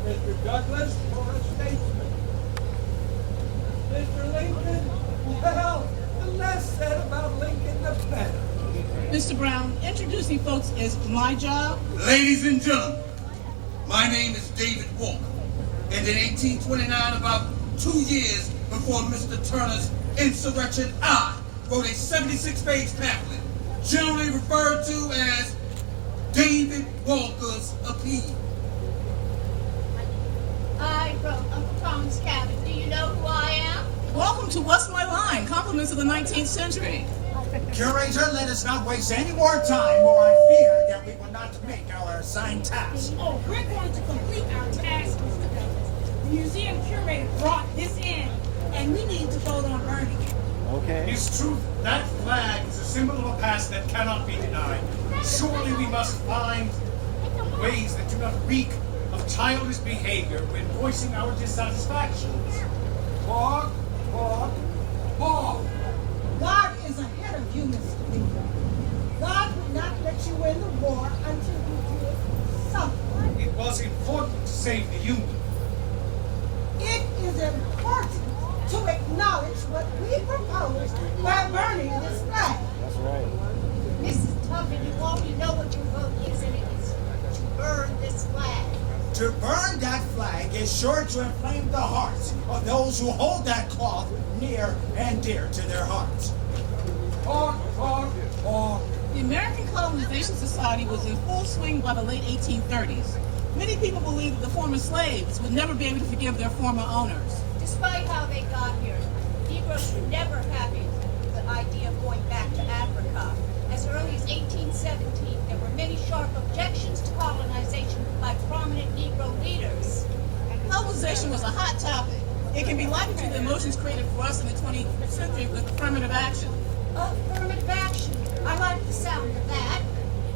Mr. Douglas was a statesman. Mr. Lincoln, well, the less said about Lincoln, the better. Mr. Brown, introducing folks is my job. Ladies and gentlemen, my name is David Walker, and in 1829, about 2 years before Mr. Turner's insurrection, I wrote a 76-page pamphlet, generally referred to as David Walker's Appeal. I wrote Uncle Tom's Cabin. Do you know who I am? Welcome to What's My Line? Compliments of the 19th century. Curator, let us not waste any more time, or I fear that we will not make our assigned task. Oh, we're going to complete our task, Mr. Douglas. The museum curator brought this in, and we need to vote on burning it. Okay. It's true. That flag is a symbol of a past that cannot be denied. Surely we must find ways that do not reek of childish behavior when voicing our dissatisfactions. Walk, walk, walk. God is ahead of you, Mr. Lincoln. God will not let you win the war until you do something. It was in 14 what we propose by burning this flag. That's right. Mrs. Tubman, you already know what your vote is, and it is to burn this flag. To burn that flag is sure to inflame the hearts of those who hold that cloth near and dear to their hearts. The American Colonization Society was in full swing by the late 1830s. Many people believed that the former slaves would never be able to forgive their former owners. Despite how they got here, Negroes were never happy with the idea of going back to Africa. As early as 1817, there were many sharp objections to colonization by prominent Negro leaders. Colonization was a hot topic. It can be likened to the emotions created for us in the 20th century with affirmative action. Affirmative action. I like the sound of that.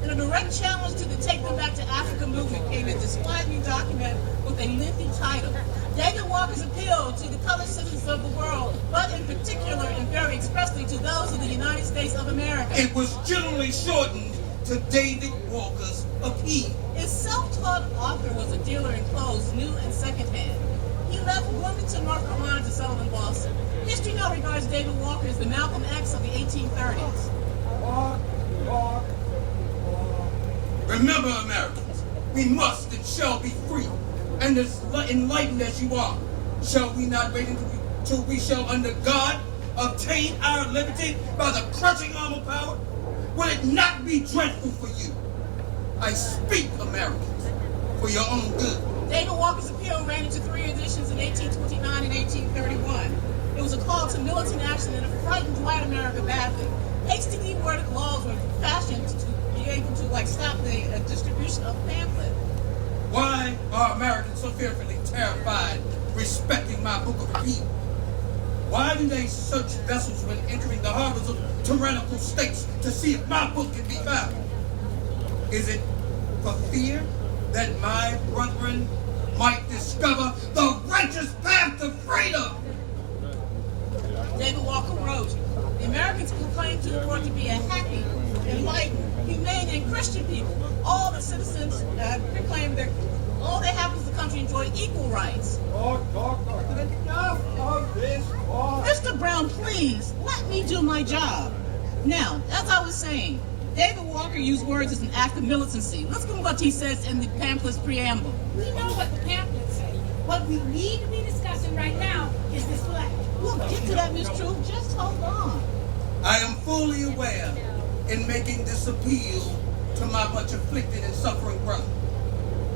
In a direct challenge to the Take Them Back to Africa movement came a disquieting document with a lengthy title. David Walker's appeal to the colored citizens of the world, but in particular and very expressly to those of the United States of America. It was generally shortened to David Walker's appeal. His self-taught author was a dealer in clothes, new and secondhand. He left Bloomington, North Carolina to settle in Boston. History now regards David Walker as the Malcolm X of the 1830s. Remember, Americans, we must and shall be free, and as enlightened as you are. Shall we not wait until we shall, under God, obtain our liberty by the crushing arm of power? Will it not be dreadful for you? I speak, Americans, for your own good. David Walker's appeal ran into 3 editions in 1829 and 1831. It was a call to militant action and it frightened white America badly. Hastily worded laws were fashioned to be able to stop the distribution of pamphlets. Why are Americans so fearfully terrified respecting my book of appeal? Why do they search vessels when entering the harbors of tyrannical states to see if my book can be found? Is it for fear that my brethren might discover the righteous path to freedom? David Walker wrote, the Americans proclaim to the world to be a happy, enlightened, humane, and Christian people. All the citizens proclaim that all they have is the country enjoy equal rights. Enough of this talk. Mr. Brown, please, let me do my job. Now, as I was saying, David Walker used words as an act of militancy. Let's go what he says in the pamphlet's preamble. We know what the pamphlets say. What we need to be discussing right now is this flag. We'll get to that, Miss True. Just hold on. I am fully aware in making this appeal to my much afflicted and suffering brother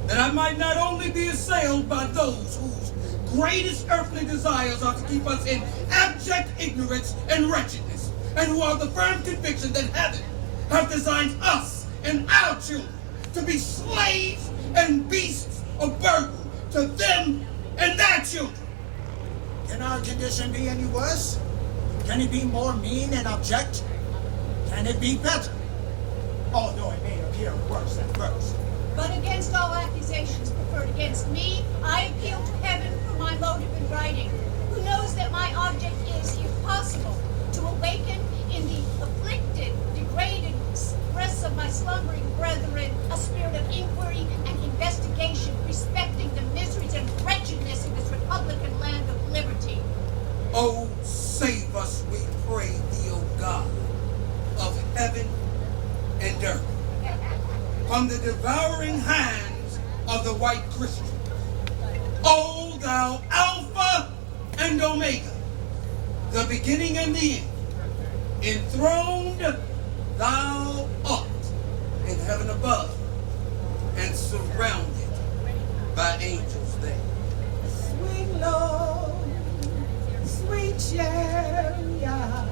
that I might not only be assailed by those whose greatest earthly desires are to keep us in abject ignorance and wretchedness, and who are of the firm conviction that heaven have designed us and our children to be slaves and beasts of burden to them and their children. Can our condition be any worse? Can it be more mean and abject? Can it be better? Although it may appear worse at first. But against all accusations preferred against me, I appeal to heaven for my motive in writing, who knows that my object is, if possible, to awaken in the afflicted, degraded breasts of my slumbering brethren a spirit of inquiry and investigation respecting the miseries and wretchedness of this Republican land of liberty. Oh, save us, we pray thee, O God, of heaven and earth, from the devouring hands of the white Christian. O thou Alpha and Omega, the beginning and the end, enthroned thou art in heaven above, and surrounded by angels there. Sweet Lord, sweet chariot,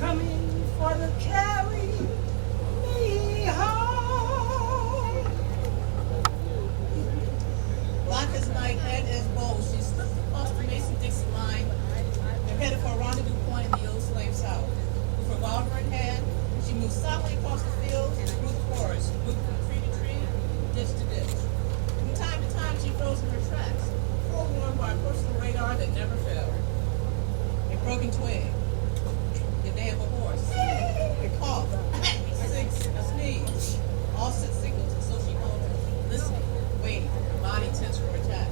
coming for to carry me home. Black as night, head as bold, she slipped across the Mason-Dixon line and headed for a rendezvous point in the old slave South. With revolver in hand, she moved softly across the fields and through the forest, moved from tree to tree, ditch to ditch. From time to time, she froze in her tracks, forewarned by a personal radar that never failed. A broken twig, the neigh of a horse, a cough, a sneeze, all set signals, and so she halted, listening, waiting, her body tense for attack.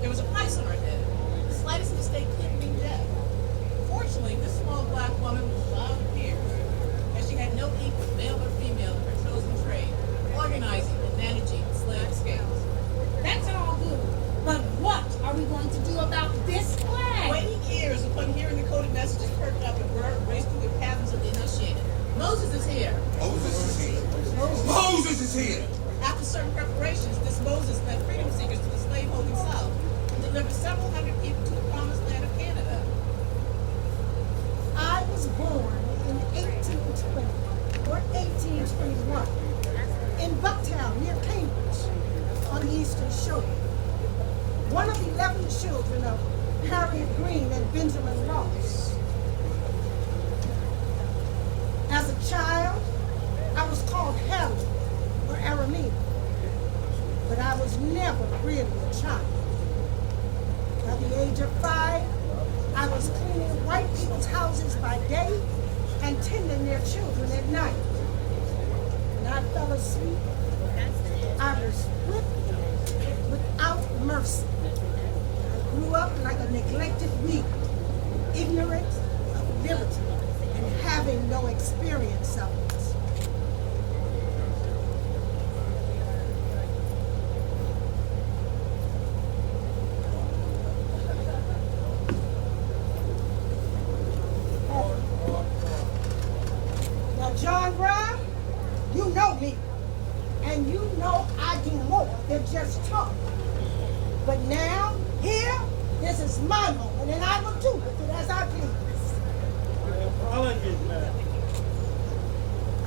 There was a price on her head. The slightest mistake could mean death. Let's hear it. After certain preparations, this Moses led freedom seekers to the slave-holding South and delivered several hundred people to the promised land of Canada. I was born in 1820 or 1821 in Bucktown near Cambridge on the Eastern Shore. One of 11 children of Harriet Green and Benjamin Ross. As a child, I was called Harriet or Aramina, but I was never really a child. By the age of 5, I was cleaning white people's houses by day and tending their children at night. When I fell asleep, I was whipped without mercy. I grew up like a neglected weed, ignorant of ability and having no experience of it. John Brown, you know me, and you know I do more than just talk. But now, here, this is my moment, and I will do with it as I please. Apologies, man.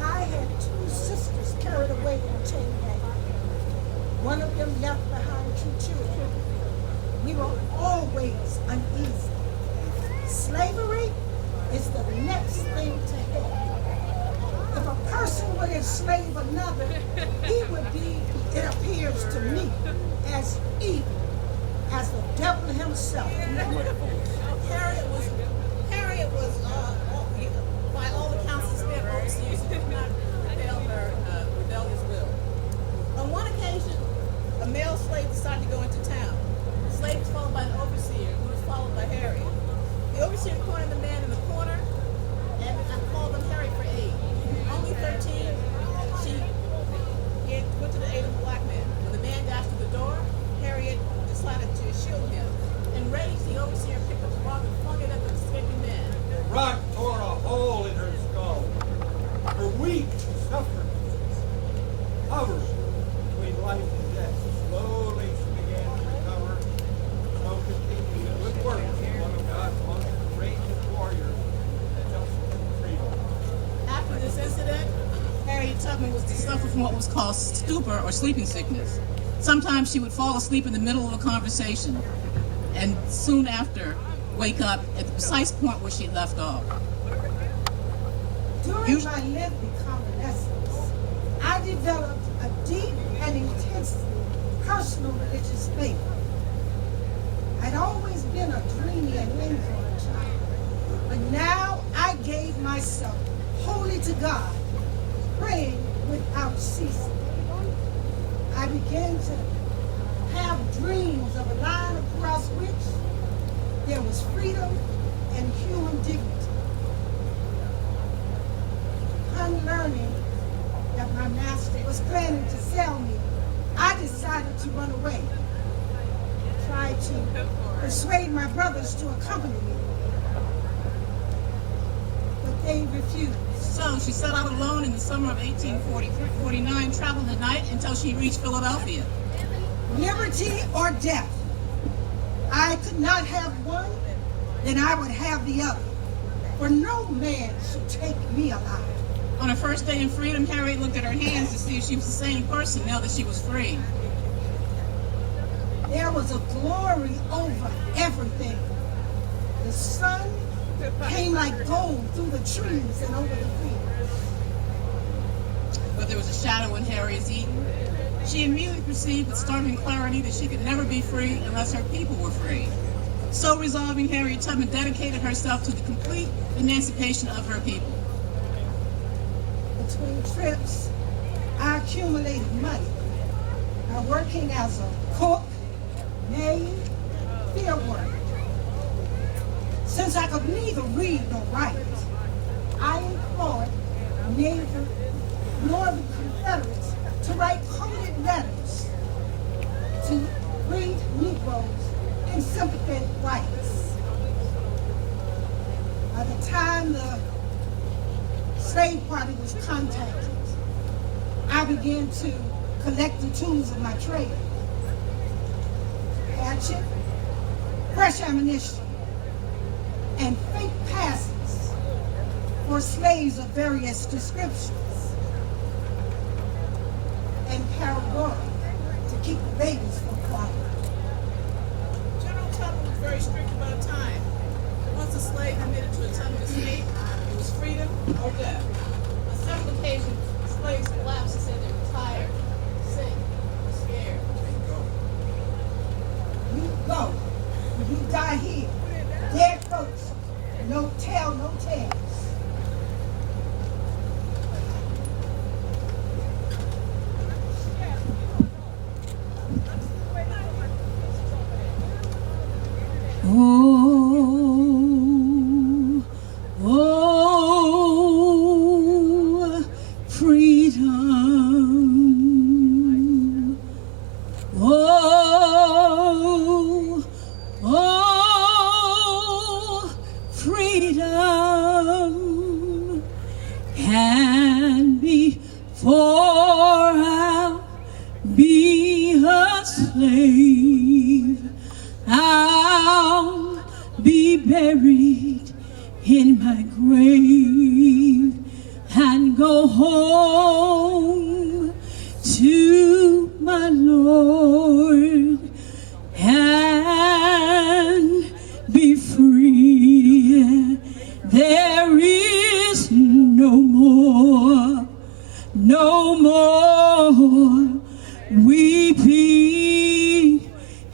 I had 2 sisters carried away in a chain gang. One of them left behind 2 children. We were always uneasy. Slavery is the next thing to hell. If a person would enslave another, he would be, it appears to me, as evil as the devil himself. Harriet was by all accounts, a Smith overseers who could not fulfill her rebellious will. On one occasion, a male slave decided to go into town. The slave was followed by an overseer, who was followed by Harriet. The overseer cornered the man in the corner and called on Harriet for aid. Only 13, she went to the aid of the black man. When the man dashed to the door, Harriet decided to shield him. Enraged, the overseer picked up the rock and flung it at the escaping man. The rock tore a hole in her skull. Her weak, suffering, hovered between life and death. Slowly she began to recover. So continued the good work of one of God's most courageous warriors, justice and freedom. After this incident, Harriet Tubman was to suffer from what was called stupor or sleeping sickness. Sometimes she would fall asleep in the middle of a conversation and soon after wake up at the precise point where she left off. During my lengthy convalescence, I developed a deep and intense personal religious faith. I'd always been a dreamy and whimsical child, but now I gave myself wholly to God, praying without ceasing. I began to have dreams of a line across which there was freedom and human dignity. Upon learning that my master was planning to sell me, I decided to run away. I tried to persuade my brothers to accompany me, but they refused. So she set out alone in the summer of 1849, traveled at night until she reached Philadelphia. Liberty or death. I could not have one, then I would have the other. For no man should take me alive. On her first day in freedom, Harriet looked at her hands to see if she was the same person now that she was free. There was a glory over everything. The sun came like gold through the trees and over the fields. But there was a shadow in Harriet's Eden. She immediately perceived with startling clarity that she could never be free unless her people were free. So resolving, Harriet Tubman dedicated herself to the complete emancipation of her people. Between trips, I accumulated money by working as a cook, maid, field worker. Since I could neither read nor write, I employed Northern Confederates to write coded letters to freed Negroes in sympathetic rights. By the time the slave party was contacted, I began to collect the tools of my trade. Hatchet, fresh ammunition, and fake passes for slaves of various descriptions, and paradora to keep the babies from crying. General Tuttle was very strict about time. Once a slave admitted to attempting to escape, it was freedom or death. On several occasions, slaves collapsed and said they were tired, sick, scared. You go, you die here. Dead folks, no tell, no tales. Oh, oh, freedom. Oh, oh, freedom. And before I'll be a slave, I'll be buried in my grave and go home to my Lord and be free. There is no more weeping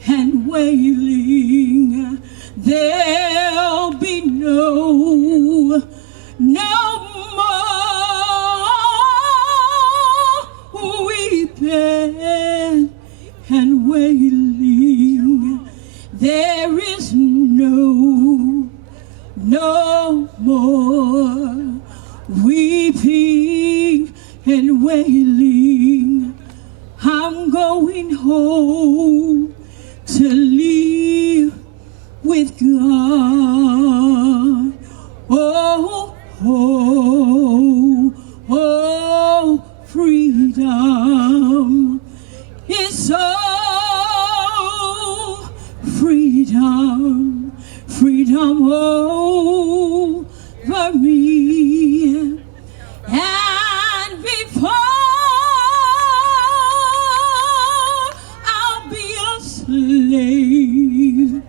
and wailing. There'll be no more weeping and wailing. There is no more weeping and wailing. I'm going home to live with God. Oh, oh, oh, freedom is so freedom, freedom over me. And before I'll be a slave,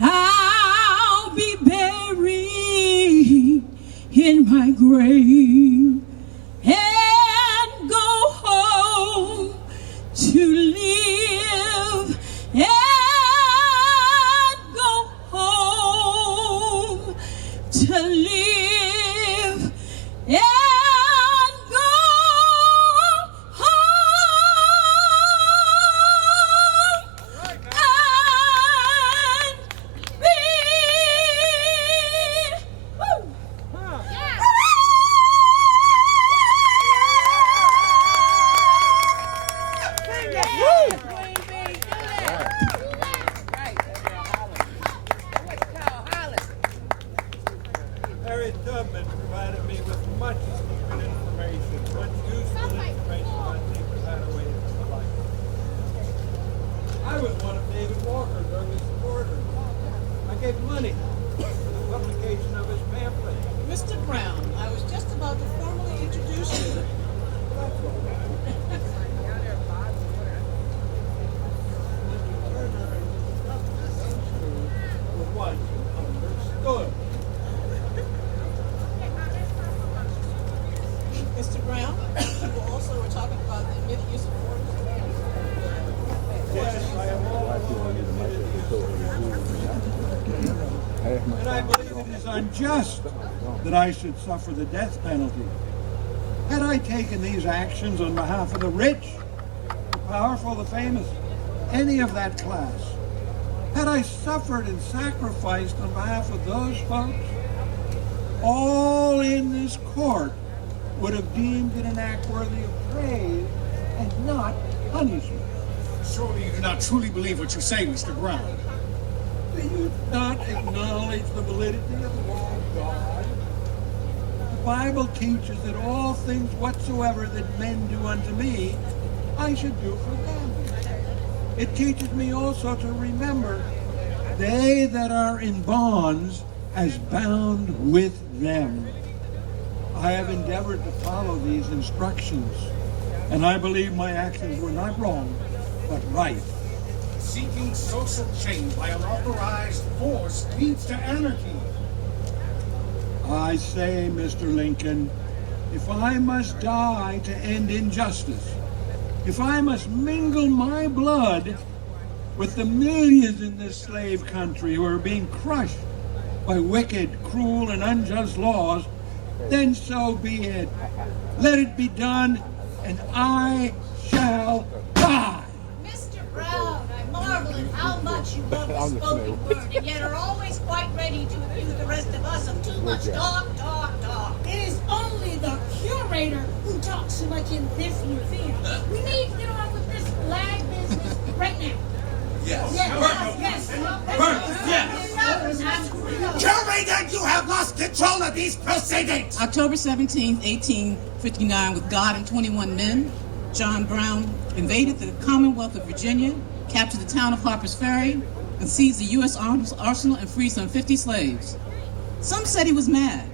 I'll be buried in my grave and go home to live and go home to live and go home and be. Harriet Tubman provided me with much secret information, much useful information about secret highways of life. I was one of David Walker's early supporters. I gave money for the publication of his pamphlet. Mr. Brown, I was just about to formally introduce you. Was understood. Mr. Brown, you also were talking about the immediate use of force. Yes, I am all and I believe it is unjust that I should suffer the death penalty. Had I taken these actions on behalf of the rich, the powerful, the famous, any of that class, had I suffered and sacrificed on behalf of those folks, all in this court would have deemed it an act worthy of praise and not punishment. Surely you do not truly believe what you say, Mr. Brown. Do you not acknowledge the validity of the law of God? Bible teaches that all things whatsoever that men do unto me, I should do for them. It teaches me also to remember they that are in bonds as bound with them. I have endeavored to follow these instructions, and I believe my actions were not wrong, but right. Seeking social change by unauthorized force leads to anarchy. I say, Mr. Lincoln, if I must die to end injustice, if I must mingle my blood with the millions in this slave country who are being crushed by wicked, cruel, and unjust laws, then so be it. Let it be done, and I shall die. Mr. Brown, I marvel at how much you love the spoken word, and yet are always quite ready to accuse the rest of us of too much talk. It is only the curator who talks too much in this museum. We need to get on with this flag business right now. Yes. Curator, you have lost control of these proceedings. October 17, 1859, with God and 21 men, John Brown invaded the Commonwealth of Virginia, captured the town of Harper's Ferry, and seized the U.S. arsenal and freed some 50 slaves. Some said he was mad.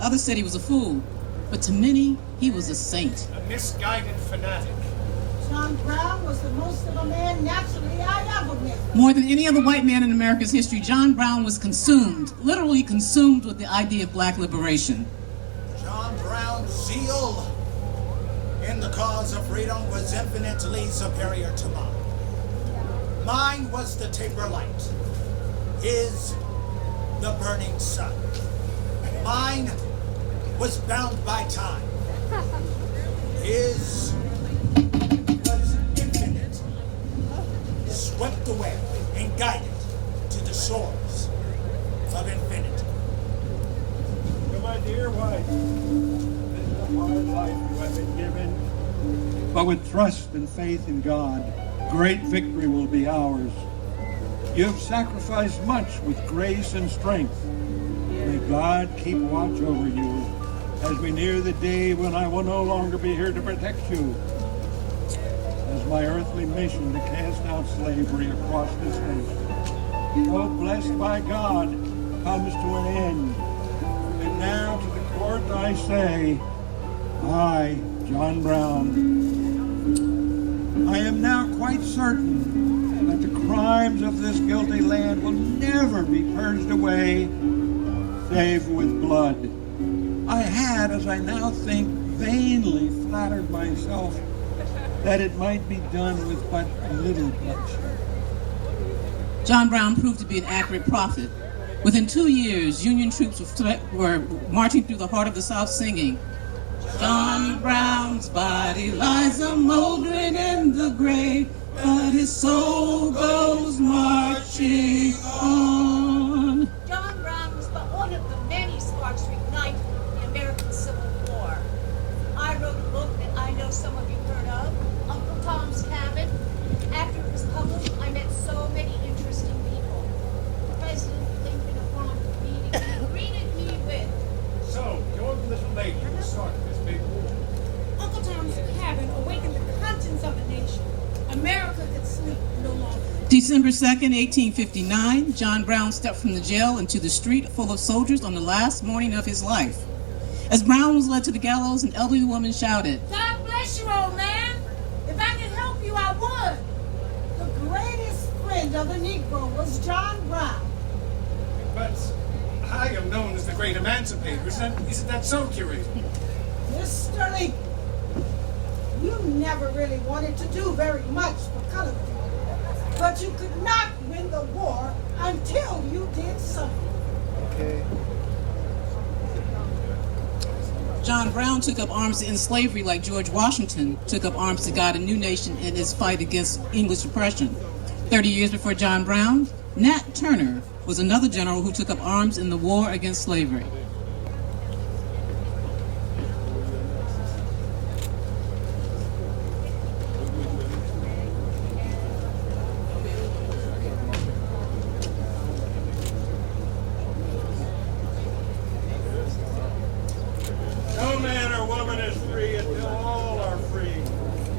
Others said he was a fool. But to many, he was a saint. A misguided fanatic. John Brown was the most of a man naturally I ever met. More than any other white man in America's history, John Brown was consumed, literally consumed with the idea of black liberation. John Brown's zeal in the cause of freedom was infinitely superior to mine. Mine was the taper light, his the burning sun. Mine was bound by time, his was infinite, swept away and guided to the shores of infinity. So my dear wife, this is a hard life you have been given, but with trust and faith in God, great victory will be ours. You have sacrificed much with grace and strength. May God keep watch over you as we near the day when I will no longer be here to protect you. As my earthly mission to cast out slavery across this nation, so blessed by God, comes to an end. And now to the court I say, I, John Brown, I am now quite certain that the crimes of this guilty land will never be purged away save with blood. I had, as I now think, vainly flattered myself that it might be done with but a little bloodshed. John Brown proved to be an accurate prophet. Within 2 years, Union troops were marching through the heart of the South singing, John Brown's body lies a moldering in the grave, but his soul goes marching on. John Brown was but one of the many sparks to ignite the American Civil War. I wrote a book that I know some of you heard of, Uncle Tom's Cabin. After it was published, I met so many interesting people. President Lincoln upon meeting me greeted me with, So, your little lady started this big war. Uncle Tom's Cabin awakened the conscience of the nation. America could sleep no longer. December 2nd, 1859, John Brown stepped from the jail into the street full of soldiers on the last morning of his life. As Brown was led to the gallows, an elderly woman shouted, God bless you, old man. If I could help you, I would. The greatest friend of the Negro was John Brown. But I am known as the great emancipator. Isn't that so, curator? Mr. Lincoln, you never really wanted to do very much for colored people, but you could not win the war until you did something. Okay. John Brown took up arms to end slavery like George Washington took up arms to guide a new nation in its fight against English oppression. 30 years before John Brown, Nat Turner was another general who took up arms in the war against slavery.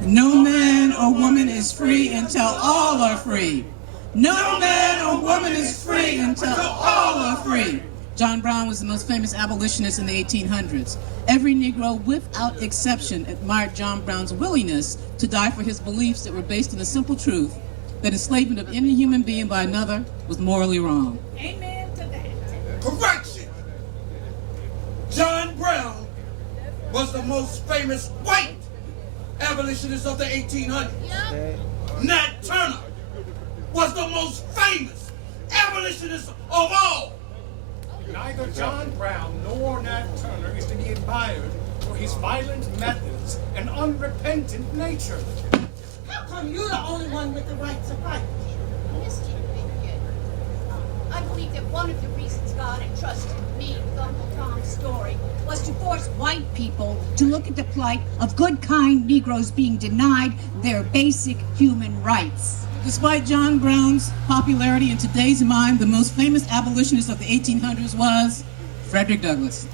No man or woman is free until all are free. No man or woman is free until all are free. John Brown was the most famous abolitionist in the 1800s. Every Negro, without exception, admired John Brown's willingness to die for his beliefs that were based on the simple truth that enslavement of any human being by another was morally wrong. Amen to that. Correction! John Brown was the most famous white abolitionist of the 1800s. Nat Turner was the most famous abolitionist of all. Neither John Brown nor Nat Turner is to be admired for his violent methods and unrepentant nature. How come you're the only one with the right to fight? I believe that one of the reasons God entrusted me with Uncle Tom's story was to force white people to look at the plight of good, kind Negroes being denied their basic human rights. Despite John Brown's popularity in today's mind, the most famous abolitionist of the 1800s was Frederick Douglass.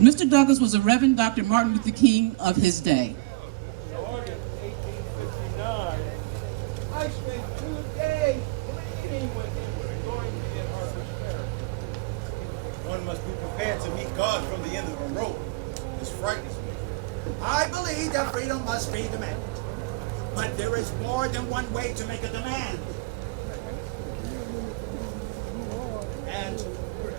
Mr. Douglass was a Reverend Dr. Martin Luther King of his day. August 1859, I spent 2 days pleading with him going to get Harper's Ferry. One must be prepared to meet God from the end of the rope. This frightens me. I believe that freedom must be demanded. But there is more than one way to make a demand. And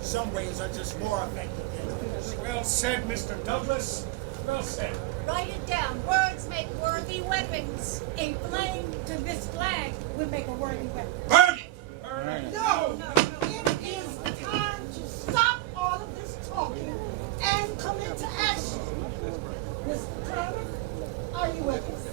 some ways are just more effective than others. Well said, Mr. Douglas. Well said. Write it down. Words make worthy weapons. A flame to this flag would make a worthy weapon. Burn it! No! It is the time to stop all of this talking and come into action. Mr. Turner, are you with us?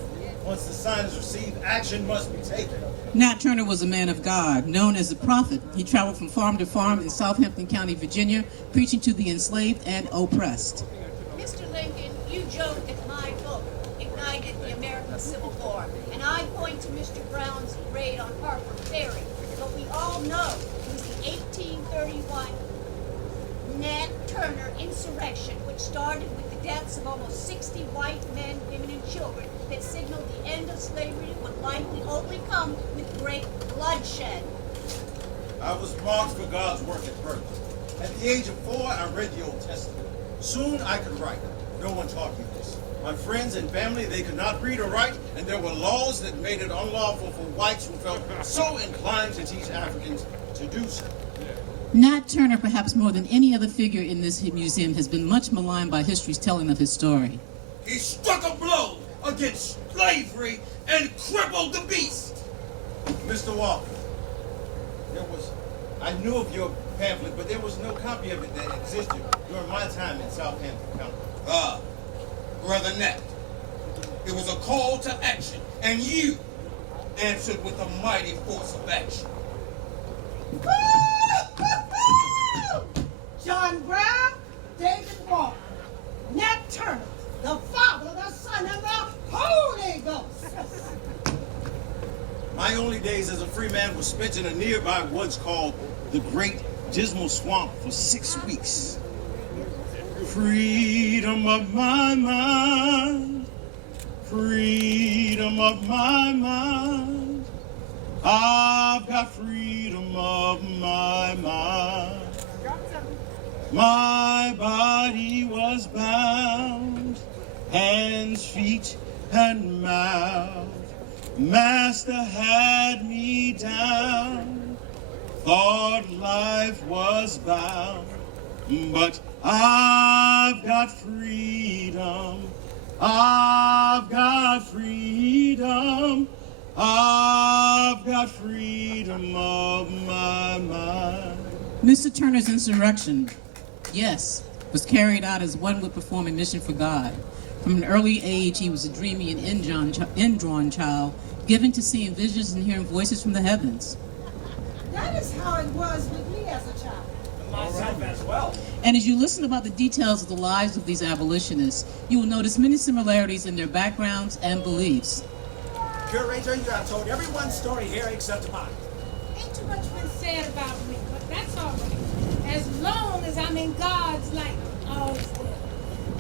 Once the sign is received, action must be taken. Nat Turner was a man of God, known as the prophet. He traveled from farm to farm in Southampton County, Virginia, preaching to the enslaved and oppressed. Mr. Lincoln, you joke that my book ignited the American Civil War, and I point to Mr. Brown's raid on Harper Ferry. But we all know it was the 1831 Nat Turner insurrection, which started with the deaths of almost 60 white men, women, and children, that signaled the end of slavery would likely only come with great bloodshed. I was marked for God's work at birth. At the age of 4, I read the Old Testament. Soon I could write. No one taught me this. My friends and family, they could not read or write, and there were laws that made it unlawful for whites who felt so inclined to teach Africans to do so. Nat Turner, perhaps more than any other figure in this museum, has been much maligned by history's telling of his story. He struck a blow against slavery and crippled the beast. Mr. Walker, I knew of your pamphlet, but there was no copy of it that existed during my time in Southampton County. Brother Nat, it was a call to action, and you answered with a mighty force of action. John Brown, David Walker, Nat Turner, the Father, the Son, and the Holy Ghost. My only days as a free man were spent in a nearby woods called the Great Dismal Swamp for 6 weeks. Freedom of my mind, freedom of my mind. I've got freedom of my mind. My body was bound, hands, feet, and mouth. Master had me down, thought life was bound, but I've got freedom, I've got freedom, I've got freedom of my mind. Mr. Turner's insurrection, yes, was carried out as one would perform a mission for God. From an early age, he was a dreamy and indrawn child, given to seeing visions and hearing voices from the heavens. That is how it was with me as a child. Myself as well. And as you listen about the details of the lives of these abolitionists, you will notice many similarities in their backgrounds and beliefs. Curator, you have told everyone's story here except mine. Ain't too much been said about me, but that's all right. As long as I'm in God's light, all's good.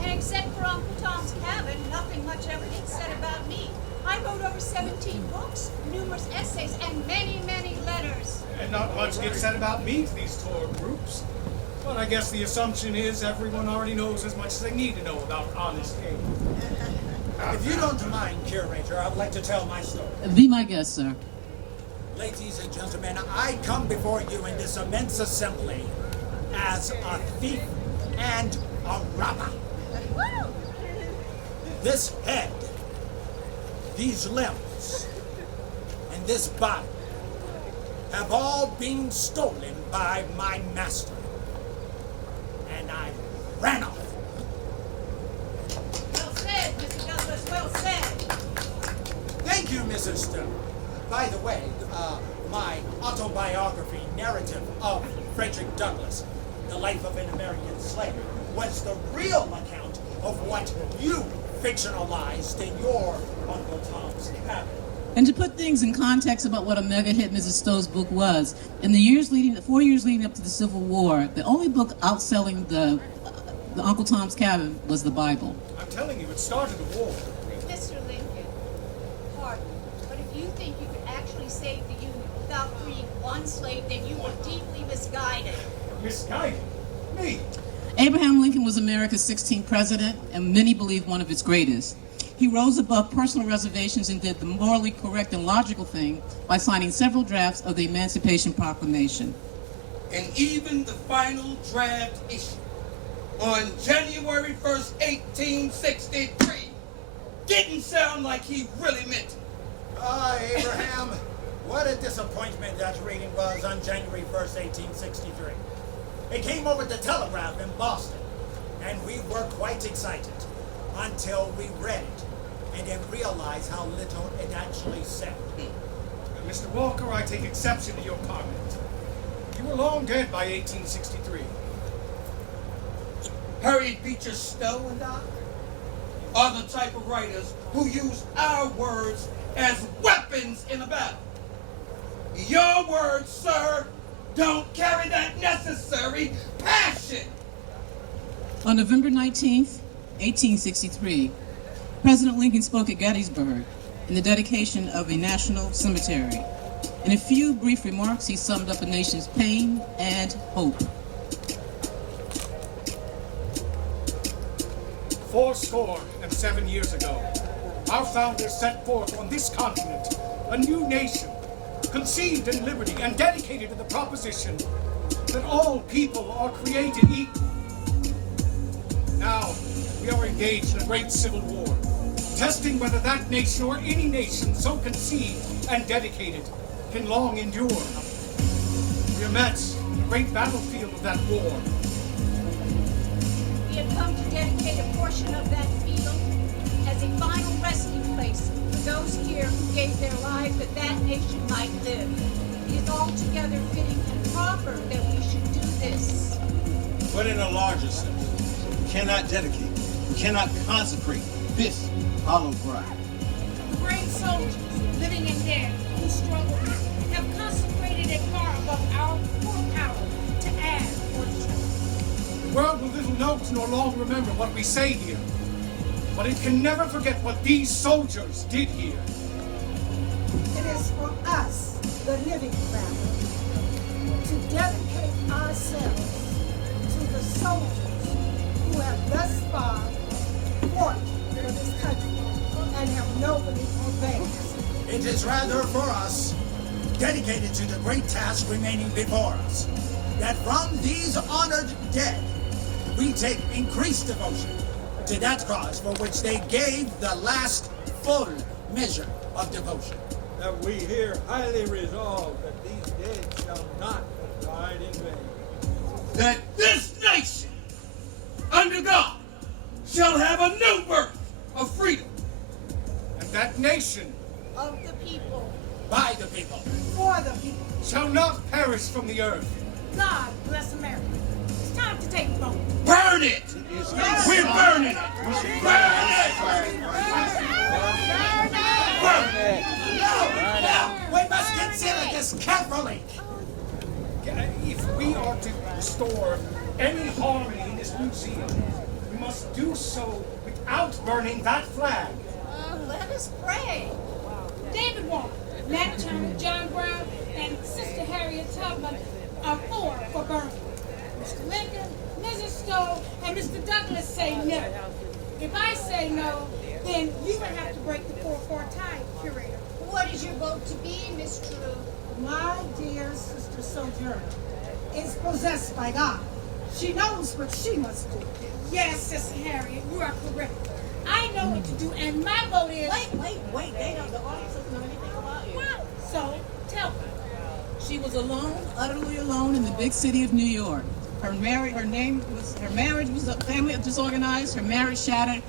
And except for Uncle Tom's cabin, nothing much ever gets said about me. I wrote over 17 books, numerous essays, and many, many letters. And not much gets said about me to these tour groups. But I guess the assumption is everyone already knows as much as they need to know about Honest Abe. If you don't mind, Curator, I would like to tell my story. Be my guest, sir. Ladies and gentlemen, I come before you in this immense assembly as a thief and a robber. This head, these limbs, and this body have all been stolen by my master. And I ran off. Well said, Mr. Douglas, well said. Thank you, Mrs. Stone. By the way, my autobiography narrative of Frederick Douglass, The Life of an American Slave, was the real account of what you fictionalized in your Uncle Tom's Cabin. And to put things in context about what a mega hit Mrs. Stowe's book was, in the 4 years leading up to the Civil War, the only book outselling the Uncle Tom's Cabin was the Bible. I'm telling you, it started a war. Mr. Lincoln, pardon, but if you think you could actually save the Union without freeing one slave, then you were deeply misguided. Misguided? Me? Abraham Lincoln was America's 16th president, and many believe one of its greatest. He rose above personal reservations and did the morally correct and logical thing by signing several drafts of the Emancipation Proclamation. And even the final draft issue on January 1st, 1863 didn't sound like he really meant it. Abraham, what a disappointment that reading was on January 1st, 1863. It came over the telegraph in Boston, and we were quite excited until we read it and then realized how little it actually said. Mr. Walker, I take exception to your comment. You were long dead by 1863. Harriet Beecher Stowe and I are the type of writers who use our words as weapons in a battle. Your words, sir, don't carry that necessary passion. On November 19th, 1863, President Lincoln spoke at Gettysburg in the dedication of a national cemetery. In a few brief remarks, he summed up a nation's pain and hope. 77 years ago, our founders set forth on this continent a new nation, conceived in liberty and dedicated to the proposition that all people are created equal. Now, we are engaged in a great civil war, testing whether that nation or any nation so conceived and dedicated can long endure. We are met in the great battlefield of that war. We have come to dedicate a portion of that field as a final resting place for those here who gave their lives that that nation might live. It is altogether fitting and proper that we should do this. But in a larger sense, we cannot dedicate, we cannot consecrate this hollow ground. The brave soldiers, living and dead, who struggled, have consecrated a far above our poor power to add or detract. The world with little notes no longer remember what we say here, but it can never forget what these soldiers did here. It is for us, the living family, to dedicate ourselves to the soldiers who have thus far fought for this country and have nobly advanced. It is rather for us, dedicated to the great task remaining before us, that from these honored dead, we take increased devotion to that cause for which they gave the last full measure of devotion. That we here highly resolve that these dead shall not have died in vain. That this nation, under God, shall have a new birth of freedom. And that nation, Of the people, by the people, For the people. shall not perish from the earth. God bless America. It's time to take a vote. Burn it! We're burning it! Burn it! Burn it! We must consider this carefully. If we are to restore any harmony in this museum, we must do so without burning that flag. Let us pray. David Walker, Nat Turner, John Brown, and Sister Harriet Tubman are for burning. Mr. Lincoln, Mrs. Stowe, and Mr. Douglas say no. If I say no, then you would have to break the 4-4 tie, Curator. What is your vote to be, Miss True? My dear Sister Sojourner is possessed by God. She knows what she must do. Yes, Sister Harriet, you are correct. I know what to do, and my vote is... Wait. They don't, the audience doesn't know anything about you. Well, so, tell me. She was alone, utterly alone in the big city of New York. Her marriage was family disorganized, her marriage shattered.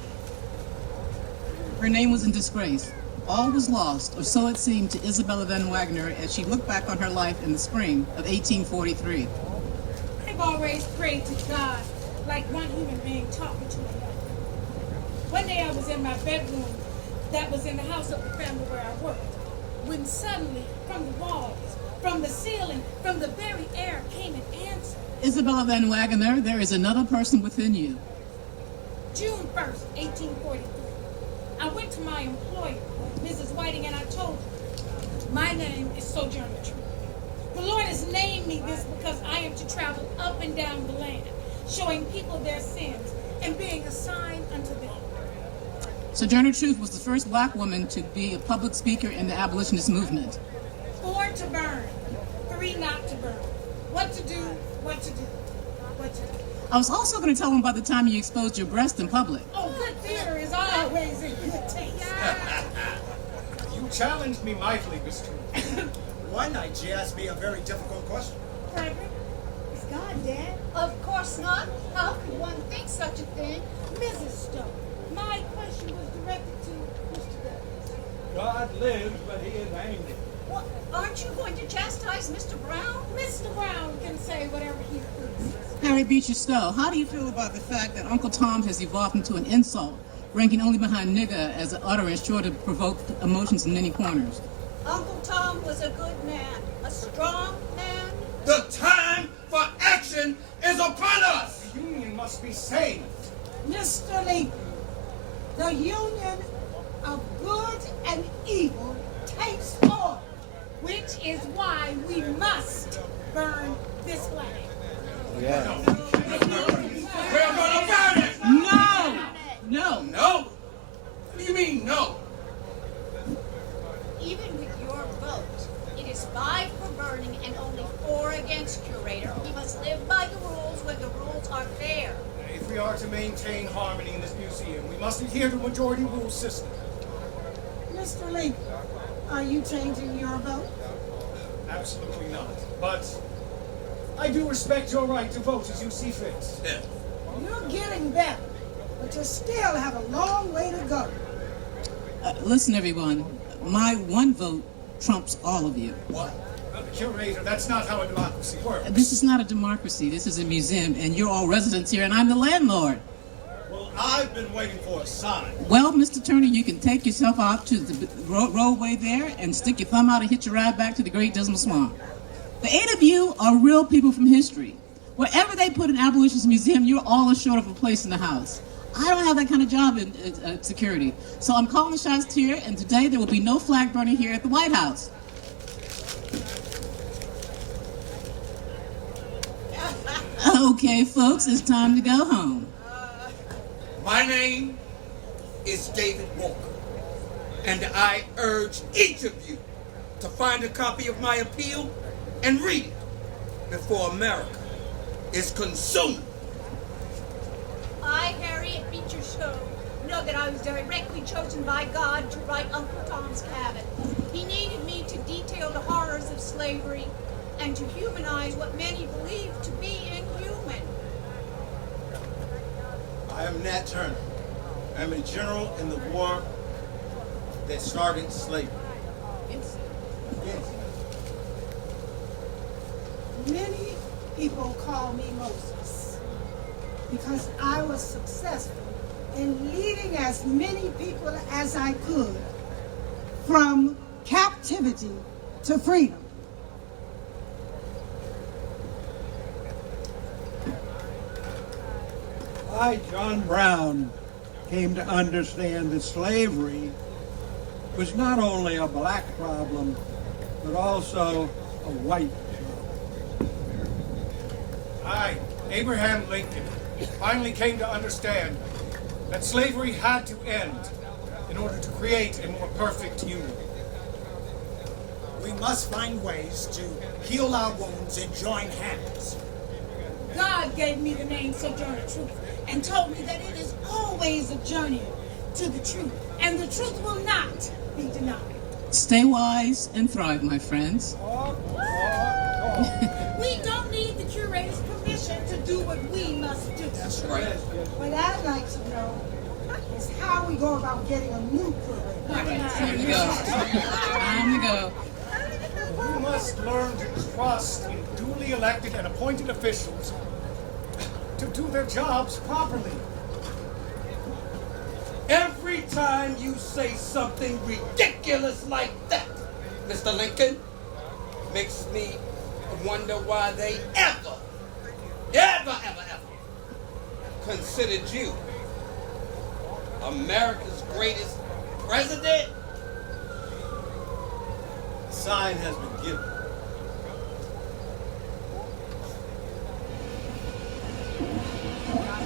Her name was in disgrace. All was lost, or so it seemed to Isabella Van Wagner as she looked back on her life in the spring of 1843. I've always prayed to God like one human being talking to another. One day I was in my bedroom that was in the house of the family where I worked, when suddenly from the walls, from the ceiling, from the very air came an answer. Isabella Van Wagner, there is another person within you. June 1st, 1843. I went to my employer, Mrs. Whiting, and I told her, my name is Sojourner Truth. The Lord has named me this because I am to travel up and down the land, showing people their sins and being a sign unto them. Sojourner Truth was the first black woman to be a public speaker in the abolitionist movement. 4 to burn, 3 not to burn. What to do, what to do, what to do. I was also going to tell them about the time you exposed your breast in public. Oh, good theater is always in good taste. You challenged me mightily, Miss True. One night she asked me a very difficult question. Frederick, is God dead? Of course not. How could one think such a thing? Mrs. Stowe, my question was directed to Mr. Douglas. God lives, but he is angry. What? Aren't you going to chastise Mr. Brown? Mr. Brown can say whatever he pleases. Harry Beecher Stowe, how do you feel about the fact that Uncle Tom has evolved into an insult, ranking only behind nigger as an utterance sure to provoke emotions in many corners? Uncle Tom was a good man, a strong man. The time for action is upon us. The Union must be saved. Mr. Lincoln, the union of good and evil takes order. Which is why we must burn this flag. We're gonna burn it. No. No. What do you mean, no? Even with your vote, it is 5 for burning and only 4 against, Curator. We must live by the rules when the rules are fair. If we are to maintain harmony in this museum, we must adhere to a majority rule system. Mr. Lincoln, are you changing your vote? Absolutely not. But I do respect your right to vote as you see fit. Yeah. You're getting better, but you still have a long way to go. Listen, everyone, my one vote trumps all of you. What? Curator, that's not how a democracy works. This is not a democracy. This is a museum, and you're all residents here, and I'm the landlord. Well, I've been waiting for a sign. Well, Mr. Turner, you can take yourself out to the roadway there and stick your thumb out and hitch your ride back to the Great Dismal Swamp. The 8 of you are real people from history. Wherever they put an abolitionist museum, you're all short of a place in the house. I don't have that kind of job in security. So I'm calling the shots here, and today there will be no flag burning here at the White House. Okay, folks, it's time to go home. My name is David Walker, and I urge each of you to find a copy of my appeal and read it before America is consumed. I, Harriet Beecher Stowe, know that I was directly chosen by God to write Uncle Tom's Cabin. He needed me to detail the horrors of slavery and to humanize what many believe to be inhuman. I am Nat Turner. I am a general in the war that started slavery. Yes. Many people call me Moses because I was successful in leading as many people as I could from captivity to freedom. I, John Brown, came to understand that slavery was not only a black problem, but also a white problem. I, Abraham Lincoln, finally came to understand that slavery had to end in order to create a more perfect union. We must find ways to heal our wounds and join hands. God gave me the name Sojourner Truth and told me that it is always a journey to the truth, and the truth will not be denied. Stay wise and thrive, my friends. We don't need the curator's permission to do what we must do. That's right. What I'd like to know is how we go about getting a new curator. Here we go. Time to go. We must learn to trust in duly elected and appointed officials to do their jobs properly. Every time you say something ridiculous like that, Mr. Lincoln, makes me wonder why they ever considered you America's greatest president. The sign has been given.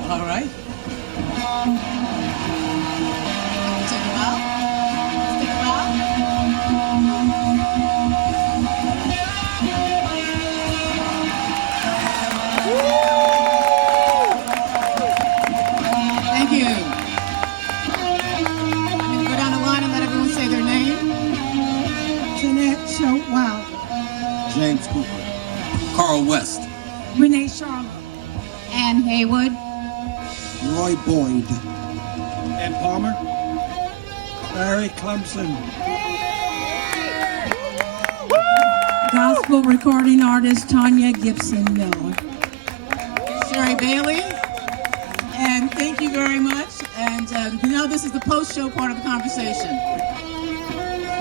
All right. Take a bow. Take a Thank you. I'm going to go down the line and let everyone say their name. Jeanette Choate Wilder. James Cooper. Carl West. Renee Charlotte. Ann Haywood. Roy Boyd. Ed Palmer. Larry Clemson. Gospel recording artist Tanya Gibson Miller. Sherry Bailey. And thank you very much. And you know, this is the post-show part of the conversation.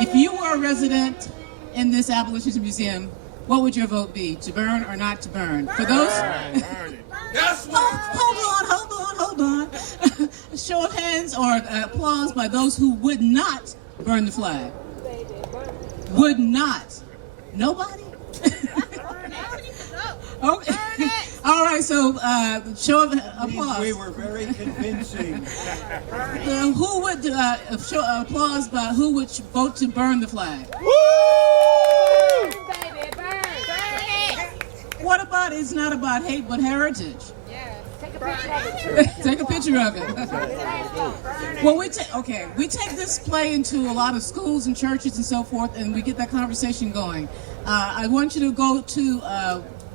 If you were a resident in this Abolitionist Museum, what would your vote be? To burn or not to burn? For those... Hold on. A show of hands or applause by those who would not burn the flag. Would not. Nobody? Okay. All right, so show of applause. We were very convincing. Who would show applause by who would vote to burn the flag? Woo! Baby, burn it. What about it's not about hate but heritage? Yeah, take a picture of it too. Take a picture of it. Well, we take this play into a lot of schools and churches and so forth, and we get that conversation going. I want you to go to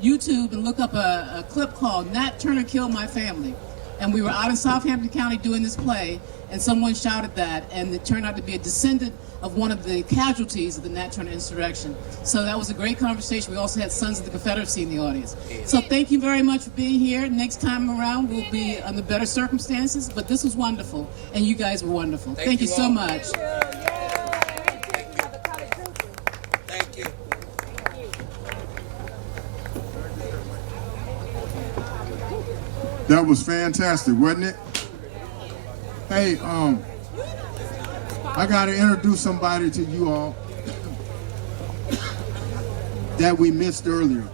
YouTube and look up a clip called "Nat Turner Killed My Family," and we were out in Southampton County doing this play, and someone shouted that, and it turned out to be a descendant of one of the casualties of the Nat Turner insurrection. So that was a great conversation. We also had Sons of the Confederacy in the audience. So thank you very much for being here. Next time around, we'll be under better circumstances, but this was wonderful, and you guys were wonderful. Thank you so much. Thank you. That was fantastic, wasn't it? Hey, I gotta introduce somebody to you all that we missed earlier.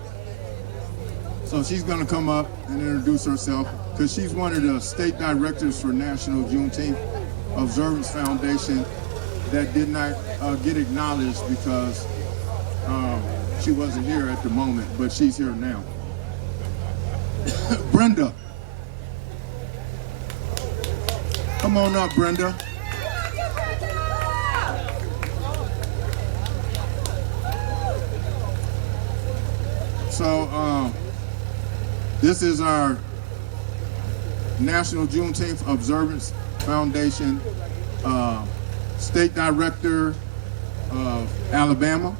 So she's gonna come up and introduce herself because she's one of the state directors for National Juneteenth Observance Foundation that did not get acknowledged because she wasn't here at the moment, but she's here now. Brenda. Come on up, Brenda. So, this is our National Juneteenth Observance Foundation State Director of Alabama,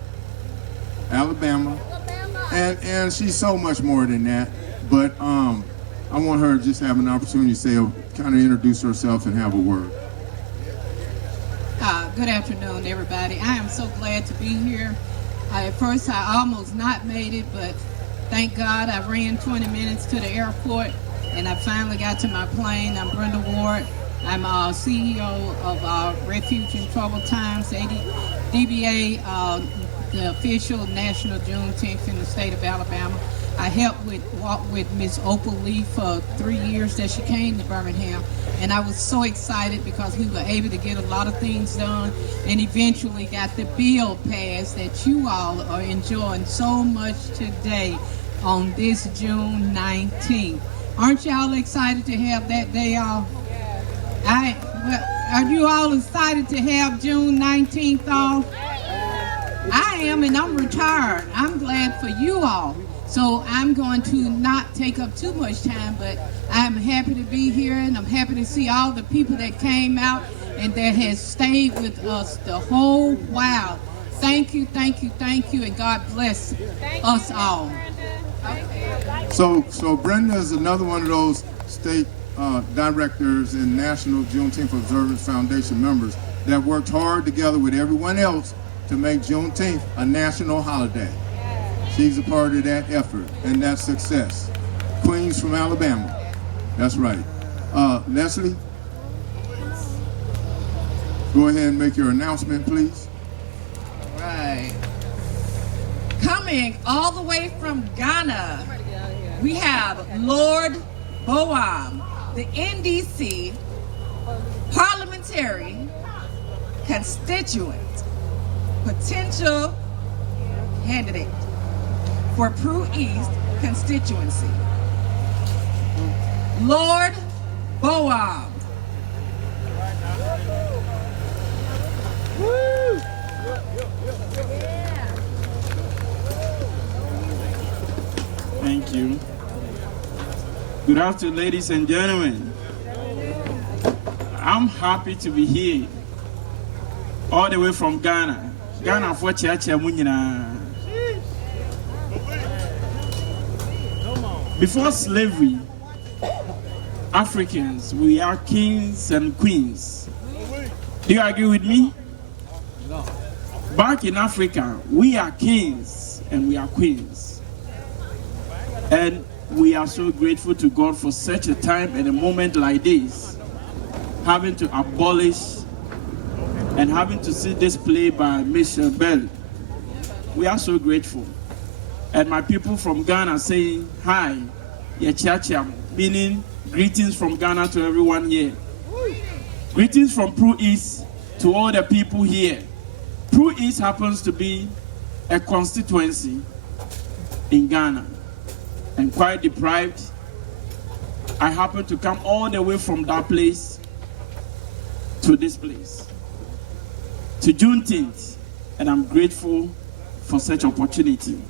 and she's so much more than that. But I want her to just have an opportunity to say, kind of introduce herself and have a word. Good afternoon, everybody. I am so glad to be here. At first, I almost not made it, but thank God I ran 20 minutes to the airport, and I finally got to my plane. I'm Brenda Ward, I'm CEO of Refuge in Troubled Times, DBA, the official National Juneteenth in the state of Alabama. I helped walk with Miss Opal Lee for 3 years that she came to Birmingham, and I was so excited because we were able to get a lot of things done and eventually got the bill passed that you all are enjoying so much today on this June 19th. Aren't y'all excited to have that day off? Are you all excited to have June 19th off? I am, and I'm retired. I'm glad for you all. So I'm going to not take up too much time, but I'm happy to be here, and I'm happy to see all the people that came out and that has stayed with us the whole while. Thank you, thank you, thank you, and God bless us all. So Brenda is another one of those state directors and National Juneteenth Observance Foundation members that worked hard together with everyone else to make Juneteenth a national holiday. She's a part of that effort and that success. Queens from Alabama. That's right. Leslie, go ahead and make your announcement, please. Right. Coming all the way from Ghana, we have Lord Boam, the NDC parliamentary constituent potential candidate for Prue East constituency. Lord Boam. Woo! Thank you. Good afternoon, ladies and gentlemen. I'm happy to be here, all the way from Ghana. Ghana for Chacha Munyina. Before slavery, Africans, we are kings and queens. Do you agree with me? No. Back in Africa, we are kings and we are queens. And we are so grateful to God for such a time and a moment like this, having to abolish and having to see this play by Michelle Bell. We are so grateful. And my people from Ghana saying, hi, Yechiacham, meaning greetings from Ghana to everyone here. Greetings from Prue East to all the people here. Prue East happens to be a constituency in Ghana and quite deprived. I happen to come all the way from that place to this place, to Juneteenth, and I'm grateful for such opportunity.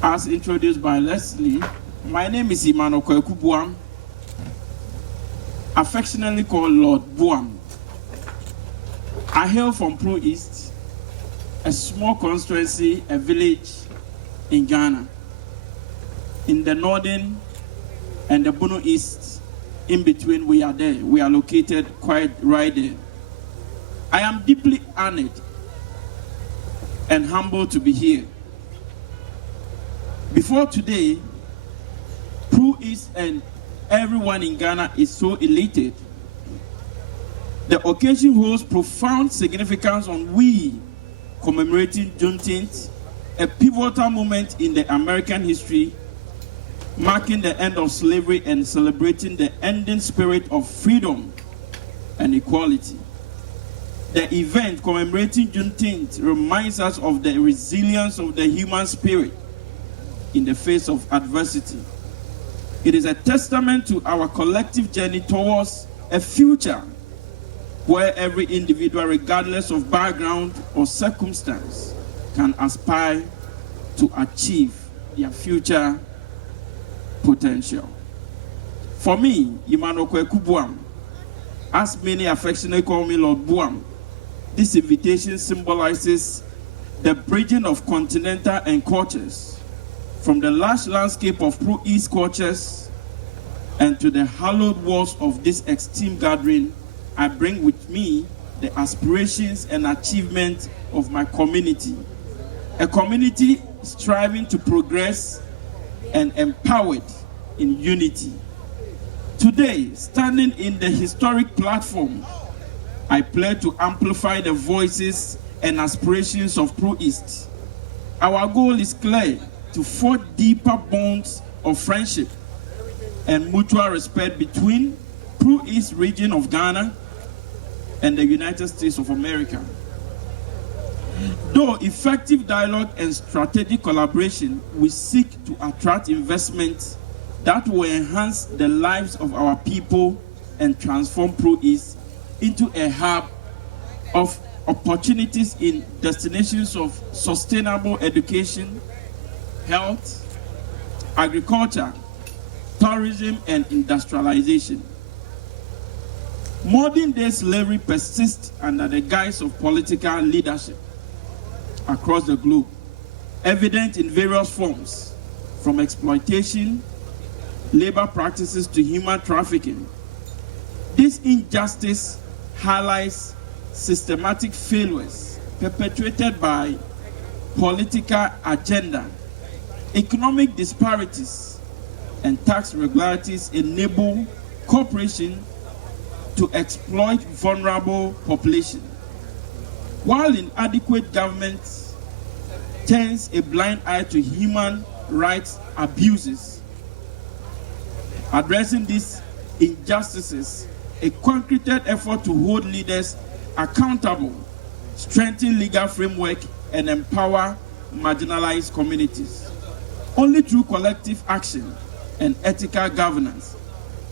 As introduced by Leslie, my name is Emmanuel Buam, affectionately called Lord Buam. I hail from Prue East, a small constituency, a village in Ghana. In the northern and the Bono East, in between, we are there. We are located quite right there. I am deeply honored and humbled to be here. Before today, Prue East and everyone in Ghana is so elated. The occasion holds profound significance on we commemorating Juneteenth, a pivotal moment in the American history, marking the end of slavery and celebrating the ending spirit of freedom and equality. The event commemorating Juneteenth reminds us of the resilience of the human spirit in the face of adversity. It is a testament to our collective journey towards a future where every individual, regardless of background or circumstance, can aspire to achieve their future potential. For me, Emmanuel Buam, as many affectionately call me Lord Buam, this invitation symbolizes the bridging of continental and cultures, from the lush landscape of Prue East cultures and to the hallowed walls of this esteemed gathering. I bring with me the aspirations and achievements of my community, a community striving to progress and empowered in unity. Today, standing in the historic platform, I pledge to amplify the voices and aspirations of Pro-East. Our goal is clear: to forge deeper bonds of friendship and mutual respect between Pro-East region of Ghana and the United States of America. Though effective dialogue and strategic collaboration, we seek to attract investments that will enhance the lives of our people and transform Pro-East into a hub of opportunities in destinations of sustainable education, health, agriculture, tourism, and industrialization. Modern-day slavery persists under the guise of political leadership across the globe, evident in various forms, from exploitation, labor practices to human trafficking. This injustice highlights systematic failures perpetuated by political agenda. Economic disparities and tax irregularities enable corporations to exploit vulnerable population, while inadequate government turns a blind eye to human rights abuses. Addressing these injustices, a concreted effort to hold leaders accountable, strengthen legal framework, and empower marginalized communities. Only through collective action and ethical governance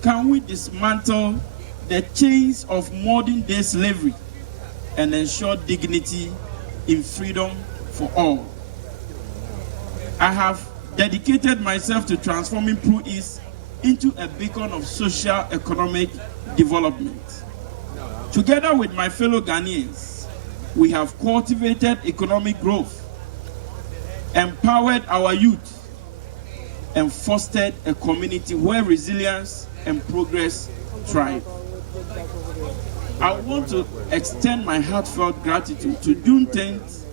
can we dismantle the chains of modern-day slavery and ensure dignity in freedom for all. I have dedicated myself to transforming Pro-East into a beacon of social economic development. Together with my fellow Ghanaians, we have cultivated economic growth, empowered our youth, and fostered a community where resilience and progress thrive. I want to extend my heartfelt gratitude to Juneteenth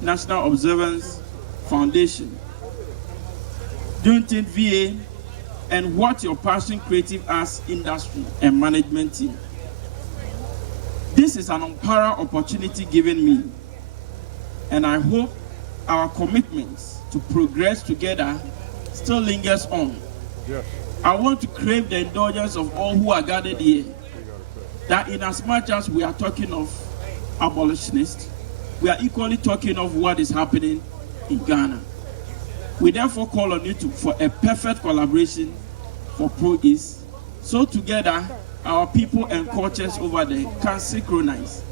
National Observance Foundation, Juneteenth VA, and What Your Passion Creative Arts Industry and Management Team. This is an unparalleled opportunity given me, and I hope our commitments to progress together still lingers on. Yes. I want to crave the indulgence of all who are gathered here, that in as much as we are talking of abolitionists, we are equally talking of what is happening in Ghana. We therefore call on you for a perfect collaboration for Pro-East, so together our people and cultures over there can synchronize.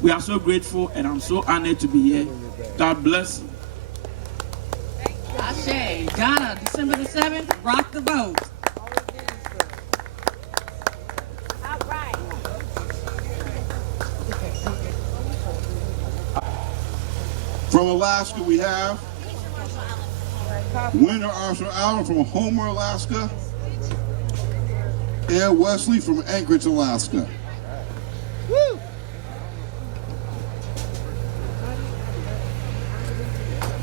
We are so grateful, and I'm so honored to be here. God bless you. Ashe, Ghana, December the 7th, rock the boat. From Alaska, we have Winter Arthur Allen from Homer, Alaska. Ed Wesley from Anchorage, Alaska. Woo!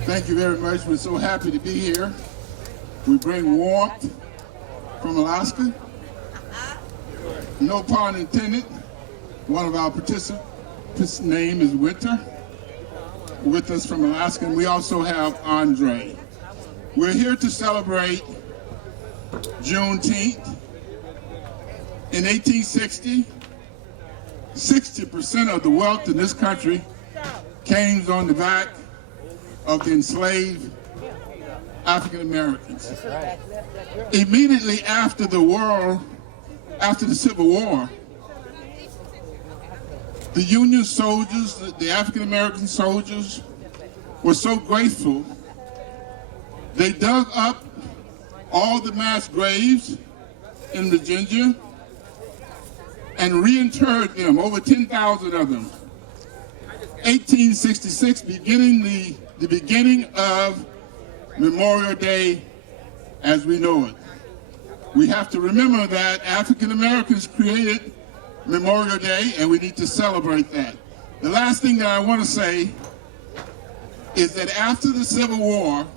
Thank you very much. We're so happy to be here. We bring warmth from Alaska. No pun intended. One of our participants' name is Winter. With us from Alaska, and we also have Andre. We're here to celebrate Juneteenth. In 1860, 60% of the wealth in this country came on the back of the enslaved African Americans. Immediately after the Civil War, the Union soldiers, the African American soldiers, were so grateful, they dug up all the mass graves in Virginia and reinterred them, over 10,000 of them. 1866, the beginning of Memorial Day as we know it. We have to remember that African Americans created Memorial Day, and we need to celebrate that. The last thing that I want to say is that after the Civil War,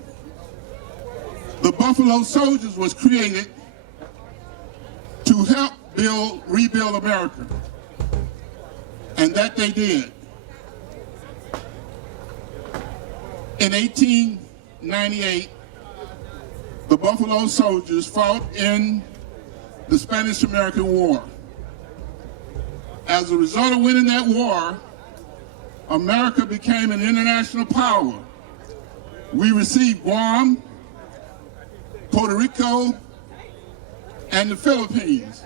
the Buffalo Soldiers was created to to help rebuild America. And that they did. In 1898, the Buffalo Soldiers fought in the Spanish-American War. As a result of winning that war, America became an international power. We received Guam, Puerto Rico, and the Philippines.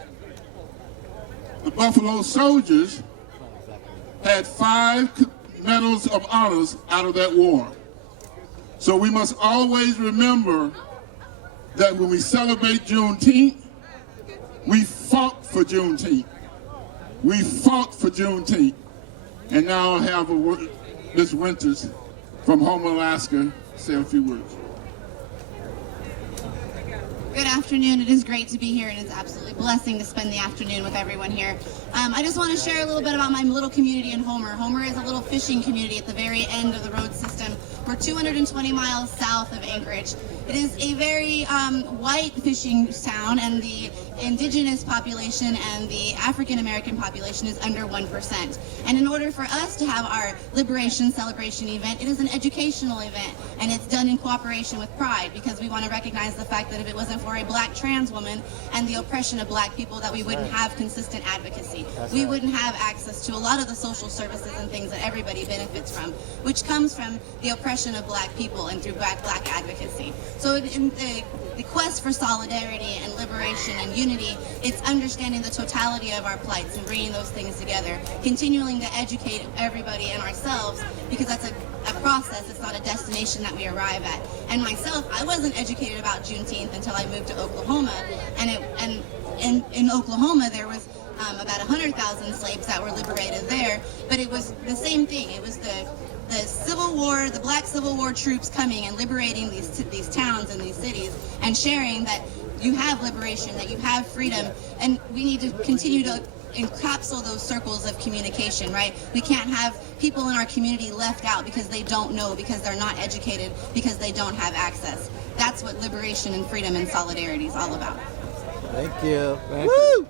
The Buffalo Soldiers had 5 medals of honors out of that war. So we must always remember that when we celebrate Juneteenth, we fought for Juneteenth. We fought for Juneteenth. And now I'll have Ms. Winters from Homer, Alaska, say a few words. Good afternoon. It is great to be here, and it's absolutely a blessing to spend the afternoon with everyone here. I just want to share a little bit about my little community in Homer. Homer is a little fishing community at the very end of the road system. We're 220 miles south of Anchorage. It is a very white fishing town, and the indigenous population and the African American population is under 1%. And in order for us to have our Liberation Celebration event, it is an educational event, and it's done in cooperation with Pride, because we want to recognize the fact that if it wasn't for a black trans woman and the oppression of black people, that we wouldn't have consistent advocacy. We wouldn't have access to a lot of the social services and things that everybody benefits from, which comes from the oppression of black people and through black advocacy. So in the quest for solidarity and liberation and unity, it's understanding the totality of our plights and bringing those things together, continuing to educate everybody and ourselves, because that's a process, it's not a destination that we arrive at. And myself, I wasn't educated about Juneteenth until I moved to Oklahoma, and in Oklahoma there was about 100,000 slaves that were liberated there, but it was the same thing. It was the Civil War, the Black Civil War troops coming and liberating these towns and these cities and sharing that you have liberation, that you have freedom, and we need to continue to encapsulate those circles of communication, right? We can't have people in our community left out because they don't know, because they're not educated, because they don't have access. That's what liberation and freedom and solidarity is all about. Thank you. Woo!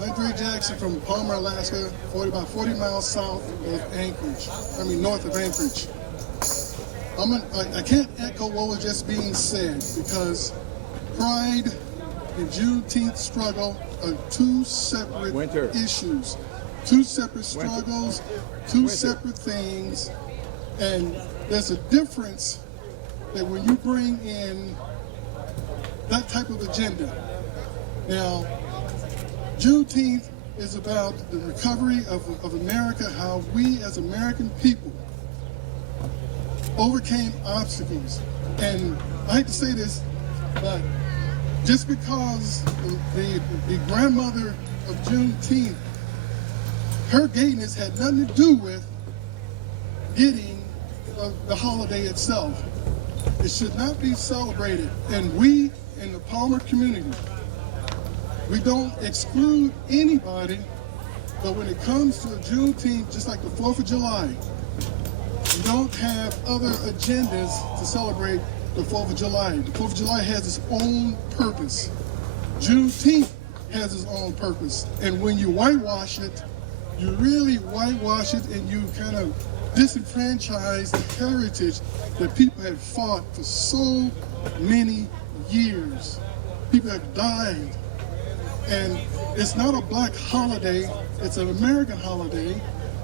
I'm Dre Jackson from Palmer, Alaska, about 40 miles south of Anchorage. North of Anchorage. I can't echo what was just being said, because Pride and Juneteenth struggle are two separate issues, two separate struggles, two separate things, and there's a difference that when you bring in that type of agenda. Now, Juneteenth is about the recovery of America, how we as American people overcame obstacles. And I hate to say this, but just because the grandmother of Juneteenth, her gayness had nothing to do with getting the holiday itself. It should not be celebrated. And we in the Palmer community, we don't exclude anybody, but when it comes to Juneteenth, just like the 4th of July, you don't have other agendas to celebrate the 4th of July. The 4th of July has its own purpose. Juneteenth has its own purpose. And when you whitewash it, you really whitewash it, and you kind of disenfranchise the heritage that people have fought for so many years. People have died. And it's not a black holiday, it's an American holiday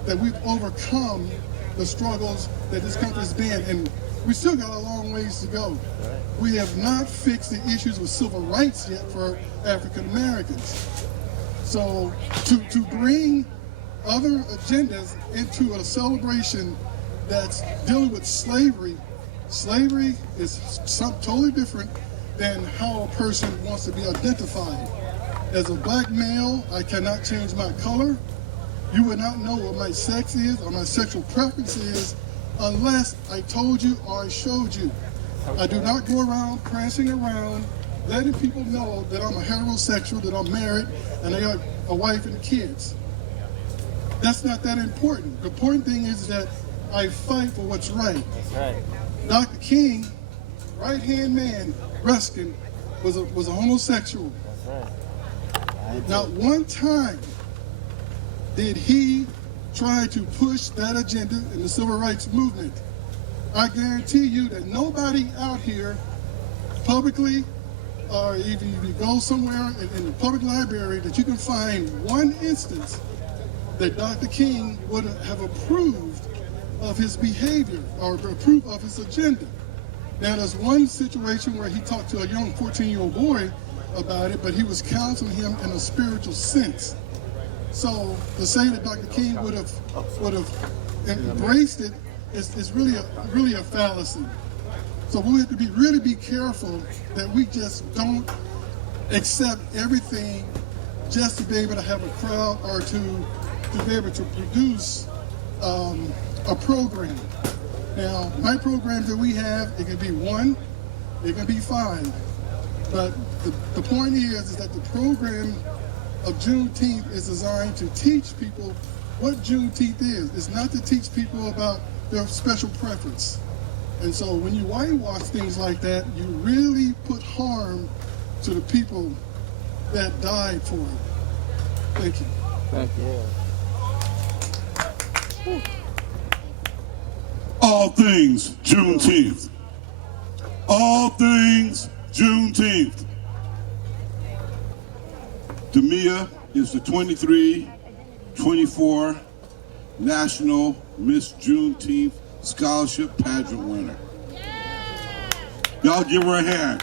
that we've overcome the struggles that this country's been, and we still got a long ways to go. We have not fixed the issues with civil rights yet for African Americans. So to bring other agendas into a celebration that's dealing with slavery, slavery is something totally different than how a person wants to be identified. As a black male, I cannot change my color. You would not know what my sex is or my sexual preference is unless I told you or I showed you. I do not go around prancing around, letting people know that I'm a heterosexual, that I'm married, and I have a wife and kids. That's not that important. The important thing is that I fight for what's right. That's right. Dr. King, right-hand man, Ruskin, was a homosexual. Not one time did he try to push that agenda in the civil rights movement. I guarantee you that nobody out here publicly, or even if you go somewhere in the public library, that you can find one instance that Dr. King would have approved of his behavior or approved of his agenda. Now, there's one situation where he talked to a young 14-year-old boy about it, but he was counseling him in a spiritual sense. So to say that Dr. King would have embraced it is really a fallacy. So we have to really be careful that we just don't accept everything just to be able to have a crowd or to be able to produce a program. Now, my program that we have, it can be 1, it can be 5. But the point is that the program of Juneteenth is designed to teach people what Juneteenth is. It's not to teach people about their special preference. And so when you whitewash things like that, you really put harm to the people that died for it. Thank you. Thank you. All things Juneteenth. All things Juneteenth. Demia is the 23-24 National Miss Juneteenth Scholarship Pageant winner. Y'all give her a hand.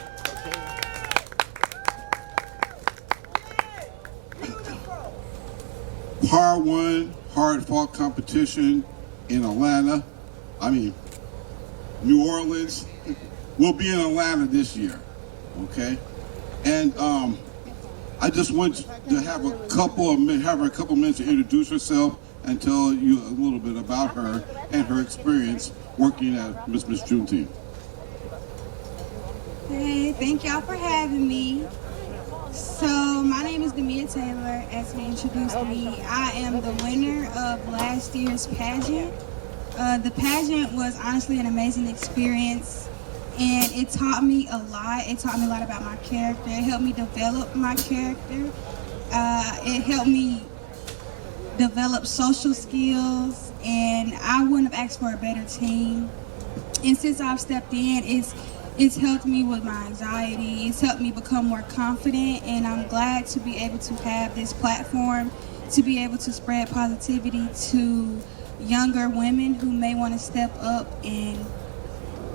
Par 1 hard-fought competition in Atlanta. New Orleans. We'll be in Atlanta this year, okay? And I just want to have her a couple minutes to introduce herself and tell you a little bit about her and her experience working at Miss Juneteenth. Hey, thank y'all for having me. So my name is Demia Taylor. As he introduced me, I am the winner of last year's pageant. The pageant was honestly an amazing experience, and it taught me a lot. It taught me a lot about my character. It helped me develop my character. It helped me develop social skills, and I wouldn't have asked for a better team. And since I've stepped in, it's helped me with my anxiety. It's helped me become more confident, and I'm glad to be able to have this platform to be able to spread positivity to younger women who may want to step up and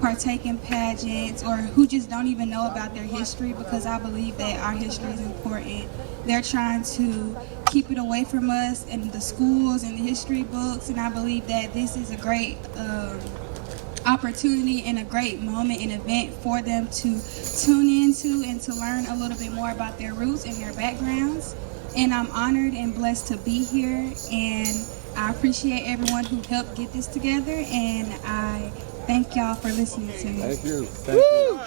partake in pageants, or who just don't even know about their history, because I believe that our history is important. They're trying to keep it away from us in the schools and the history books, and I believe that this is a great opportunity and a great moment and event for them to tune into and to learn a little bit more about their roots and their backgrounds. And I'm honored and blessed to be here, and I appreciate everyone who helped get this together, and I thank y'all for listening to me. Thank you. Thank you.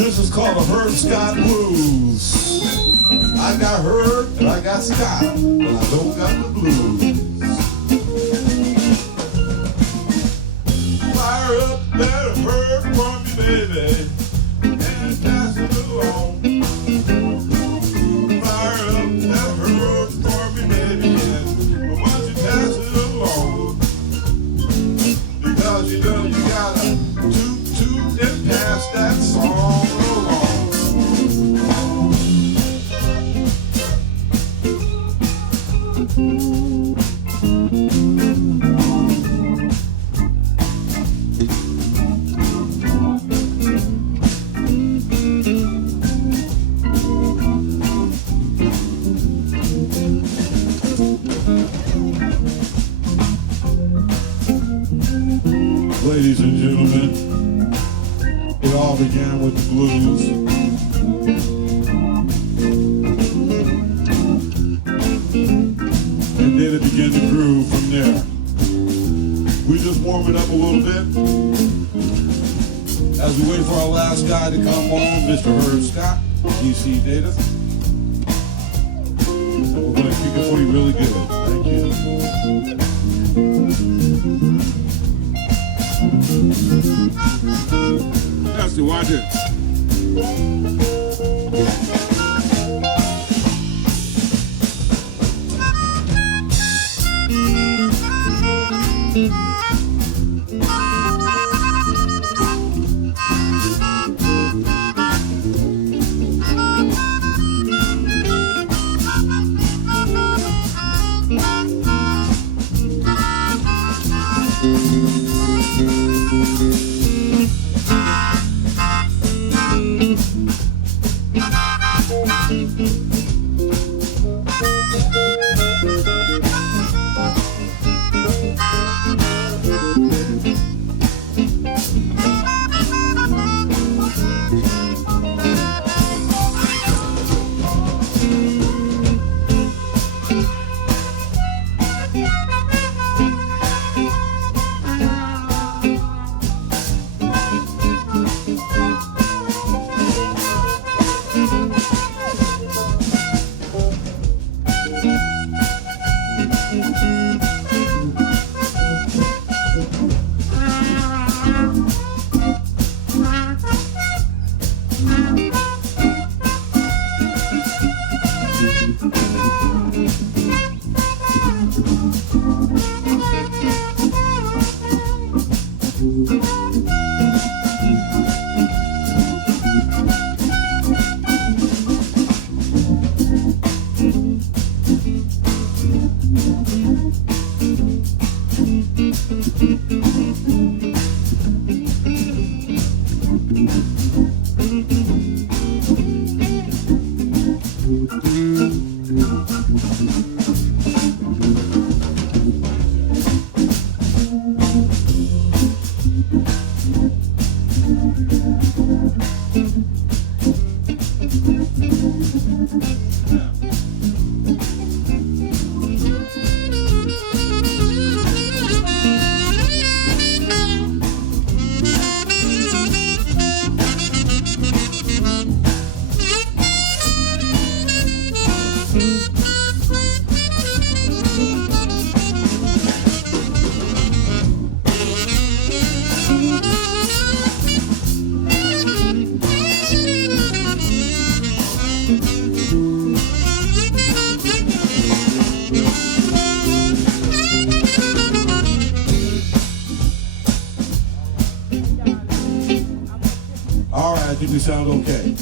This is called the Herb Scott Blues. I got Herb and I got Scott, but I don't got the blues. Fire up that Herb for me, baby, and pass it along. Fire up that Herb for me, baby, and why don't you pass it along? Because you know you gotta toot and pass that song along. Ladies and gentlemen, it all began with the blues. And then it began to groove from there. We just warm it up a little bit as we wait for our last guy to come on, Mr. Herb Scott, DC Davis. And we're going to kick it for you really good. Thank you. That's the watch it. All right, I think we sound okay.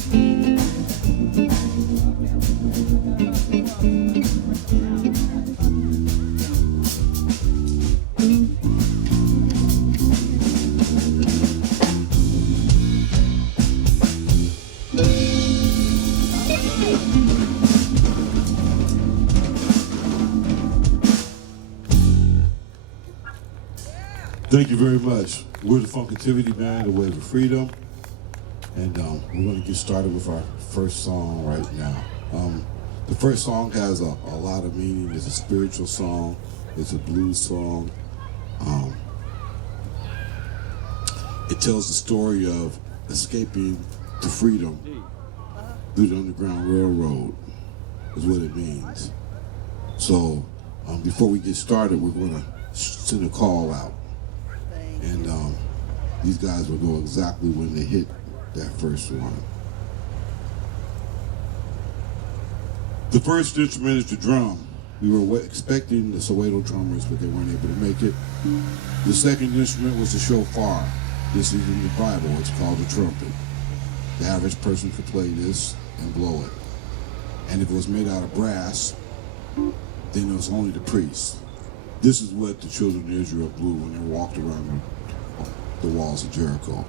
Thank you very much. We're the Funkativity Band, the Waves of Freedom. And we're going to get started with our first song right now. The first song has a lot of meaning. It's a spiritual song. It's a blues song. It tells the story of escaping to freedom through the Underground Railroad, is what it means. So before we get started, we're going to send a call out. And these guys will know exactly when they hit that first one. The first instrument is the drum. We were expecting the Soweto drummers, but they weren't able to make it. The second instrument was the shofar. This is in the Bible. It's called the trumpet. The average person could play this and blow it. And if it was made out of brass, then it was only the priest. This is what the children of Israel blew when they walked around the walls of Jericho.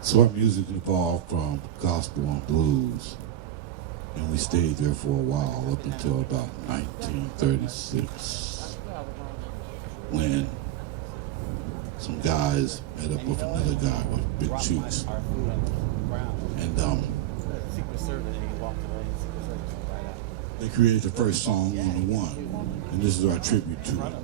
So our music evolved from gospel and blues, and we stayed there for a while up until about 1936, when some guys met up with another guy with big cheeks, and they created the first song on the one, and this is our tribute to it.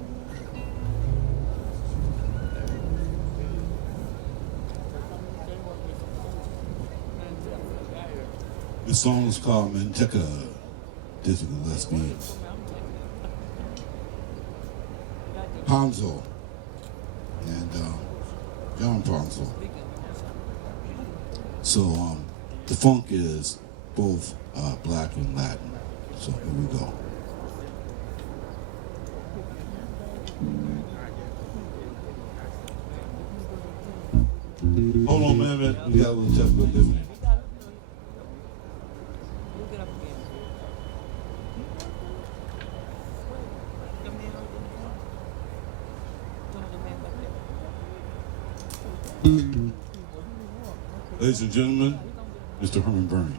The song is called Manteca. This is Gillespie. Ponzo and John Ponzo. So the funk is both black and Latin. So here we go. Hold on a minute, we got a little technical difficulty. Ladies and gentlemen, Mr. Herman Burney.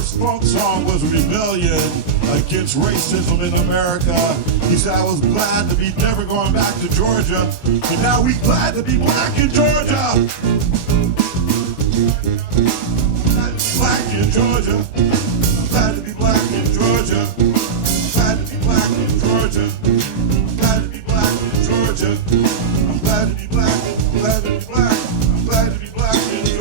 first funk song was Rebellion against racism in America. He said, I was glad to be never going back to Georgia, but now we glad to be black in Georgia. Black in Georgia. I'm glad to be black in Georgia. I'm glad to be black in Georgia. I'm glad to be black in Georgia. I'm glad to be black. I'm glad to be black. I'm glad to be black in Georgia.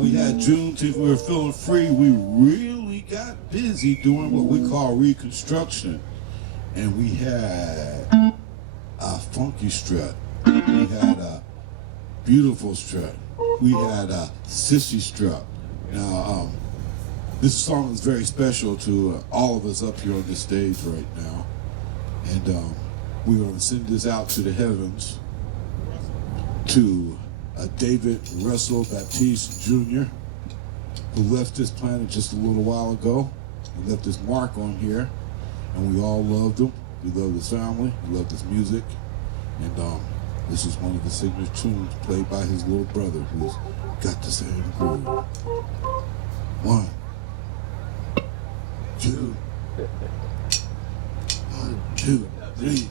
while we had Juneteenth, we were feeling free, we really got busy doing what we call reconstruction. And we had a funky strut. We had a beautiful strut. We had a sissy strut. Now, this song is very special to all of us up here on this stage right now. And we're going to send this out to the heavens to David Russell Baptiste Jr., who left this planet just a little while ago. He left his mark on here, and we all loved him. We loved his family, we loved his music, and this is one of the signature tunes played by his little brother, who's got the same groove. 1, 2, 1, 2, 3.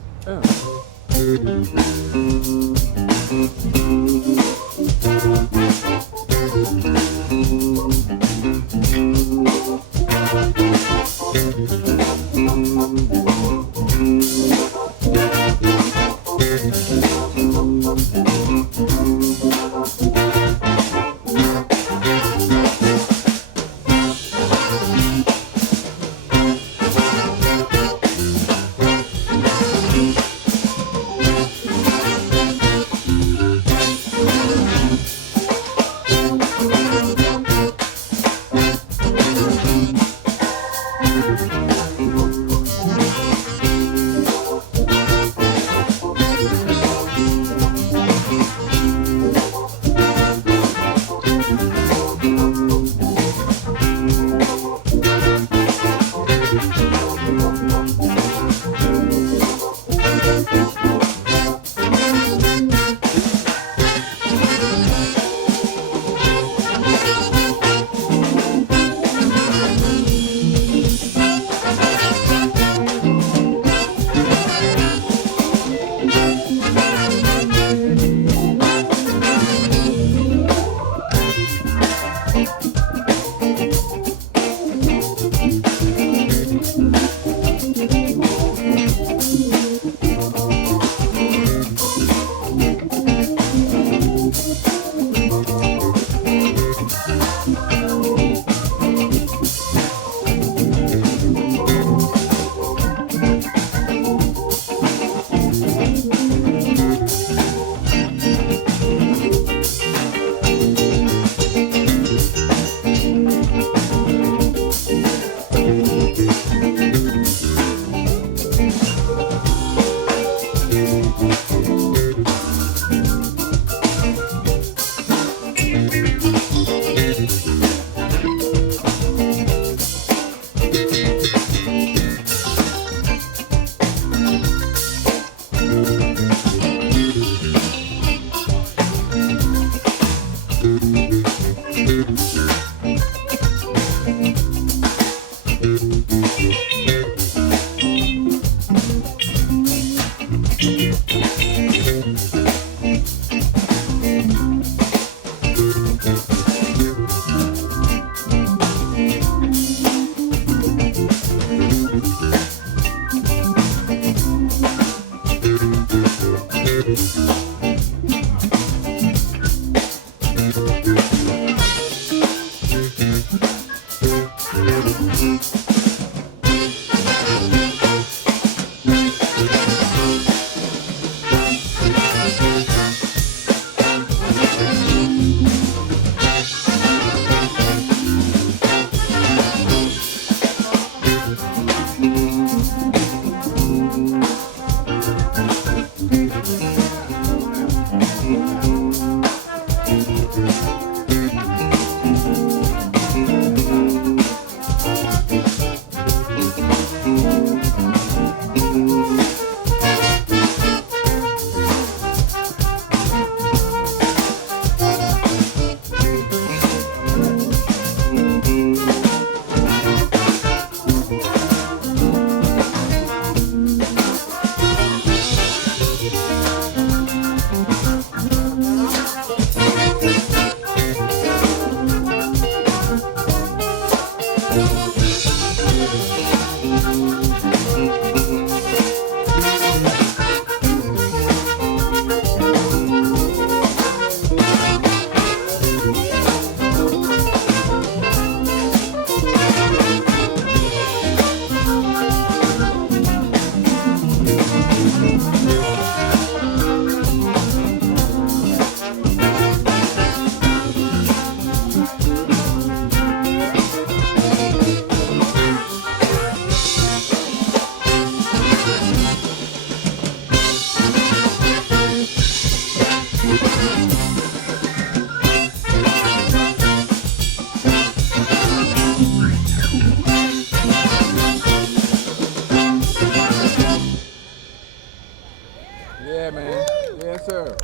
Yeah, man. Yes, sir.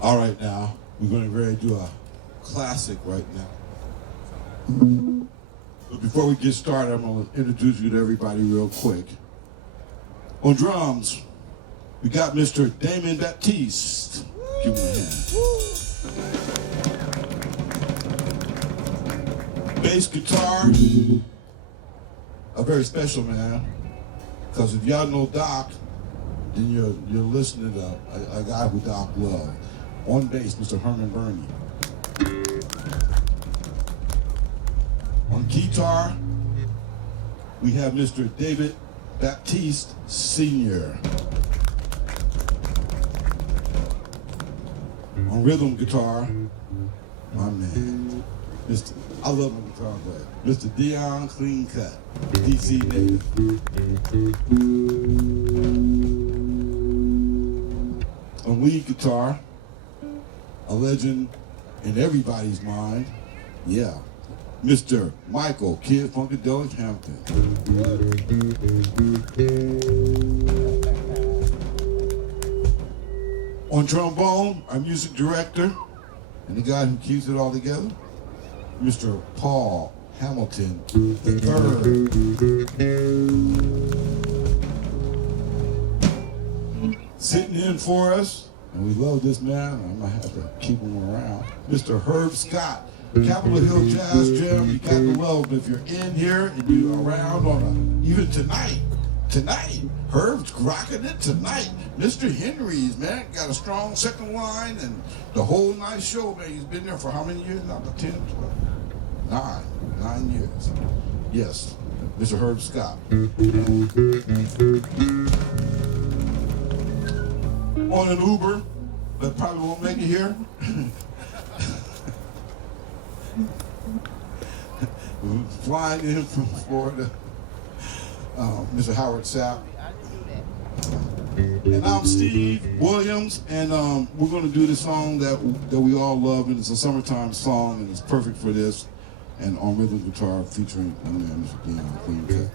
All right, now we're going to really do a classic right now. But before we get started, I'm going to introduce you to everybody real quick. On drums, we got Mr. Damon Baptiste. Give him a hand. Bass guitar, a very special man. Because if y'all know Doc, then you're listening to a guy who Doc loved. On bass, Mr. Herman Burney. On guitar, we have Mr. David Baptiste Sr. On rhythm guitar, my man, I love my guitar player, Mr. Dion Clean Cut, DC native. On lead guitar, a legend in everybody's mind, yeah, Mr. Michael Kid Funkadelic Hampton. On trombone, our music director, and the guy who keeps it all together, Mr. Paul Hamilton III. Sitting in for us, and we love this man, I might have to keep him around, Mr. Herb Scott. Capitol Hill Jazz Jam, you got to love him. If you're in here and you're around even tonight, Herb's rocking it tonight. Mr. Henry's, man, got a strong second line and the whole night show, man. He's been there for how many years now? About 10, 12, 9 years. Yes, Mr. Herb Scott. On an Uber, but probably won't make it here. Flying in from Florida, Mr. Howard Sapp. And I'm Steve Williams, and we're going to do this song that we all love, and it's a summertime song, and it's perfect for this. And on rhythm guitar, featuring my man, Mr. Dion Clean Cut.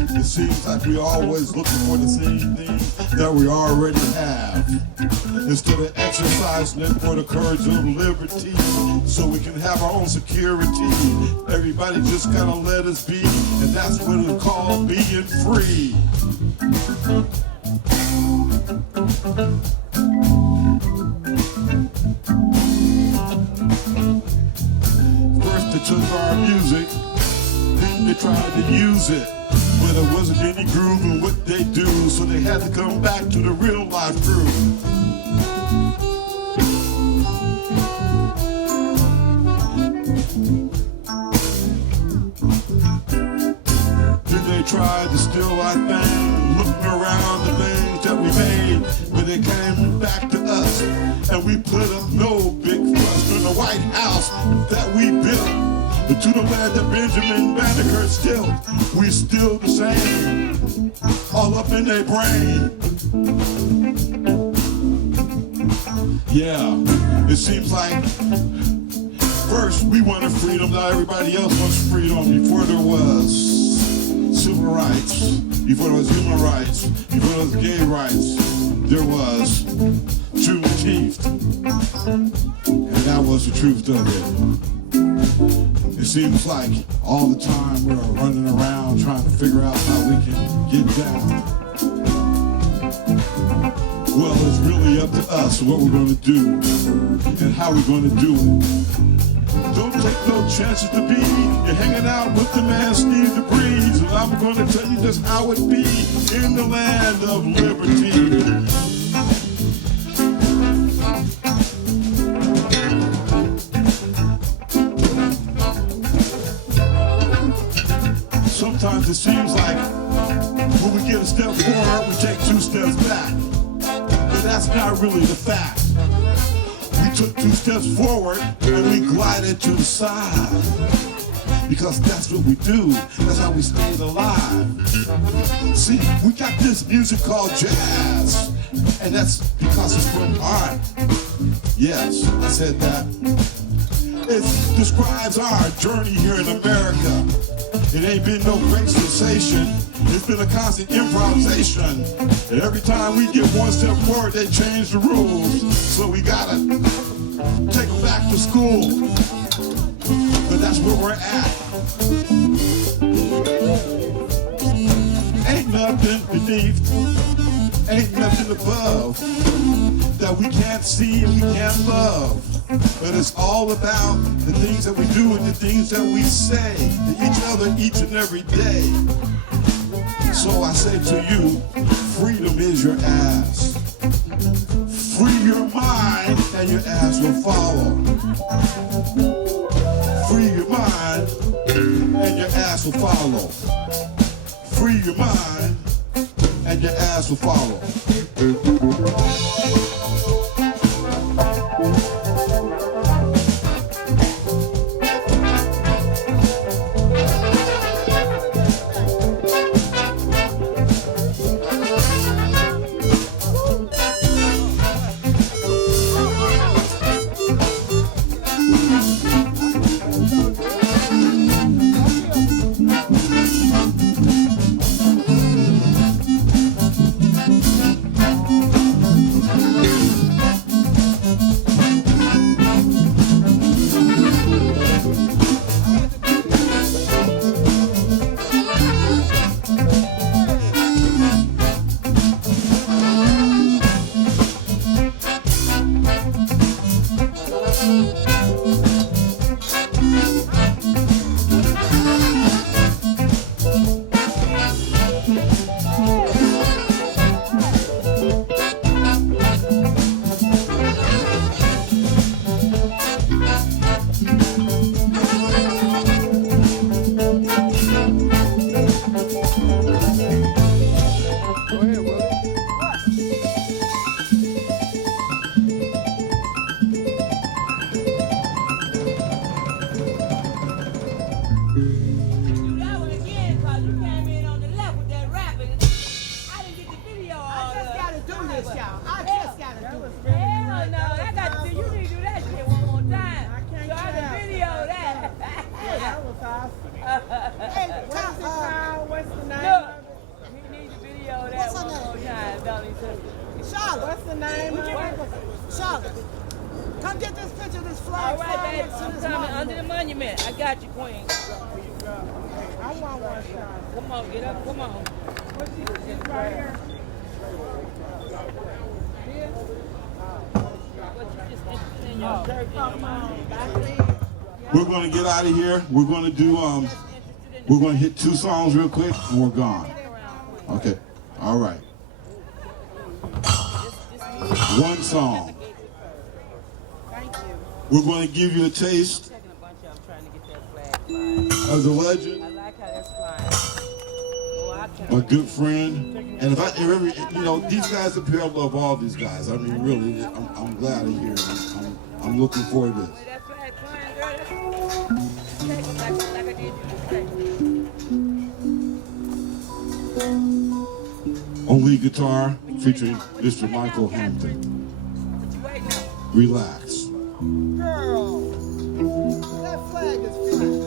It seems like we're always looking for the same thing that we already have. Instead of exercising it for the courage of liberty, so we can have our own security. Everybody just gotta let us be, and that's what it's called being free. First they took our music, then they tried to use it, but there wasn't any groove in what they do, so they had to come back to the real life groove. Then they tried to steal our thing, looking around the things that we made, but they came back to us, and we put up no big fuss in the White House that we built. But to the land that Benjamin Banneker still, we still the same, all up in their brain. Yeah, it seems like first we wanted freedom, now everybody else wants freedom. Before there was civil rights, before there was human rights, before there was gay rights, there was Juneteenth, and that was the truth of it. It seems like all the time we're running around trying to figure out how we can get down. Well, it's really up to us what we're going to do and how we're going to do it. Don't take no chances to be. You're hanging out with the man Steve the Breeze, and I'm going to tell you just how it be in the land of liberty. Sometimes it seems like when we get a step forward, we take 2 steps back. But that's not really the fact. We took 2 steps forward and we glided to the side. Because that's what we do. That's how we stayed alive. See, we got this music called jazz. And that's because it's from art. Yes, I said that. It describes our journey here in America. It ain't been no great sensation. It's been a constant improvisation. And every time we get 1 step forward, they change the rules. So we gotta take them back to school. But that's where we're at. Ain't nothing beneath, ain't nothing above that we can't see and we can't love. But it's all about the things that we do and the things that we say to each other each and every day. So I say to you, freedom is your ass. Free your mind and your ass will follow. Free your mind and your ass will follow. Free your mind and your ass will follow. name? Charlotte. Come get this picture of this flag. All right, babe. I'm coming under the monument. I got you, Queen. I want one, Charlotte. Come on, get up. Come on. What's this right here? We're going to get out of here. We're going to do, we're going to hit 2 songs real quick and we're gone. Okay. All right. 1 song. We're going to give you a taste of the legend, my good friend. And if I ever, you know, these guys up here, I love all these guys. I mean, really, I'm glad to hear it. I'm looking forward to this. On lead guitar, featuring Mr. Michael Hampton. Relax. Girl, that flag is flying.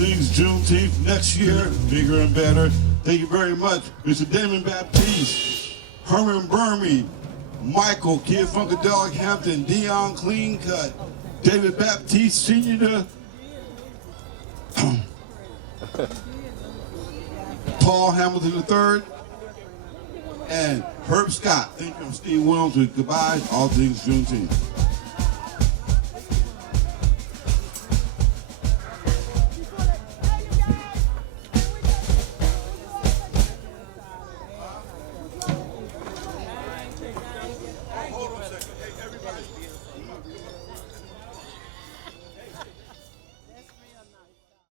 things Juneteenth next year, bigger and better. Thank you very much, Mr. Damon Baptiste, Herman Burmy, Michael, Kid Funkadelic Hampton, Dion Clean Cut, David Baptiste Sr., Paul Hamilton III, and Herb Scott. Thank you, I'm Steve Williams with goodbye, all things Juneteenth.